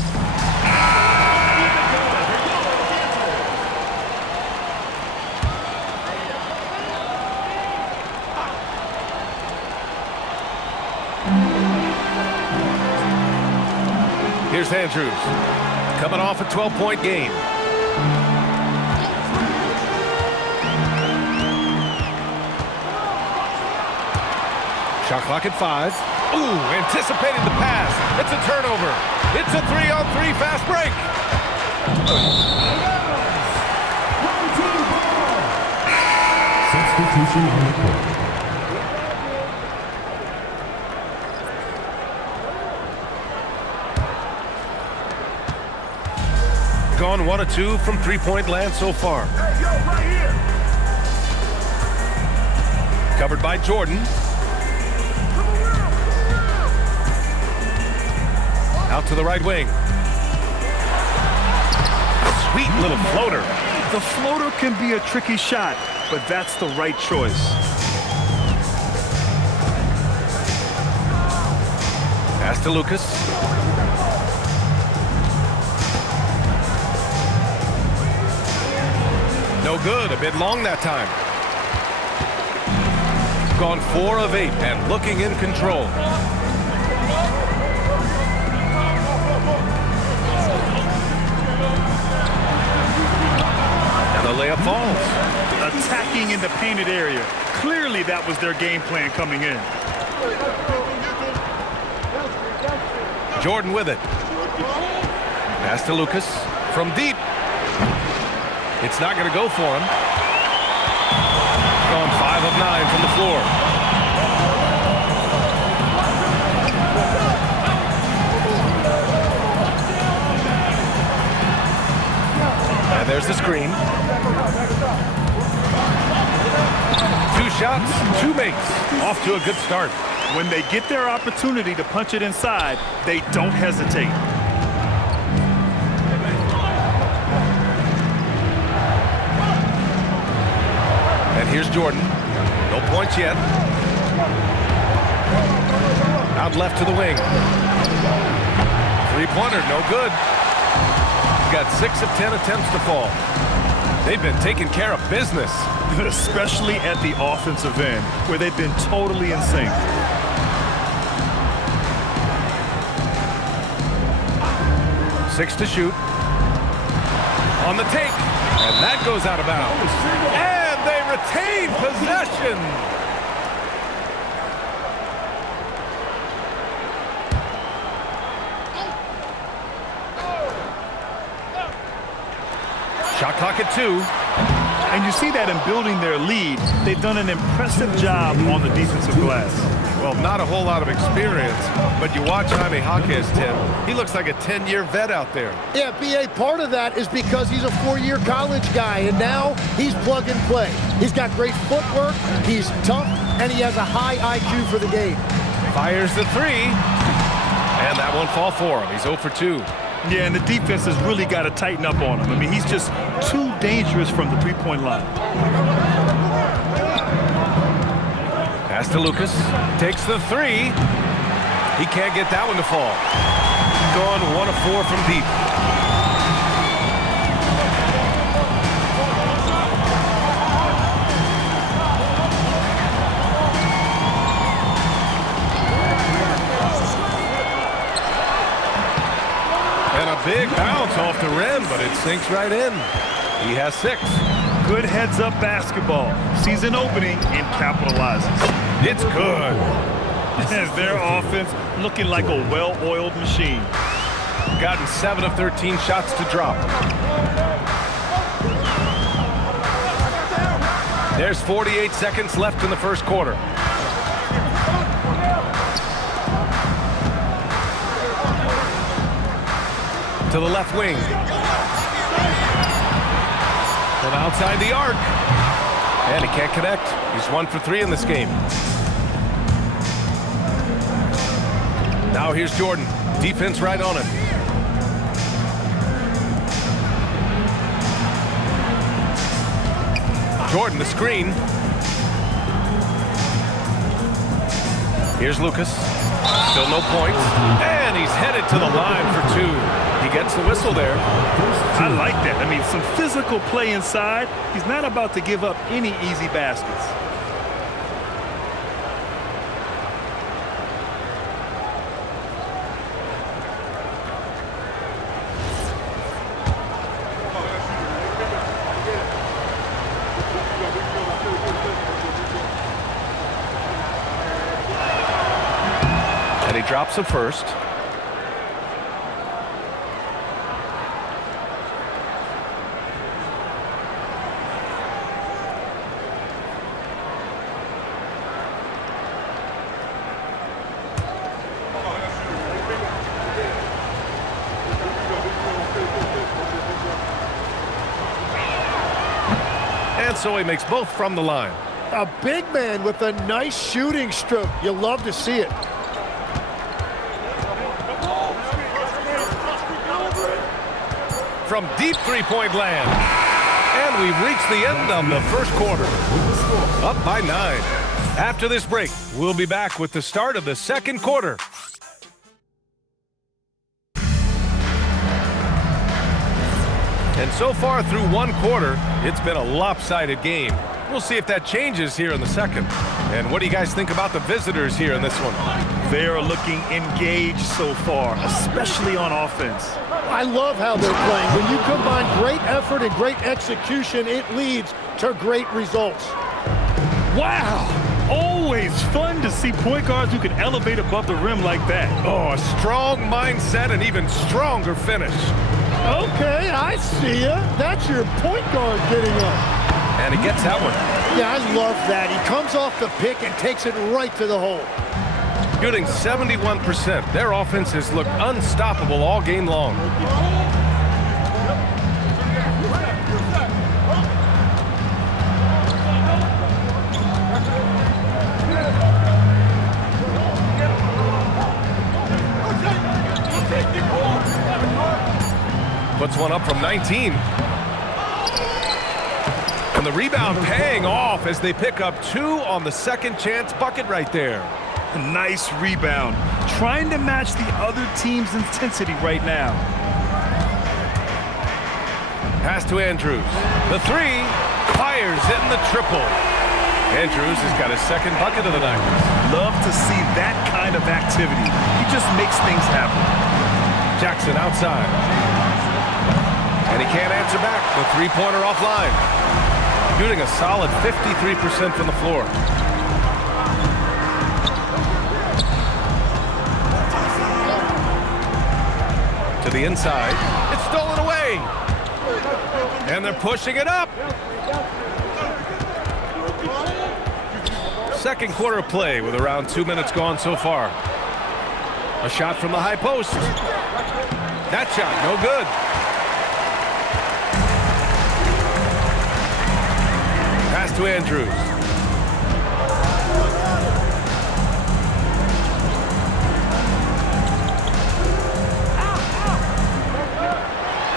Here's Andrews, coming off a 12-point game. Shot clock at 5. Ooh, anticipating the pass. It's a turnover. It's a 3-on-3 fast break. Substitution on the court. Gone 1 of 2 from three-point land so far. Hey, yo, right here. Covered by Jordan. Out to the right wing. Sweet little floater. The floater can be a tricky shot, but that's the right choice. Pass to Lucas. No good. A bit long that time. Gone 4 of 8 and looking in control. And the layup falls. Attacking in the painted area. Clearly that was their game plan coming in. Jordan with it. Pass to Lucas from deep. It's not going to go for him. Gone 5 of 9 from the floor. And there's the screen. 2 shots, 2 makes. Off to a good start. When they get their opportunity to punch it inside, they don't hesitate. And here's Jordan. No points yet. Out left to the wing. 3-pointer, no good. Got 6 of 10 attempts to fall. They've been taking care of business. Especially at the offensive end, where they've been totally in sync. Six to shoot. On the take. And that goes out of bounds. And they retain possession. Shot clock at 2. And you see that in building their lead, they've done an impressive job on the defensive glass. Well, not a whole lot of experience, but you watch Jaime Jaquez, Tim. He looks like a 10-year vet out there. Yeah, B.A., part of that is because he's a 4-year college guy, and now he's plug and play. He's got great footwork, he's tough, and he has a high IQ for the game. Fires the 3, and that won't fall for him. He's 0 for 2. Yeah, and the defense has really got to tighten up on him. I mean, he's just too dangerous from the 3-point line. Pass to Lucas. Takes the 3. He can't get that one to fall. Gone 1 of 4 from deep. off the rim, but it sinks right in. He has 6. Good heads-up basketball. Sees an opening and capitalizes. It's good. And their offense looking like a well-oiled machine. Gotten 7 of 13 shots to drop. There's 48 seconds left in the first quarter. To the left wing. From outside the arc. And he can't connect. He's 1 for 3 in this game. Now here's Jordan. Defense right on him. Jordan, the screen. Here's Lucas. Still no points. And he's headed to the line for 2. He gets the whistle there. I like that. I mean, some physical play inside. He's not about to give up any easy baskets. And he drops it first. And so he makes both from the line. A big man with a nice shooting stroke. You love to see it. From deep three-point land. And we've reached the end of the first quarter. Up by 9. After this break, we'll be back with the start of the second quarter. And so far through 1 quarter, it's been a lopsided game. We'll see if that changes here in the second. And what do you guys think about the visitors here in this one? They are looking engaged so far, especially on offense. I love how they're playing. When you combine great effort and great execution, it leads to great results. Wow! Always fun to see point guards who can elevate above the rim like that. Oh, a strong mindset and even stronger finish. Okay, I see ya. That's your point guard getting up. And he gets that one. Yeah, I love that. He comes off the pick and takes it right to the hole. Shooting 71%. Their offense has looked unstoppable all game long. Puts one up from 19. And the rebound paying off as they pick up 2 on the second chance bucket right there. A nice rebound. Trying to match the other team's intensity right now. Pass to Andrews. The 3 fires in the triple. Andrews has got his second bucket of the night. Love to see that kind of activity. He just makes things happen. Jackson outside. And he can't answer back. The three-pointer offline. Shooting a solid 53% from the floor. To the inside. It's stolen away. And they're pushing it up. Second quarter play with around 2 minutes gone so far. A shot from the high post. That shot, no good. Pass to Andrews.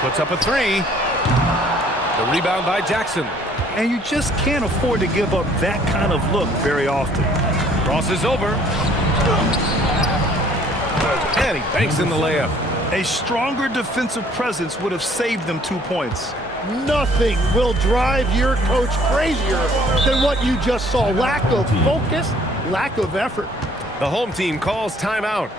Puts up a 3. The rebound by Jackson. And you just can't afford to give up that kind of look very often. Crosses over. And he banks in the layup. A stronger defensive presence would have saved them 2 points. Nothing will drive your coach crazier than what you just saw. Lack of focus, lack of effort. The home team calls timeout.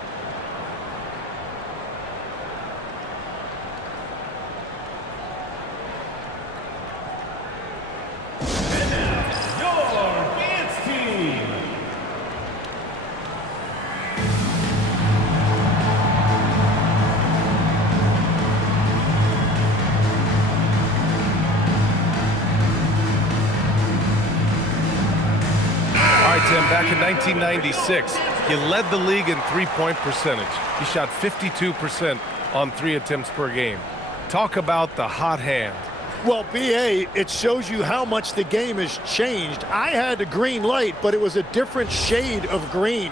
back in 1996, you led the league in three-point percentage. You shot 52% on 3 attempts per game. Talk about the hot hand. Well, BA, it shows you how much the game has changed. I had a green light, but it was a different shade of green.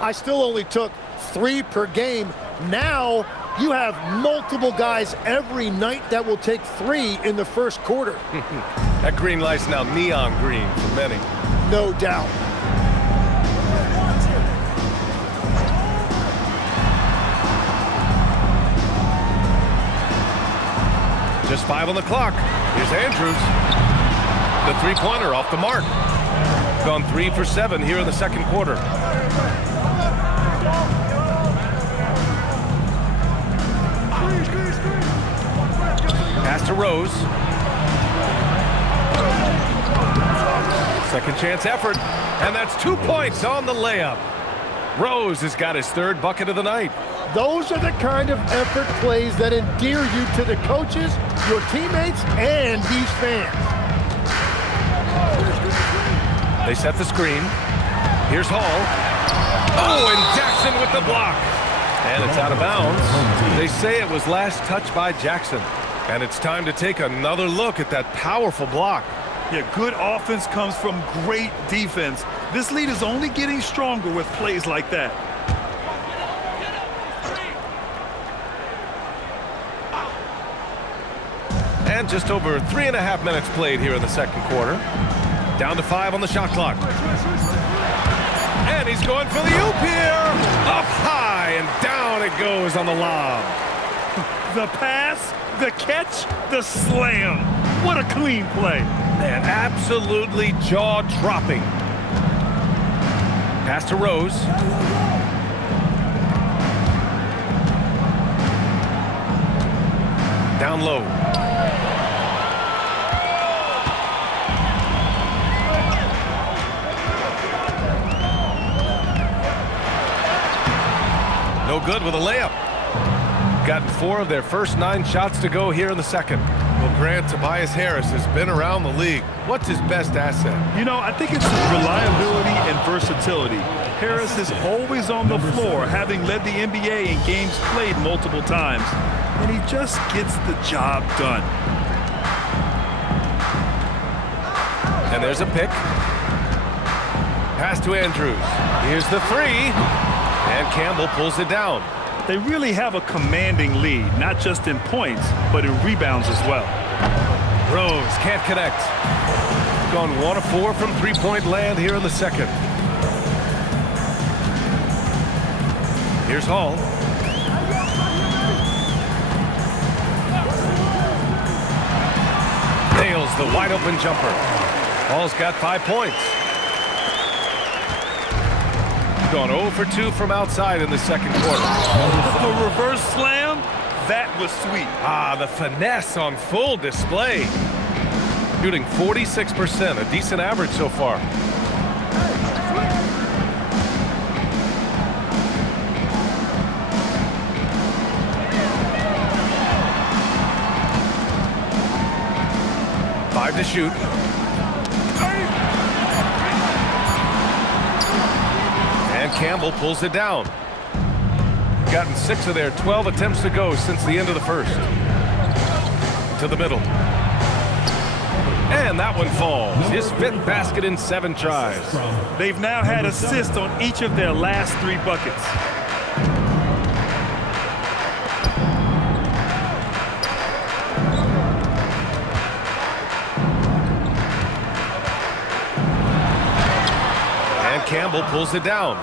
I still only took 3 per game. Now you have multiple guys every night that will take 3 in the first quarter. That green light's now neon green for many. No doubt. Just 5 on the clock. Here's Andrews. The three-pointer off the mark. Gone 3 for 7 here in the second quarter. Pass to Rose. Second chance effort. And that's 2 points on the layup. Rose has got his 3rd bucket of the night. Those are the kind of effort plays that endear you to the coaches, your teammates, and these fans. They set the screen. Here's Hall. Oh, and Jackson with the block. And it's out of bounds. They say it was last touched by Jackson. And it's time to take another look at that powerful block. Yeah, good offense comes from great defense. This lead is only getting stronger with plays like that. And just over 3.5 minutes played here in the second quarter. Down to 5 on the shot clock. And he's going for the oop here. Up high and down it goes on the lob. The pass, the catch, the slam. What a clean play. Man, absolutely jaw-dropping. Pass to Rose. Down low. No good with a layup. Gotten 4 of their first 9 shots to go here in the second. Well, Grant, Tobias Harris has been around the league. What's his best asset? You know, I think it's his reliability and versatility. Harris is always on the floor, having led the NBA in games played multiple times. And he just gets the job done. And there's a pick. Pass to Andrews. Here's the 3. And Campbell pulls it down. They really have a commanding lead, not just in points, but in rebounds as well. Rose can't connect. Gone 1 of 4 from three-point land here in the second. Here's Hall. Nails the wide-open jumper. Hall's got 5 points. Gone 0 for 2 from outside in the second quarter. The reverse slam, that was sweet. Ah, the finesse on full display. Shooting 46%, a decent average so far. Five to shoot. And Campbell pulls it down. Gotten 6 of their 12 attempts to go since the end of the first. To the middle. And that one falls. His 5th basket in 7 tries. They've now had assists on each of their last 3 buckets. Campbell pulls it down.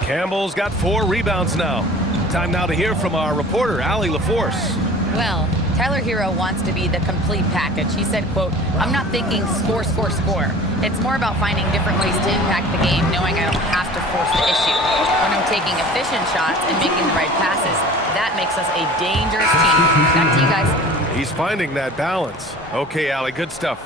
Campbell's got 4 rebounds now. Time now to hear from our reporter, Allie LaForce. Well, Tyler Hero wants to be the complete package. He said, quote, "I'm not thinking score, score, score. It's more about finding different ways to impact the game, knowing I don't have to force the issue. When I'm taking efficient shots and making the right passes, that makes us a dangerous team." Back to you guys. He's finding that balance. Okay, Allie, good stuff.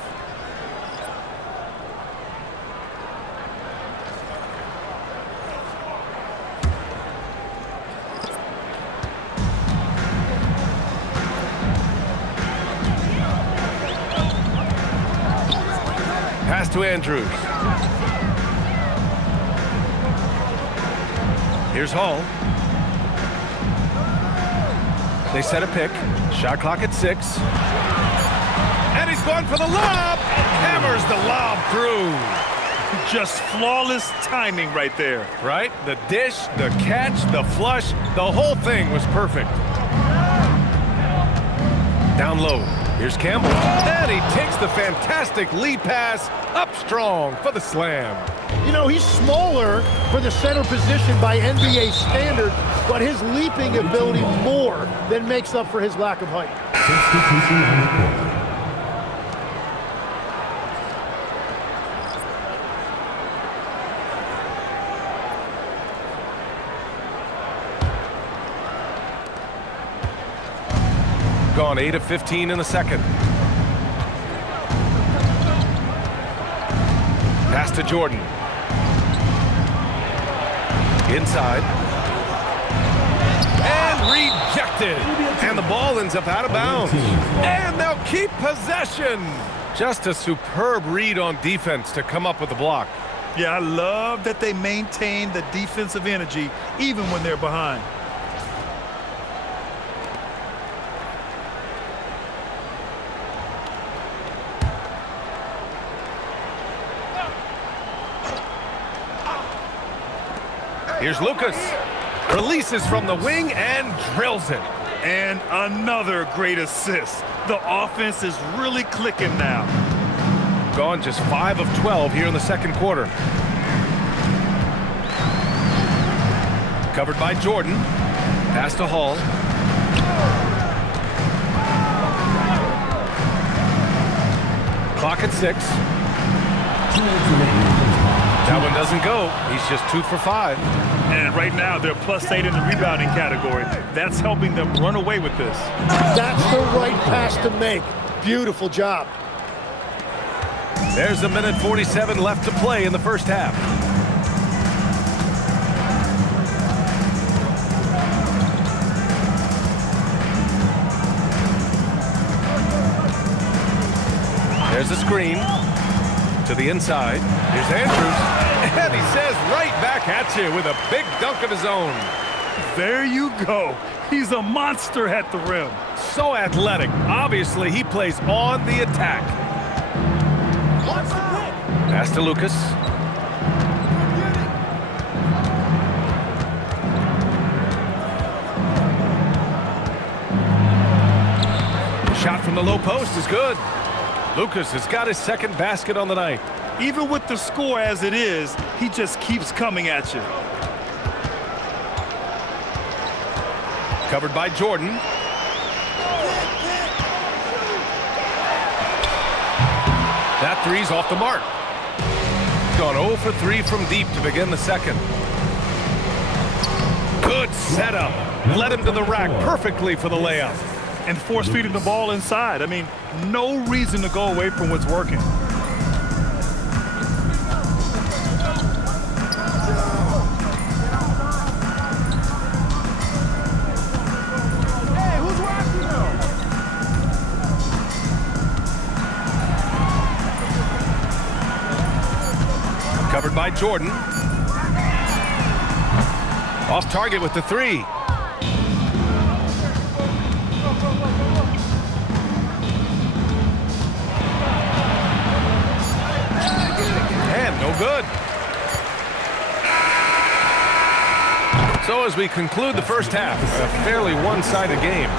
Pass to Andrews. Here's Hall. They set a pick. Shot clock at 6. And he's going for the lob. Hammers the lob through. Just flawless timing right there. Right? The dish, the catch, the flush, the whole thing was perfect. Down low. Here's Campbell. And he takes the fantastic lead pass up strong for the slam. You know, he's smaller for the center position by NBA standard, but his leaping ability more than makes up for his lack of height. Substitution on the court. Gone 8 of 15 in the second. Pass to Jordan. Inside. And rejected. And the ball ends up out of bounds. And they'll keep possession. Just a superb read on defense to come up with the block. Yeah, I love that they maintain the defensive energy even when they're behind. Here's Lucas. Releases from the wing and drills it. And another great assist. The offense is really clicking now. Gone just 5 of 12 here in the second quarter. Covered by Jordan. Pass to Hall. Clock at 6. That one doesn't go. He's just 2 for 5. And right now, they're +8 in the rebounding category. That's helping them run away with this. That's the right pass to make. Beautiful job. There's 1:47 left to play in the first half. There's a screen to the inside. Here's Andrews. And he says right back at you with a big dunk of his own. There you go. He's a monster at the rim. So athletic. Obviously, he plays on the attack. Pass to Lucas. Shot from the low post is good. Lucas has got his second basket on the night. Even with the score as it is, he just keeps coming at you. Covered by Jordan. That three's off the mark. Gone 0 for 3 from deep to begin the second. Good setup. Led him to the rack perfectly for the layup. And force-feeding the ball inside. I mean, no reason to go away from what's working. Covered by Jordan. Off target with the 3. And no good. So as we conclude the first half, a fairly one-sided game.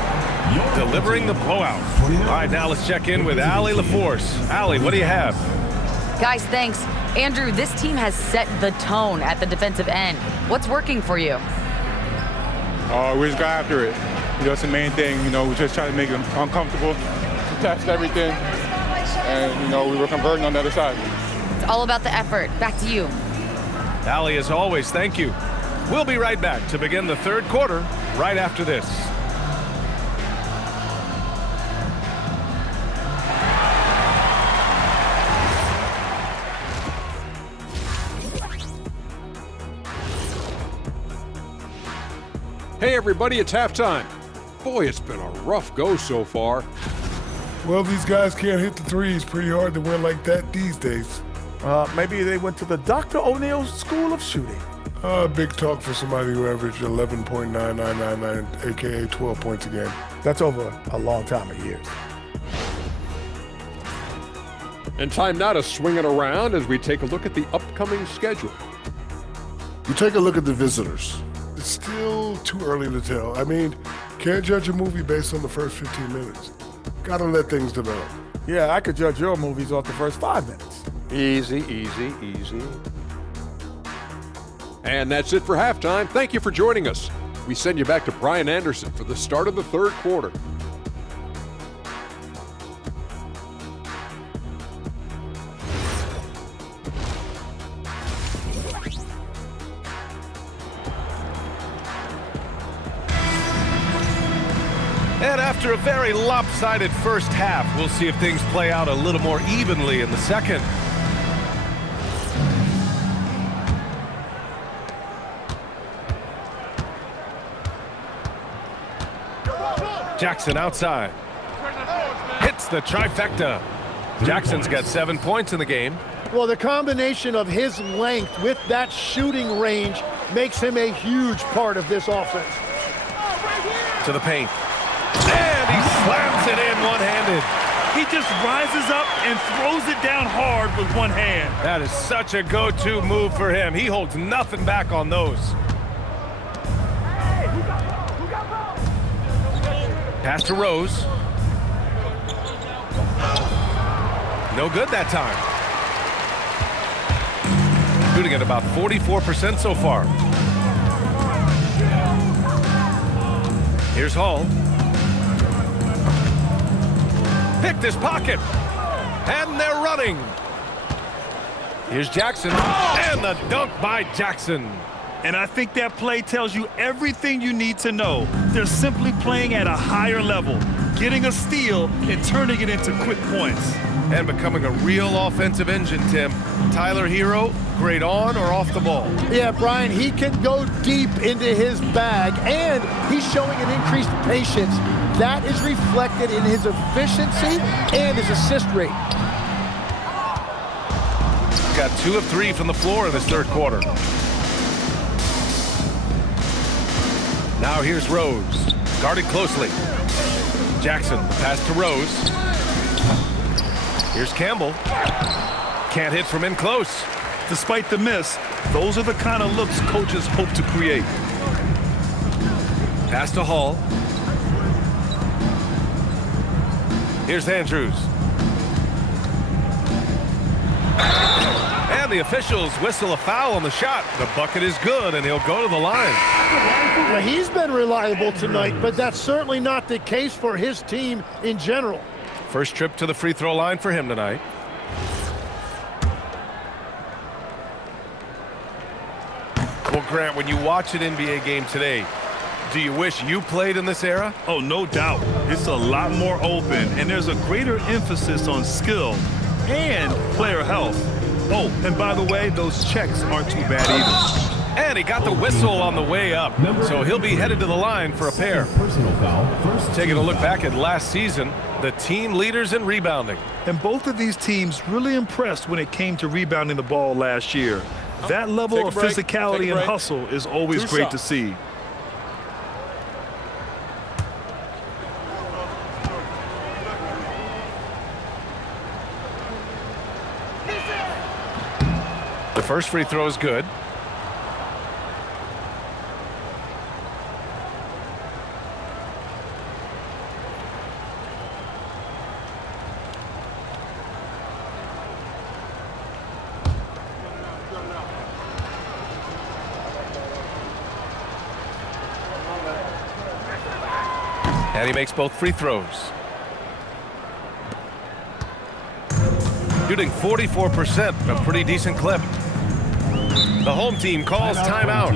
Delivering the blowout. All right, now let's check in with Allie LaForce. Allie, what do you have? Guys, thanks. Andrew, this team has set the tone at the defensive end. What's working for you? We just got after it. You know, that's the main thing. You know, we just try to make them uncomfortable, test everything, and, you know, we were converting on the other side. It's all about the effort. Back to you. Allie, as always, thank you. We'll be right back to begin the third quarter right after this. Hey everybody, it's halftime. Boy, it's been a rough go so far. Well, these guys can't hit the threes. Pretty hard to win like that these days. Maybe they went to the Dr. O'Neill's School of Shooting. Big talk for somebody who averaged 11.9999, aka 12 points a game. That's over a long time of years. And time now to swing it around as we take a look at the upcoming schedule. You take a look at the visitors. It's still too early to tell. I mean, can't judge a movie based on the first 15 minutes. Gotta let things develop. Yeah, I could judge your movies off the first 5 minutes. Easy, easy, easy. And that's it for halftime. Thank you for joining us. We send you back to Brian Anderson for the start of the third quarter. And after a very lopsided first half, we'll see if things play out a little more evenly in the second. Jackson outside. Hits the trifecta. Jackson's got 7 points in the game. Well, the combination of his length with that shooting range makes him a huge part of this offense. To the paint. And he slams it in one-handed. He just rises up and throws it down hard with one hand. That is such a go-to move for him. He holds nothing back on those. Pass to Rose. No good that time. Shooting at about 44% so far. Here's Hall. Picked his pocket. And they're running. Here's Jackson. And the dunk by Jackson. And I think that play tells you everything you need to know. They're simply playing at a higher level, getting a steal and turning it into quick points. And becoming a real offensive engine, Tim. Tyler Hero, great on or off the ball. Yeah, Brian, he can go deep into his bag, and he's showing an increased patience. That is reflected in his efficiency and his assist rate. Got 2 of 3 from the floor in this third quarter. Now here's Rose, guarded closely. Jackson, the pass to Rose. Here's Campbell. Can't hit from in close. Despite the miss, those are the kind of looks coaches hope to create. Pass to Hall. Here's Andrews. And the officials whistle a foul on the shot. The bucket is good, and he'll go to the line. Well, he's been reliable tonight, but that's certainly not the case for his team in general. First trip to the free throw line for him tonight. Well, Grant, when you watch an NBA game today, do you wish you played in this era? Oh, no doubt. It's a lot more open, and there's a greater emphasis on skill and player health. Oh, and by the way, those checks aren't too bad either. And he got the whistle on the way up, so he'll be headed to the line for a pair. Personal foul. Taking a look back at last season, the team leaders in rebounding. And both of these teams really impressed when it came to rebounding the ball last year. That level of physicality and hustle is always great to see. The first free throw is good. And he makes both free throws. Shooting 44%, a pretty decent clip. The home team calls timeout.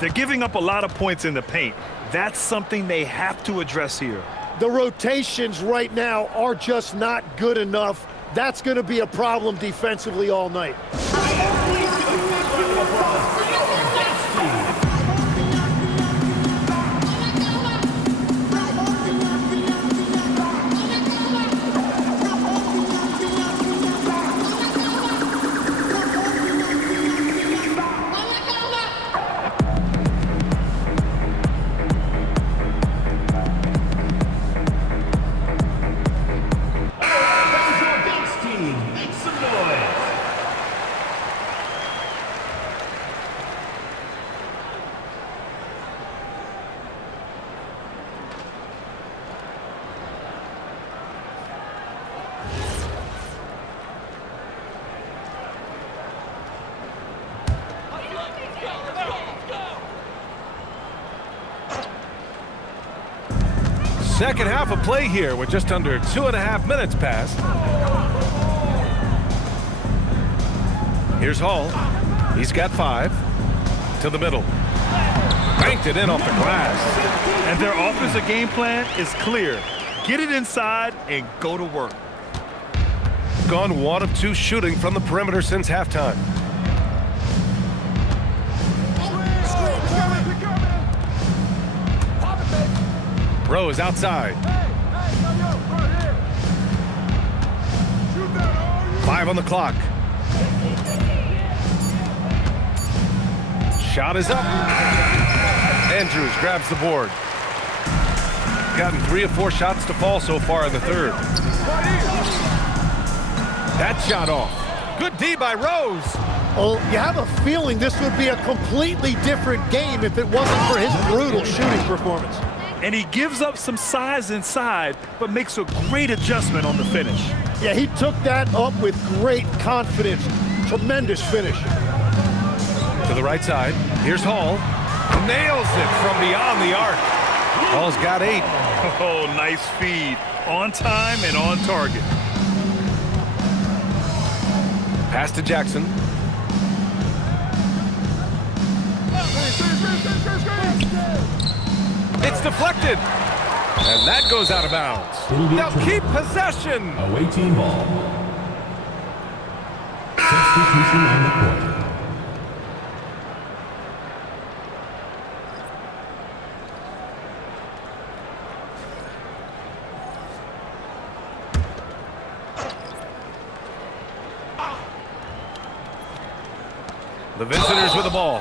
They're giving up a lot of points in the paint. That's something they have to address here. The rotations right now are just not good enough. That's going to be a problem defensively all night. Second half of play here with just under 2.5 minutes passed. Here's Hall. He's got 5. To the middle. Banked it in off the glass. And their offensive game plan is clear. Get it inside and go to work. Gone 1 of 2 shooting from the perimeter since halftime. Rose outside. 5 on the clock. Shot is up. Andrews grabs the board. Gotten 3 of 4 shots to fall so far in the third. That shot off. Good D by Rose. Well, you have a feeling this would be a completely different game if it wasn't for his brutal shooting performance. And he gives up some size inside, but makes a great adjustment on the finish. Yeah, he took that up with great confidence. Tremendous finish. To the right side. Here's Hall. Nails it from beyond the arc. Hall's got 8. Oh, nice feed. On time and on target. Pass to Jackson. It's deflected. And that goes out of bounds. Now keep possession. Away team ball. Substitution on the court. The visitors with the ball.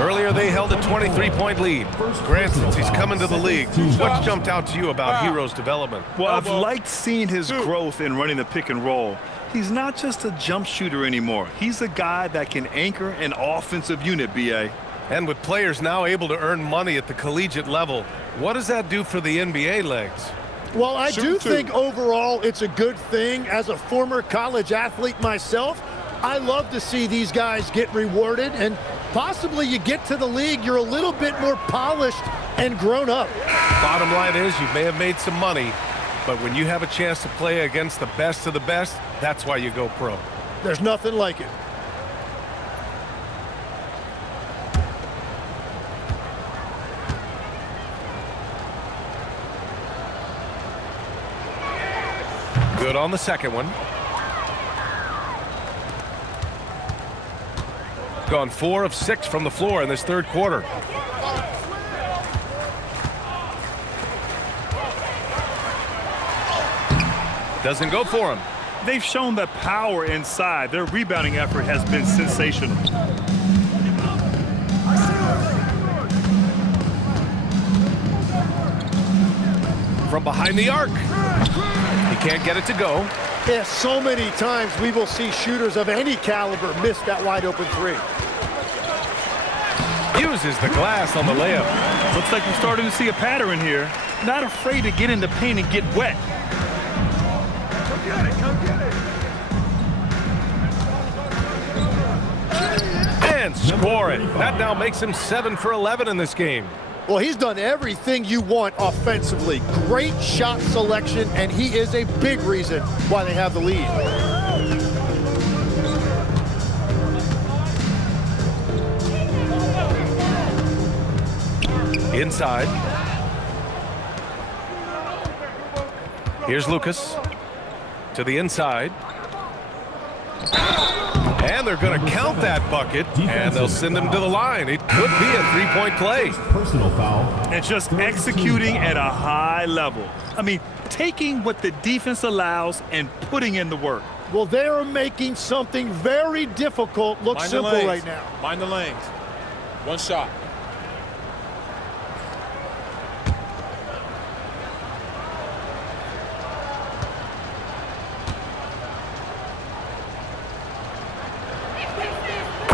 Earlier they held a 23-point lead. Grant, since he's coming to the league, what's jumped out to you about Hero's development? Well, I've liked seeing his growth in running the pick and roll. He's not just a jump shooter anymore. He's a guy that can anchor an offensive unit, B.A. And with players now able to earn money at the collegiate level, what does that do for the NBA legs? Well, I do think overall it's a good thing. As a former college athlete myself, I love to see these guys get rewarded, and possibly you get to the league, you're a little bit more polished and grown up. Bottom line is you may have made some money, but when you have a chance to play against the best of the best, that's why you go pro. There's nothing like it. Good on the second one. Gone 4 of 6 from the floor in this third quarter. Doesn't go for him. They've shown the power inside. Their rebounding effort has been sensational. From behind the arc. He can't get it to go. Yeah, so many times we will see shooters of any caliber miss that wide open 3. Uses the glass on the layup. Looks like we're starting to see a pattern here. Not afraid to get in the paint and get wet. Come get it, come get it. And score it. That now makes him 7 for 11 in this game. Well, he's done everything you want offensively. Great shot selection, and he is a big reason why they have the lead. Inside. Here's Lucas. To the inside. And they're going to count that bucket, and they'll send him to the line. It could be a 3-point play. Personal foul. And just executing at a high level. I mean, taking what the defense allows and putting in the work. Well, they're making something very difficult look simple right now. Mind the lanes. One shot.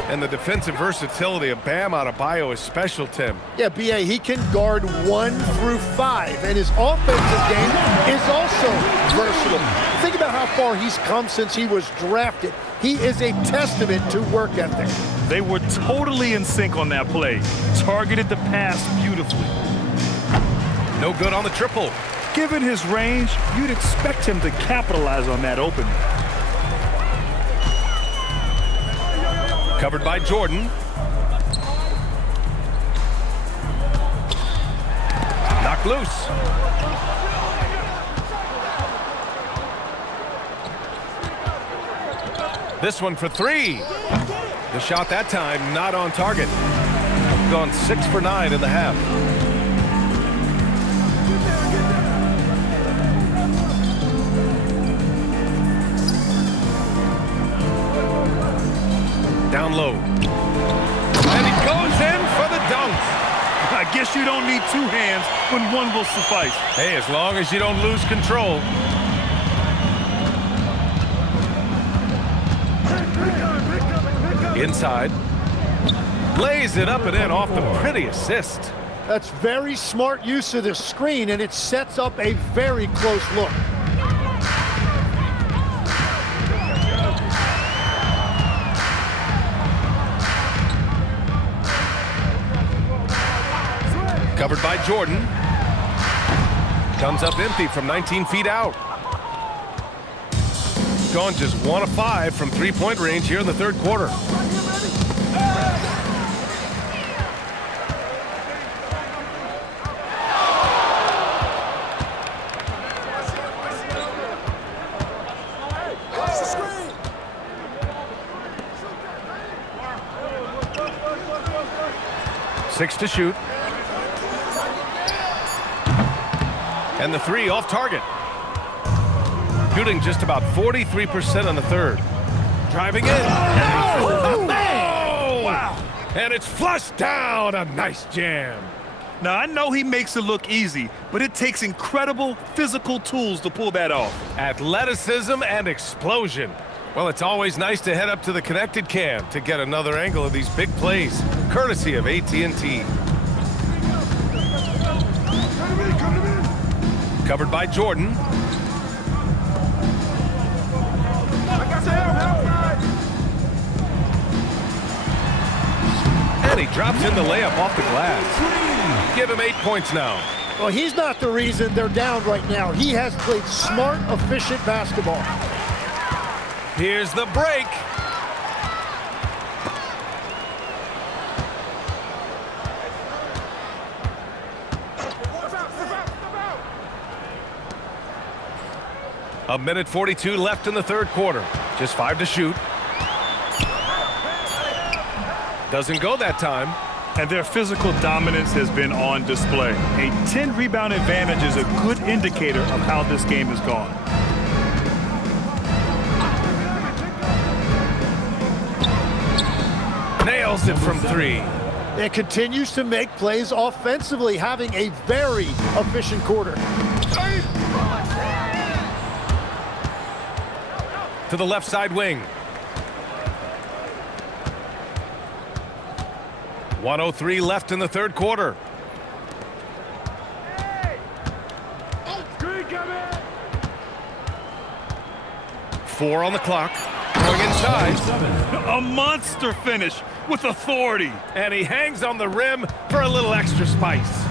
And the defensive versatility of Bam Adebayo is special, Tim. Yeah, B.A., he can guard 1 through 5, and his offensive game is also versatile. Think about how far he's come since he was drafted. He is a testament to work ethic. They were totally in sync on that play. Targeted the pass beautifully. No good on the triple. Given his range, you'd expect him to capitalize on that opening. Covered by Jordan. Knocked loose. This one for three. The shot that time not on target. Gone 6 for 9 in the half. Down low. And he goes in for the dunk. I guess you don't need two hands when one will suffice. Hey, as long as you don't lose control. Inside. Lays it up and in off the pretty assist. That's very smart use of the screen, and it sets up a very close look. Covered by Jordan. Comes up empty from 19 feet out. Gone just 1 of 5 from three-point range here in the third quarter. Six to shoot. And the three off target. Shooting just about 43% on the third. Driving in. Oh! Wow. And it's flushed down. A nice jam. Now, I know he makes it look easy, but it takes incredible physical tools to pull that off. Athleticism and explosion. Well, it's always nice to head up to the connected cam to get another angle of these big plays, courtesy of AT&T. Covered by Jordan. And he drops in the layup off the glass. Give him 8 points now. Well, he's not the reason they're down right now. He has played smart, efficient basketball. Here's the break. A minute 42 left in the third quarter. Just 5 to shoot. Doesn't go that time. And their physical dominance has been on display. A 10-rebound advantage is a good indicator of how this game has gone. Nails it from 3. It continues to make plays offensively, having a very efficient quarter. To the left side wing. 1:03 left in the third quarter. Four on the clock. Going inside. A monster finish with authority. And he hangs on the rim for a little extra spice.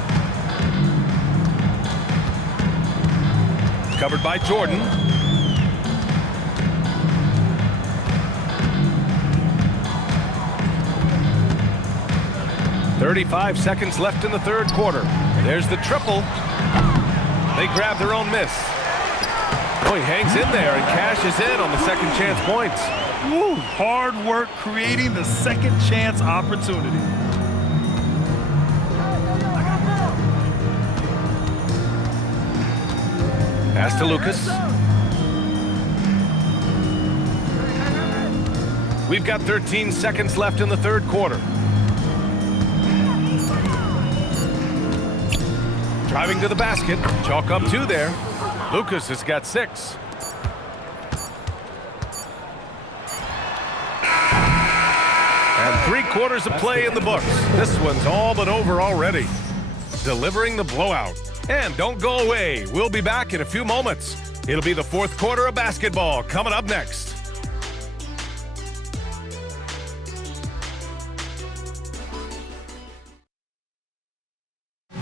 Covered by Jordan. .35 seconds left in the third quarter. There's the triple. They grab their own miss. Oh, he hangs in there and cashes in on the second chance points. Woo, hard work creating the second chance opportunity. Pass to Lucas. We've got 13 seconds left in the third quarter. Driving to the basket. Chalk up 2 there. Lucas has got 6. And 3/4 of play in the books. This one's all but over already. Delivering the blowout. And don't go away. We'll be back in a few moments. It'll be the fourth quarter of basketball coming up next.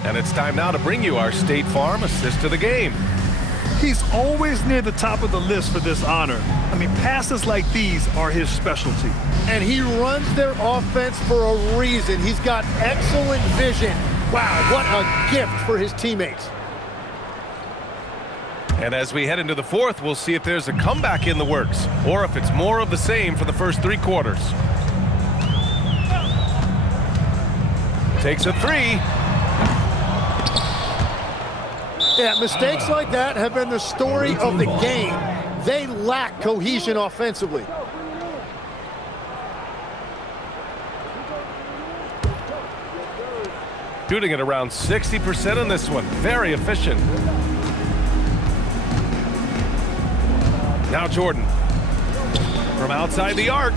And it's it's time now to bring you our State Farm assist of the game. He's always near the top of the list for this honor. I mean, passes like these are his specialty. And he runs their offense for a reason. He's got excellent vision. Wow, what a gift for his teammates. And as we head into the fourth, we'll see if there's a comeback in the works or if it's more of the same for the first 3 quarters. Takes a 3. Yeah, mistakes like that have been the story of the game. They lack cohesion offensively. Shooting at around 60% in this one. Very efficient. Now Jordan. From outside the arc.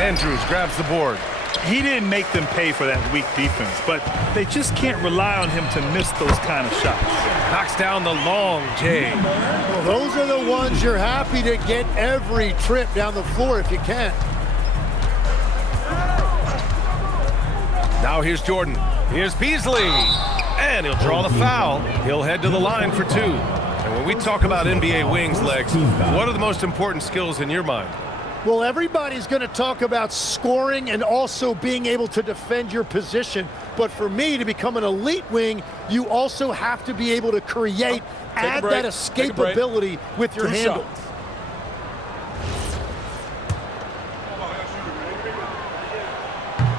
Andrews grabs the board. He didn't make them pay for that weak defense, but they just can't rely on him to miss those kind of shots. Knocks down the long J. Well, those are the ones you're happy to get every trip down the floor if you can. Now here's Jordan. Here's Beasley. And he'll draw the foul. He'll head to the line for 2. And when we talk about NBA wings, Legs, what are the most important skills in your mind? Well, everybody's going to talk about scoring and also being able to defend your position. But for me, to become an elite wing, you also have to be able to create, add that escapability with your handle.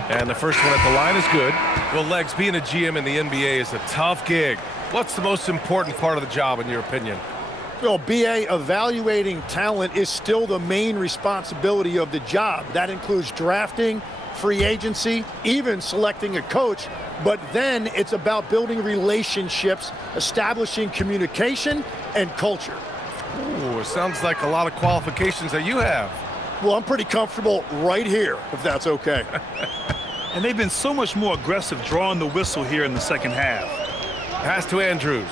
And the first one at the line is good. Well, Legs, being a GM in the NBA is a tough gig. What's the most important part of the job, in your opinion? Well, BA, evaluating talent is still the main responsibility of the job. That includes drafting, free agency, even selecting a coach. But then it's about building relationships, establishing communication, and culture. Ooh, it sounds like a lot of qualifications that you have. Well, I'm pretty comfortable right here, if that's okay. And they've been so much more aggressive drawing the whistle here in the second half. Pass to Andrews.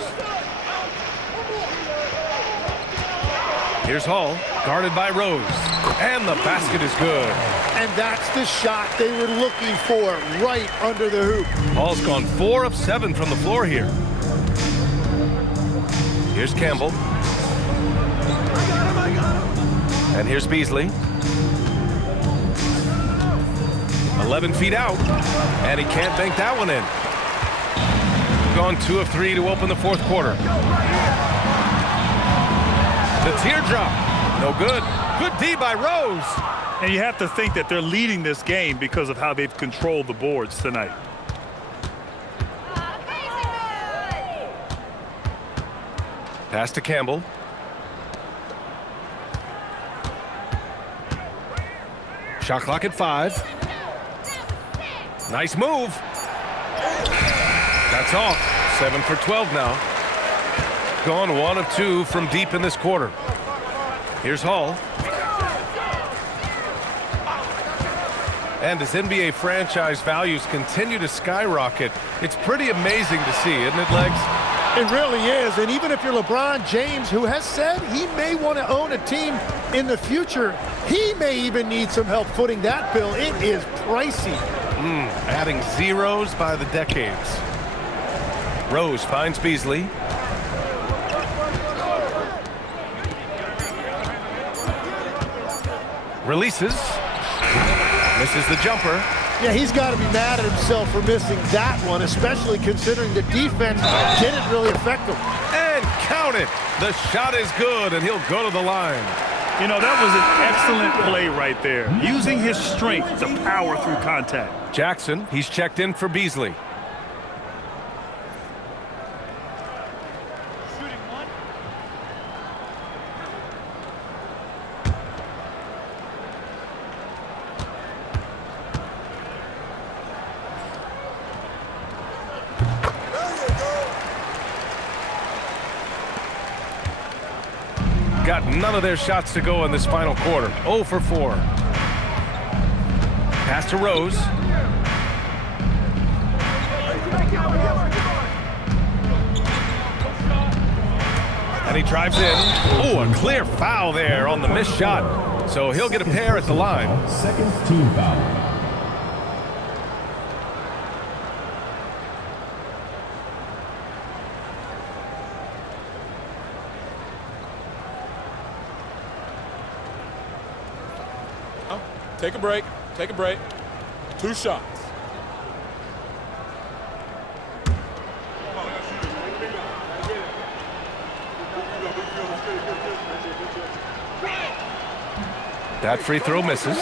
Here's Hall, guarded by Rose. And the basket is good. And that's the shot they were looking for, right under the hoop. Hall's gone 4 of 7 from the floor here. Here's Campbell. And here's Beasley. 11 feet out. And he can't bank that one in. Gone 2 of 3 to open the fourth quarter. The teardrop. No good. Good D by Rose. And you have to think that they're leading this game because of how they've controlled the boards tonight. Pass to Campbell. Shot clock at 5. Nice move. That's off. 7 for 12 now. Gone 1 of 2 from deep in this quarter. Here's Hall. And as NBA franchise values continue to skyrocket, it's pretty amazing to see, isn't it, Legs? It really is. And even if you're LeBron James, who has said he may want to own a team in the future, he may even need some help footing that bill. It is pricey. Adding zeros by the decades. Rose finds Beasley. Releases. Misses the jumper. Yeah, he's got to be mad at himself for missing that one, especially considering the defense didn't really affect him. And count it. The shot is good, and he'll go to the line. You know, that was an excellent play right there. Using his strength to power through contact. Jackson, he's checked in for Beasley. Got none of their shots to go in this final quarter. 0 for 4. Pass to Rose. And he drives in. Oh, a clear foul there on the missed shot. So he'll get a pair at the line. Second team foul. Take a break. Take a break. 2 shots. That free throw misses.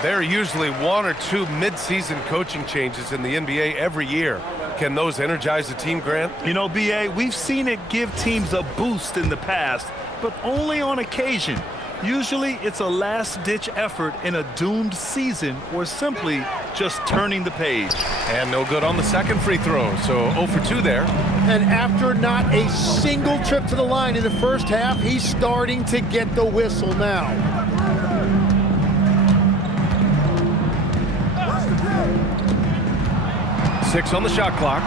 There are usually 1 or 2 mid-season coaching changes in the NBA every year. Can those energize a team, Grant? You know, BA, we've seen it give teams a boost in the past, but only on occasion. Usually it's a last-ditch effort in a doomed season or simply just turning the page. And no good on the second free throw, so 0 for 2 there. And after not a single trip to the line in the first half, he's starting to get the whistle now. Six on the shot clock.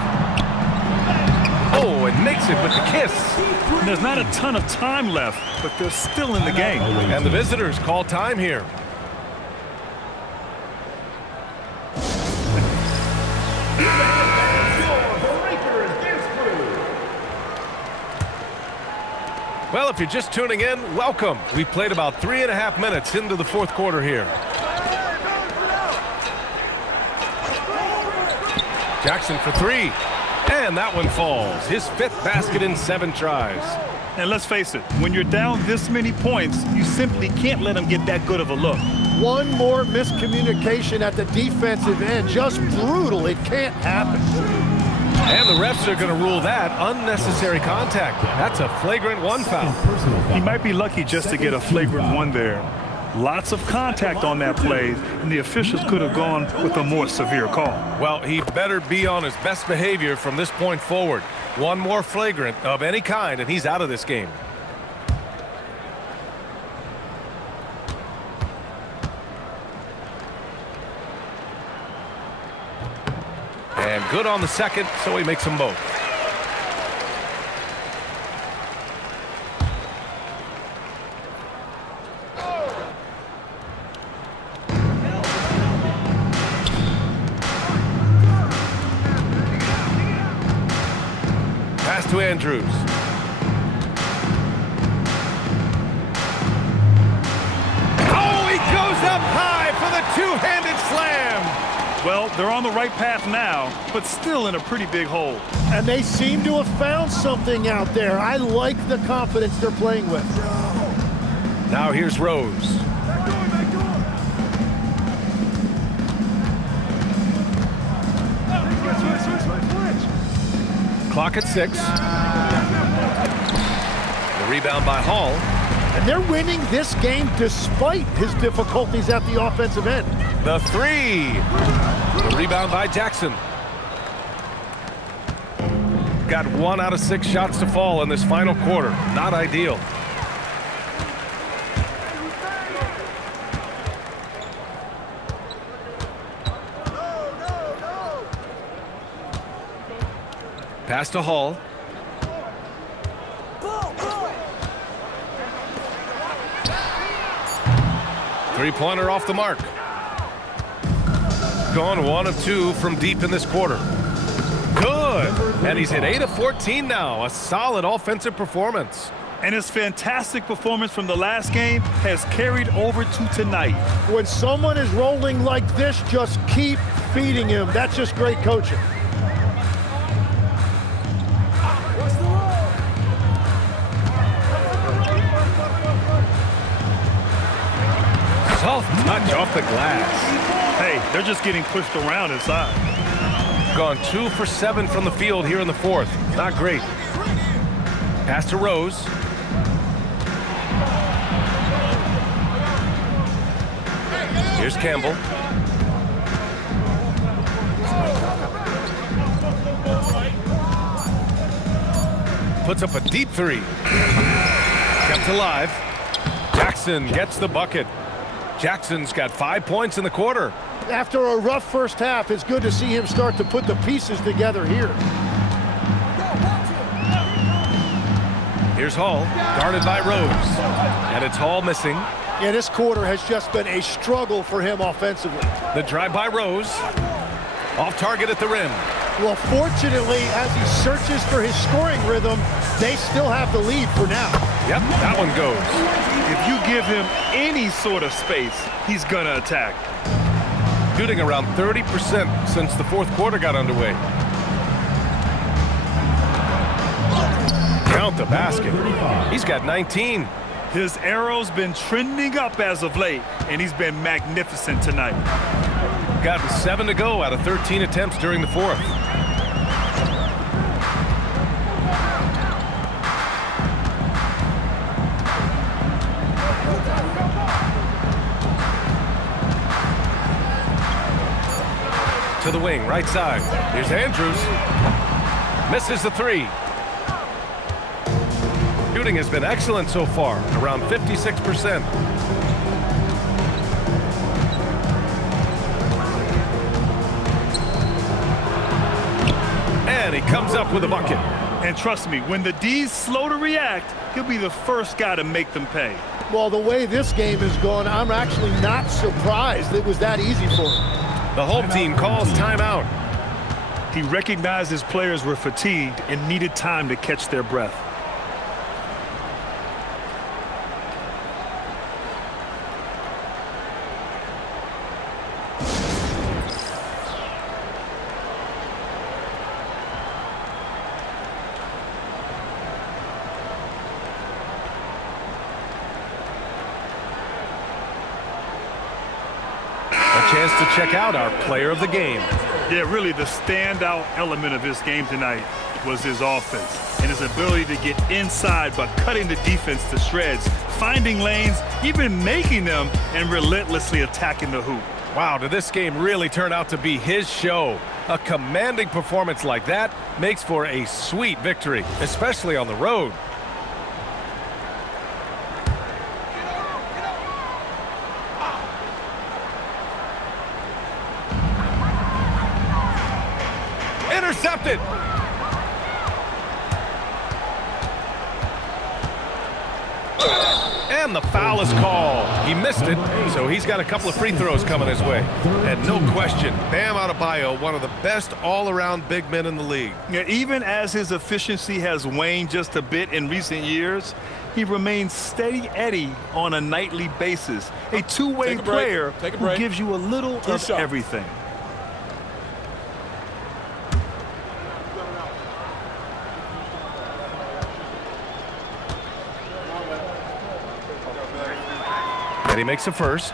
Oh, it makes it with the kiss. And there's not a ton of time left, but they're still in the game. And the visitors call time here. Well, if you're just tuning in, welcome. We've played about 3.5 minutes into the fourth quarter here. Jackson for 3, and that one falls. His 5th basket in 7 tries. And let's face it, when you're down this many points, you simply can't let them get that good of a look. One more miscommunication at the defensive end. Just brutal. It can't happen. And the refs are going to rule that unnecessary contact. That's a flagrant 1 foul. He might be lucky just to get a flagrant 1 there. Lots of contact on that play, and the officials could have gone with a more severe call. Well, he better be on his best behavior from this point forward. 1 more flagrant of any kind, and he's out of this game. And good on the second, so he makes them both. Pass to Andrews. Oh, he goes up high for the 2-handed slam. Well, they're on the right path now, but still in a pretty big hole. And they seem to have found something out there. I like the confidence they're playing with. Now here's Rose. Clock at 6. The rebound by Hall. And they're winning this game despite his difficulties at the offensive end. The 3. The rebound by Jackson. Got 1 out of 6 shots to fall in this final quarter. Not ideal. Pass to Hall. Three-pointer off the mark. Gone 1 of 2 from deep in this quarter. Good. And he's hit 8 of 14 now. A solid offensive performance. And his fantastic performance from the last game has carried over to tonight. When someone is rolling like this, just keep feeding him. That's just great coaching. Soft touch off the glass. Hey, they're just getting pushed around inside. Gone 2 for 7 from the field here in the fourth. Not great. Pass to Rose. Here's Campbell. Puts up a deep 3. Kept alive. Jackson gets the bucket. Jackson's got 5 points in the quarter. After a rough first half, it's good to see him start to put the pieces together here. Here's Hall, guarded by Rose. And it's Hall missing. Yeah, this quarter has just been a struggle for him offensively. The drive by Rose. Off target at the rim. Well, fortunately, as he searches for his scoring rhythm, they still have the lead for now. Yep, that one goes. You If you give him any sort of space, he's going to attack. Shooting around 30% since the fourth quarter got underway. Count the basket. He's got 19. His arrow's been trending up as of late, and he's been magnificent tonight. Got 7 to go out of 13 attempts during the fourth. To the wing, right side. Here's Andrews. Misses the three. Shooting has been excellent so far, around 56%. And he comes up with a bucket. And trust me, when the D's slow to react, he'll be the first guy to make them pay. Well, the way this game is going, I'm actually not surprised it was that easy for him. The home team calls timeout. He recognized his players were fatigued and needed time to catch their breath. Chance to check out our player of the game. Yeah, really the standout element of his game tonight was his offense and his ability to get inside by cutting the defense to shreds, finding lanes, even making them, and relentlessly attacking the hoop. Wow, did this game really turn out to be his show? A commanding performance like that makes for a sweet victory, especially on the road. Intercepted. And the foul is called. He missed it, so he's got a couple of free throws coming his way. And no question, Bam Adebayo, one of the best all-around big men in the league. Yeah, even as his efficiency has waned just a bit in recent years, he remains steady Eddie on a nightly basis. A two-way player who gives you a little of everything. And he makes a first.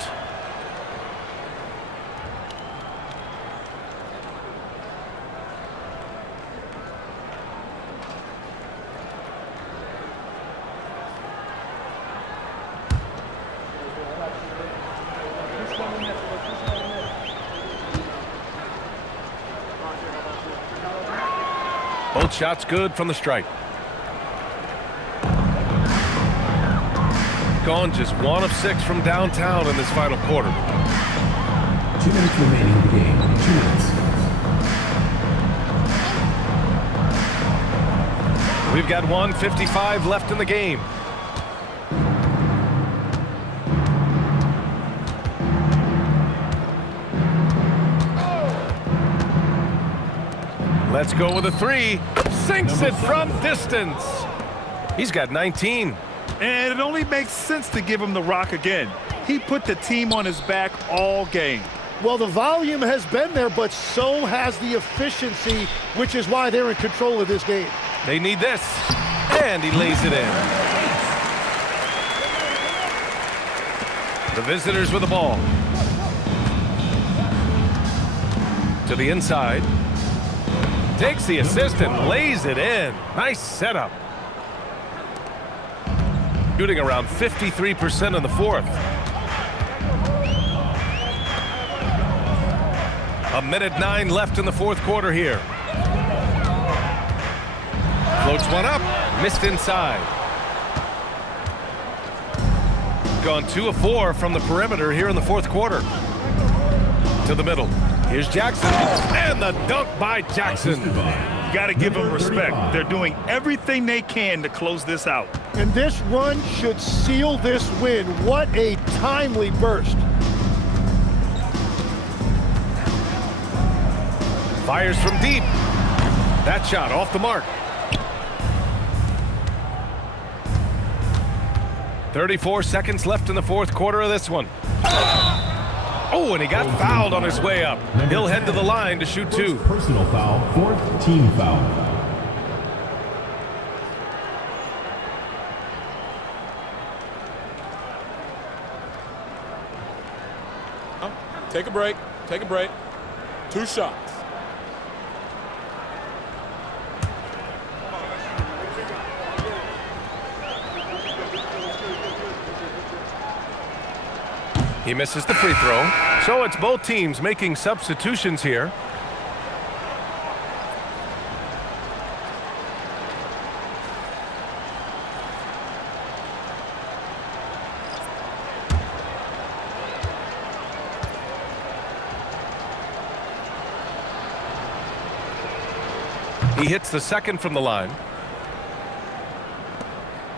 Both shots good from the stripe. Gone just 1 of 6 from downtown in this final quarter. 2 minutes remaining in the game. 2 minutes. We've got 1:55 left in the game. Let's go with a three. Sinks it from distance. He's got 19. And it only makes sense to give him the rock again. He put the team on his back all game. Well, the volume has been there, but so has the efficiency, which is why they're in control of this game. They need this. And he lays it in. The visitors with the ball. To the inside. Takes the assist and lays it in. Nice setup. Shooting around 53% in the fourth. A minute 9 left in the fourth quarter here. Floats one up, missed inside. Gone 2 of 4 from the perimeter here in the fourth quarter. To the middle. Here's Jackson, and the dunk by Jackson. You got to give them respect. They're doing everything they can to close this out. And this run should seal this win. What a timely burst. Fires from deep. That shot off the mark. 34 seconds left in the fourth quarter of this one. Oh, and he got fouled on his way up. He'll head to the line to shoot two. Personal foul, fourth team foul. Take a break. Take a break. 2 shots. He misses the free throw. So it's both teams making substitutions here. He hits the second from the line.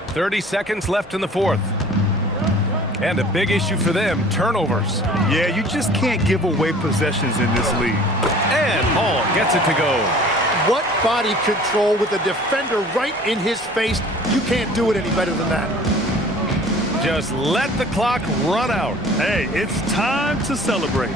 30 seconds left in the fourth. And a big issue for them, turnovers. Yeah, you just can't give away possessions in this league. And Hall gets it to go. What body control with a defender right in his face. You can't do it any better than that. Just let the clock run out. Hey, it's time to celebrate.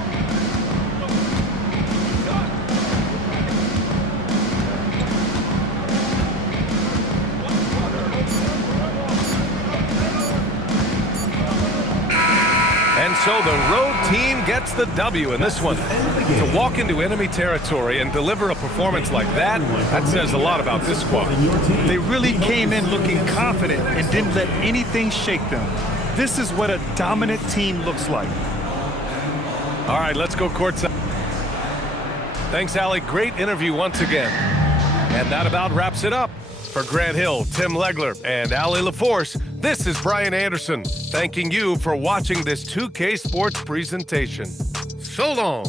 And so the road team gets the W in this one. To walk into enemy territory and deliver a performance like that, that says a lot about this squad. They really came in looking confident and didn't let anything shake them. This is what a dominant team looks like. All right, let's go courtside. Thanks, Allie. Great interview once again. And that about wraps it up. For Grant Hill, Tim Legler, and Allie LaForce, this is Brian Anderson, thanking you for watching this 2K Sports presentation. So long.